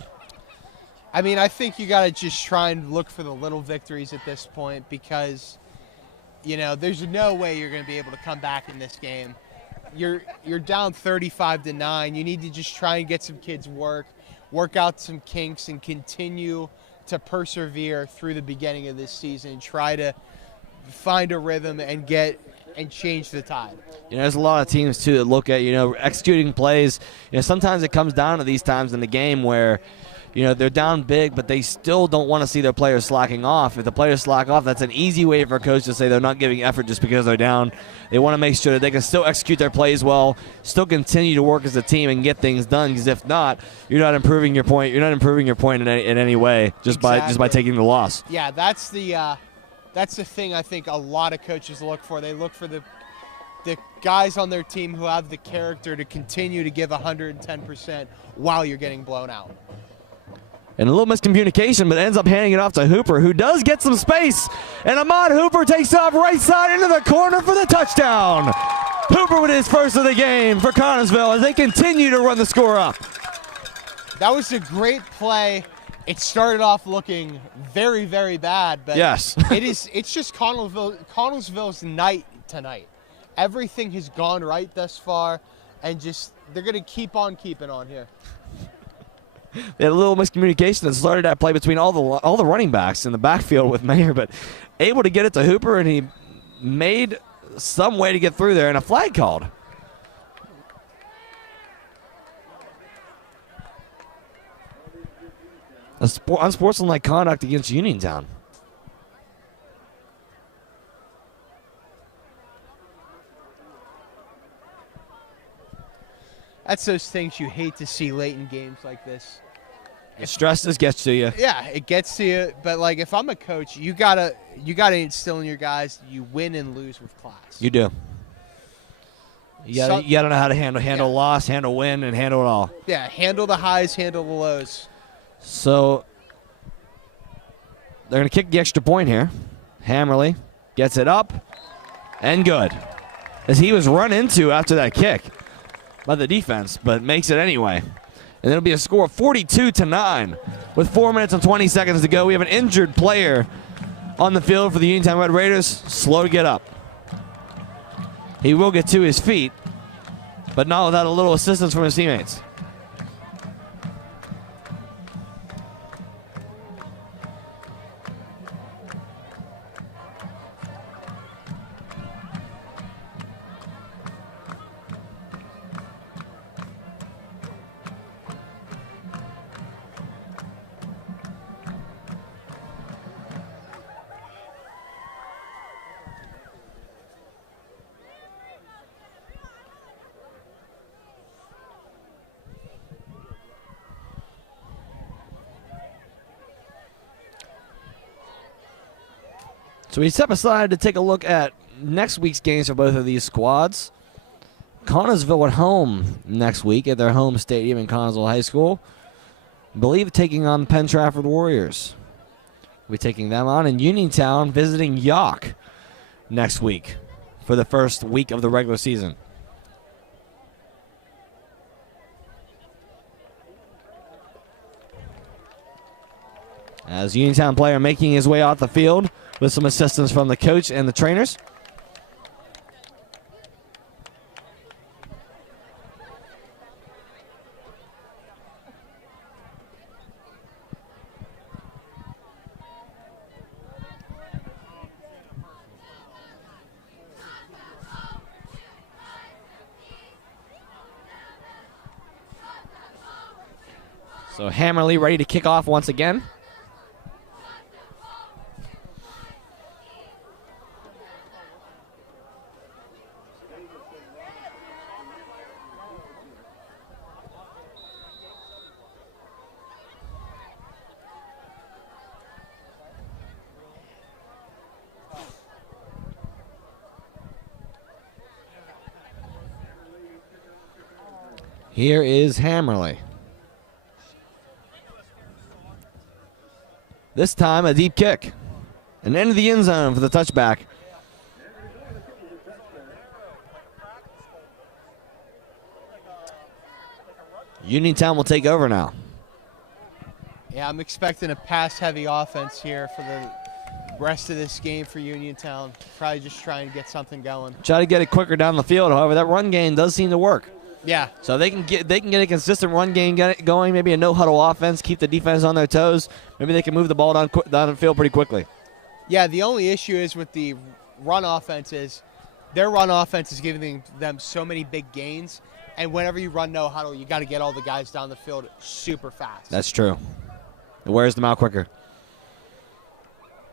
I mean, I think you got to just try and look for the little victories at this point because, you know, there's no way you're going to be able to come back in this game. You're down 35-9. You need to just try and get some kids work out some kinks, and continue to persevere through the beginning of this season. Try to find a rhythm and change the tide. You know, there's a lot of teams, too, that look at, you know, executing plays. You know, sometimes it comes down to these times in the game where, you know, they're down big, but they still don't want to see their players slacking off. If the players slack off, that's an easy way for a coach to say they're not giving effort just because they're down. They want to make sure that they can still execute their plays well, still continue to work as a team and get things done, because if not, you're not improving your point. You're not improving your point in any way just by taking the loss. Yeah, that's the thing I think a lot of coaches look for. They look for the guys on their team who have the character to continue to give 110% while you're getting blown out. And a little miscommunication, but ends up handing it off to Hooper, who does get some space. And Ahmad Hooper takes off right side into the corner for the touchdown. Hooper with his first of the game for Connellsville as they continue to run the score up. That was a great play. It started off looking very, very bad, but yes, it's just Connellsville's night tonight. Everything has gone right thus far, and just they're going to keep on keeping on here. They had a little miscommunication that started that play between all the running backs in the backfield with Mayer, but able to get it to Hooper, and he made some way to get through there, and a flag called. Unsportsmanlike conduct against Uniontown. That's those things you hate to see late in games like this. Stress just gets to you. Yeah, it gets to you. But like, if I'm a coach, you gotta instill in your guys you win and lose with class. You do. You gotta know how to handle loss, handle win, and handle it all. Yeah, handle the highs, handle the lows. So they're gonna kick the extra point here. Hammerly gets it up and good, as he was run into after that kick by the defense, but makes it anyway. And it'll be a score of 42-9 with 4 minutes and 20 seconds to go. We have an injured player on the field for the Uniontown Red Raiders. Slow to get up. He will get to his feet, but not without a little assistance from his teammates. So we step aside to take a look at next week's games for both of these squads. Connellsville at home next week at their home stadium in Connellsville High School. I believe taking on the Penn Trafford Warriors. We'll be taking them on. And Uniontown visiting York next week for the first week of the regular season. As Uniontown player making his way off the field with some assistance from the coach and the trainers. So Hammerly ready to kick off once again. Here is Hammerly. This time a deep kick. And into the end zone for the touchback. Uniontown will take over now. Yeah, I'm expecting a pass-heavy offense here for the rest of this game for Uniontown. Probably just trying to get something going. Try to get it quicker down the field. However, that run game does seem to work. Yeah. So they can get a consistent run game going, maybe a no-huddle offense, keep the defense on their toes. Maybe they can move the ball down the field pretty quickly. Yeah, the only issue is with the run offense is their run offense is giving them so many big gains, and whenever you run no huddle, you got to get all the guys down the field super fast. That's true. It wears them out quicker.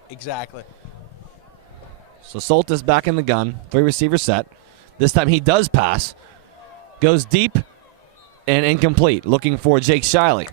Exactly. So Soltis back in the gun, 3 receiver set. This time he does pass. Goes deep and incomplete, looking for Jake Shiley.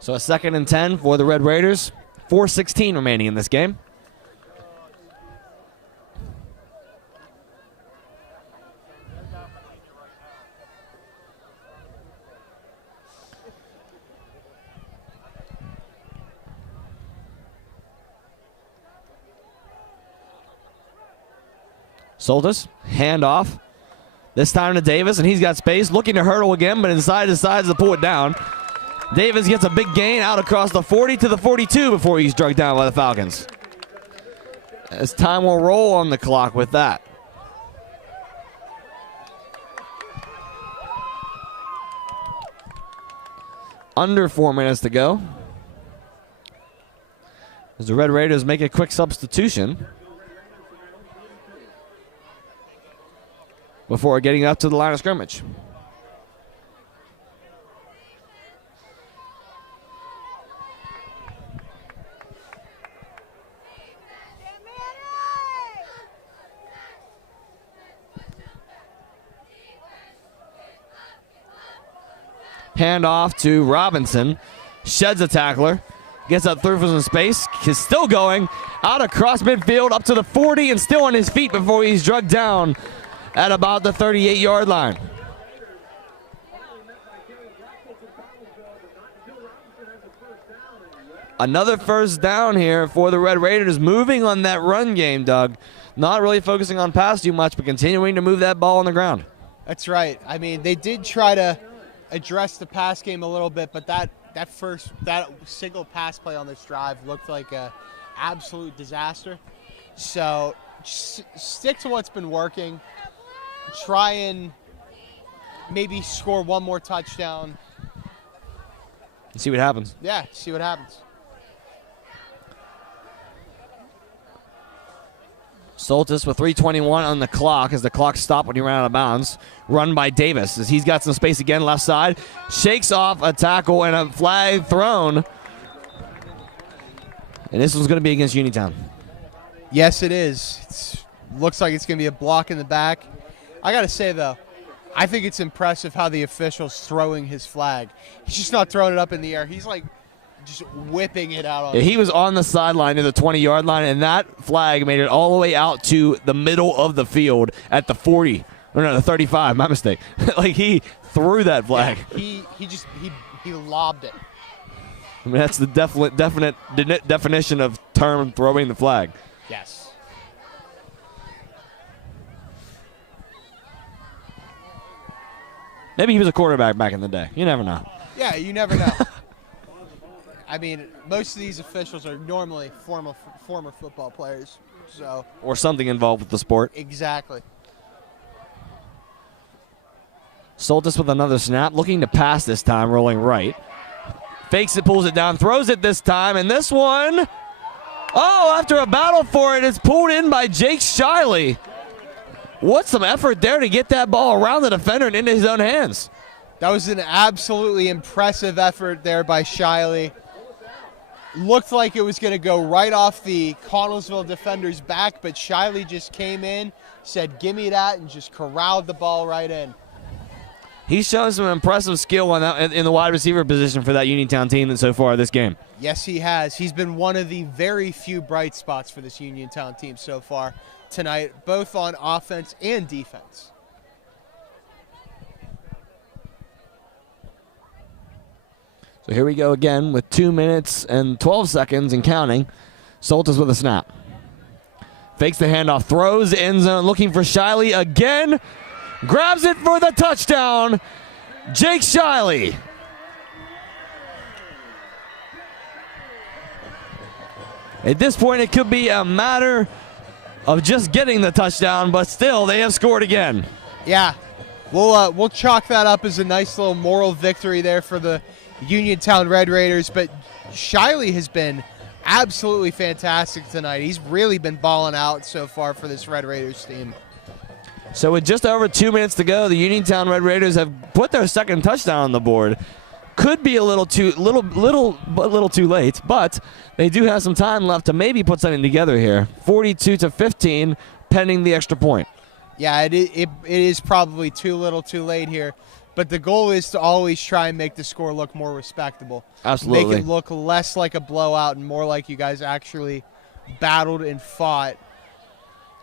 So a 2nd and 10 for the Red Raiders. 4:16 remaining in this game. Soltis, handoff. This time to Davis, and he's got space, looking to hurdle again, but inside decides to pull it down. Davis gets a big gain out across the 40 to the 42 before he's struck down by the Falcons. As time will roll on the clock with that. Under 4 minutes to go. As the Red Raiders make a quick substitution before getting up to the line of scrimmage. Hand off to Robinson. Sheds a tackler. Gets up through for some space. Is still going. Out across midfield up to the 40 and still on his feet before he's drugged down at about the 38-yard line. Another first down here for the Red Raiders. Moving on that run game, Doug. Not really focusing on pass too much, but continuing to move that ball on the ground. That's right. I mean, they did try to address the pass game a little bit, but that single pass play on this drive looked like a absolute disaster. So stick to what's been working. Try and maybe score one more touchdown. See what happens. Yeah, see what happens. Soltis with 3:21 on the clock as the clock stopped when he ran out of bounds. Run by Davis as he's got some space again left side. Shakes off a tackle and a flag thrown. And this one's going to be against Uniontown. Yes, it is. Looks like it's going to be a block in the back. I got to say, though, I think it's impressive how the official's throwing his flag. He's just not throwing it up in the air. He's like just whipping it out. Yeah, he was on the sideline near the 20-yard line, and that flag made it all the way out to the middle of the field at the 40. Or no, the 35. My mistake. Like he threw that flag. Yeah, he lobbed it. I mean, that's the definite definition of term throwing the flag. Yes. Maybe he was a quarterback back in the day. You never know. Yeah, you never know. I mean, most of these officials are normally former football players, so. Or something involved with the sport. Exactly. Soltis with another snap, looking to pass this time, rolling right. Fakes it, pulls it down, throws it this time, and this one, oh, after a battle for it, it's pulled in by Jake Shiley. What some effort there to get that ball around the defender and into his own hands. That was an absolutely impressive effort there by Shiley. Looked like it was going to go right off the Connellsville defender's back, but Shiley just came in, said, "Give me that," and just corralled the ball right in. He's shown some impressive skill on that, in the wide receiver position for that Uniontown team so far this game. Yes, he has. He's been one of the very few bright spots for this Uniontown team so far tonight, both on offense and defense. So here we go again with 2 minutes and 12 seconds and counting. Soltis with a snap. Fakes the handoff, throws end zone, looking for Shiley again. Grabs it for the touchdown, Jake Shiley. At this point, it could be a matter of just getting the touchdown, but still, they have scored again. Yeah, we'll chalk that up as a nice little moral victory there for the Uniontown Red Raiders, but Shiley has been absolutely fantastic tonight. He's really been balling out so far for this Red Raiders team. So with just over 2 minutes to go, the Uniontown Red Raiders have put their second touchdown on the board. Could be a little too late, but they do have some time left to maybe put something together here. 42-15, pending the extra point. Yeah, it is probably too little too late here, but the goal is to always try and make the score look more respectable. Absolutely. Make it look less like a blowout and more like you guys actually battled and fought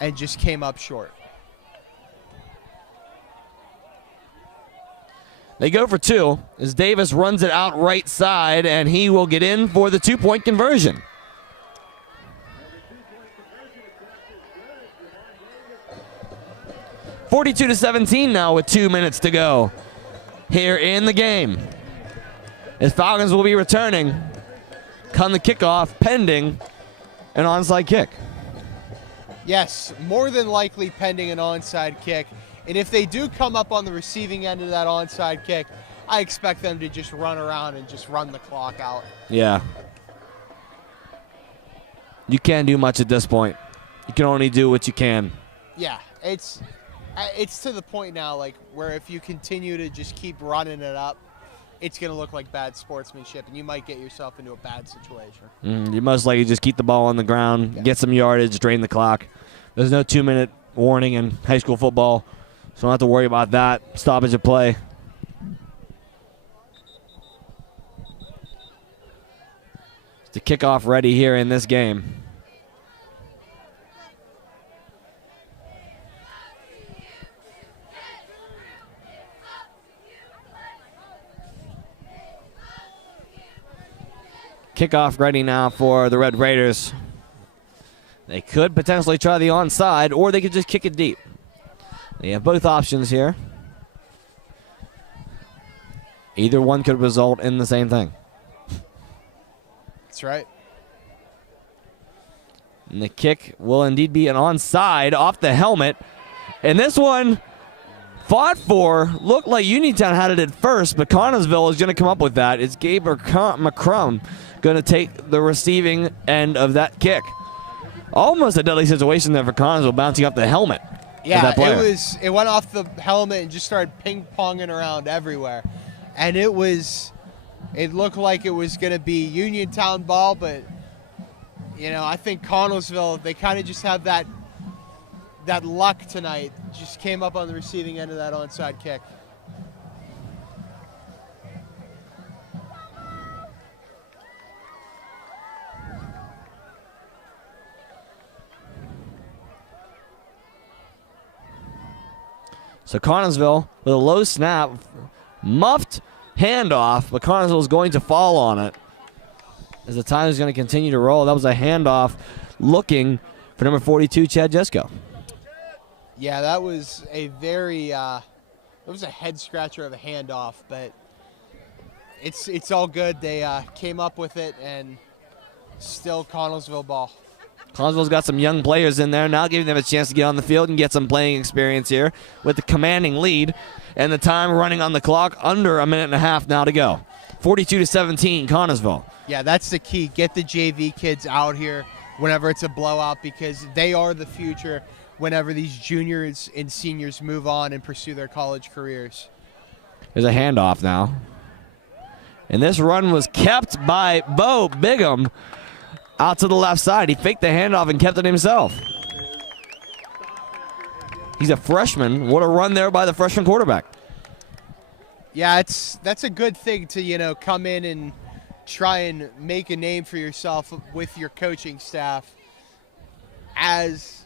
and just came up short. They go for two as Davis runs it out right side, and he will get in for the 2-point conversion. (42-17) now with 2 minutes to go here in the game. As Falcons will be returning. Come the kickoff, pending an onside kick. Yes, more than likely pending an onside kick. And if they do come up on the receiving end of that onside kick, I expect them to just run around and just run the clock out. Yeah. You can't do much at this point. You can only do what you can. Yeah, it's to the point now, like, where if you continue to just keep running it up, it's going to look like bad sportsmanship, and you might get yourself into a bad situation. You most likely just keep the ball on the ground, get some yardage, drain the clock. There's no 2-minute warning in high school football, so don't have to worry about that. Stoppage of play. The kickoff ready here in this game. Kickoff ready now for the Red Raiders. They could potentially try the onside, or they could just kick it deep. They have both options here. Either one could result in the same thing. That's right. And the kick will indeed be an onside off the helmet. And this one fought for, looked like Uniontown had it at first, but Connellsville is going to come up with that. It's Gabe McCrum going to take the receiving end of that kick. Almost a deadly situation there for Connellsville, bouncing off the helmet. Yeah, it went off the helmet and just started ping-ponging around everywhere. And it looked like it was going to be Uniontown ball, but, I think Connellsville, they kind of just have that luck tonight. Just came up on the receiving end of that onside kick. So Connellsville with a low snap, muffed handoff, but Connellsville is going to fall on it as the time is going to continue to roll. That was a handoff looking for number 42, Chad Jesko. Yeah, that was a very, it was a head scratcher of a handoff, but It's all good. They came up with it, and still Connellsville ball. Connellsville's got some young players in there, now giving them a chance to get on the field and get some playing experience here with the commanding lead and the time running on the clock, under a minute and a half now to go. 42-17, Connellsville. Yeah, that's the key. Get the JV kids out here whenever it's a blowout, because they are the future whenever these juniors and seniors move on and pursue their college careers. There's a handoff now. And this run was kept by Bo Bigham out to the left side. He faked the handoff and kept it himself. He's a freshman. What a run there by the freshman quarterback. Yeah, that's a good thing to, come in and try and make a name for yourself with your coaching staff as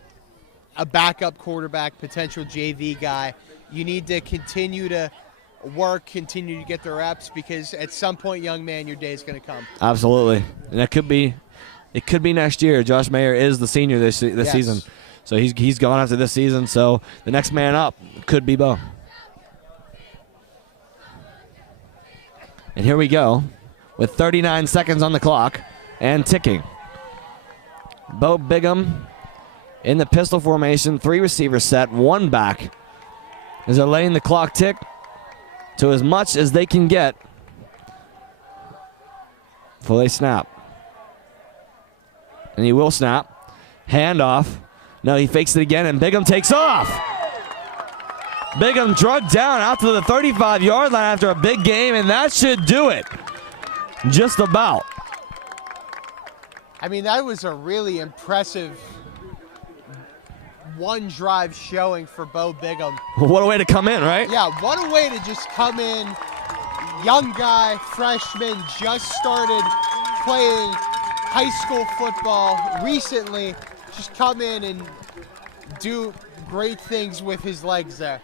a backup quarterback, potential JV guy. You need to continue to work, continue to get the reps, because at some point, young man, your day is going to come. Absolutely. And it could be next year. Josh Mayer is the senior this season. So he's gone after this season, so the next man up could be Bo. And here we go with 39 seconds on the clock and ticking. Bo Bigham in the pistol formation, 3 receiver set, 1 back, as they're letting the clock tick to as much as they can get before they snap. And he will snap. Handoff. No, he fakes it again, and Bigham takes off. Bigham drugged down out to the 35-yard line after a big game, and that should do it. Just about. I mean, that was a really impressive one-drive showing for Bo Bigham. What a way to come in, right? Yeah, what a way to just come in. Young guy, freshman, just started playing high school football recently. Just come in and do great things with his legs there.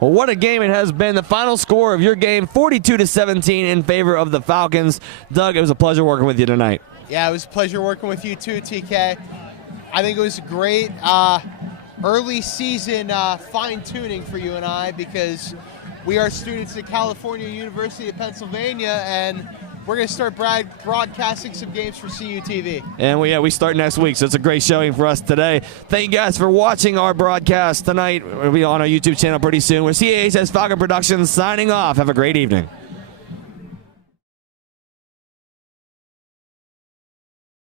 Well, what a game it has been. The final score of your game, 42-17 in favor of the Falcons. Doug, it was a pleasure working with you tonight. Yeah, it was a pleasure working with you too, TK. I think it was great early season fine-tuning for you and I, because we are students at California University of Pennsylvania, and we're going to start broadcasting some games for CUTV. And we start next week, so it's a great showing for us today. Thank you guys for watching our broadcast tonight. We'll be on our YouTube channel pretty soon. We're CAHS Falcon Productions signing off. Have a great evening.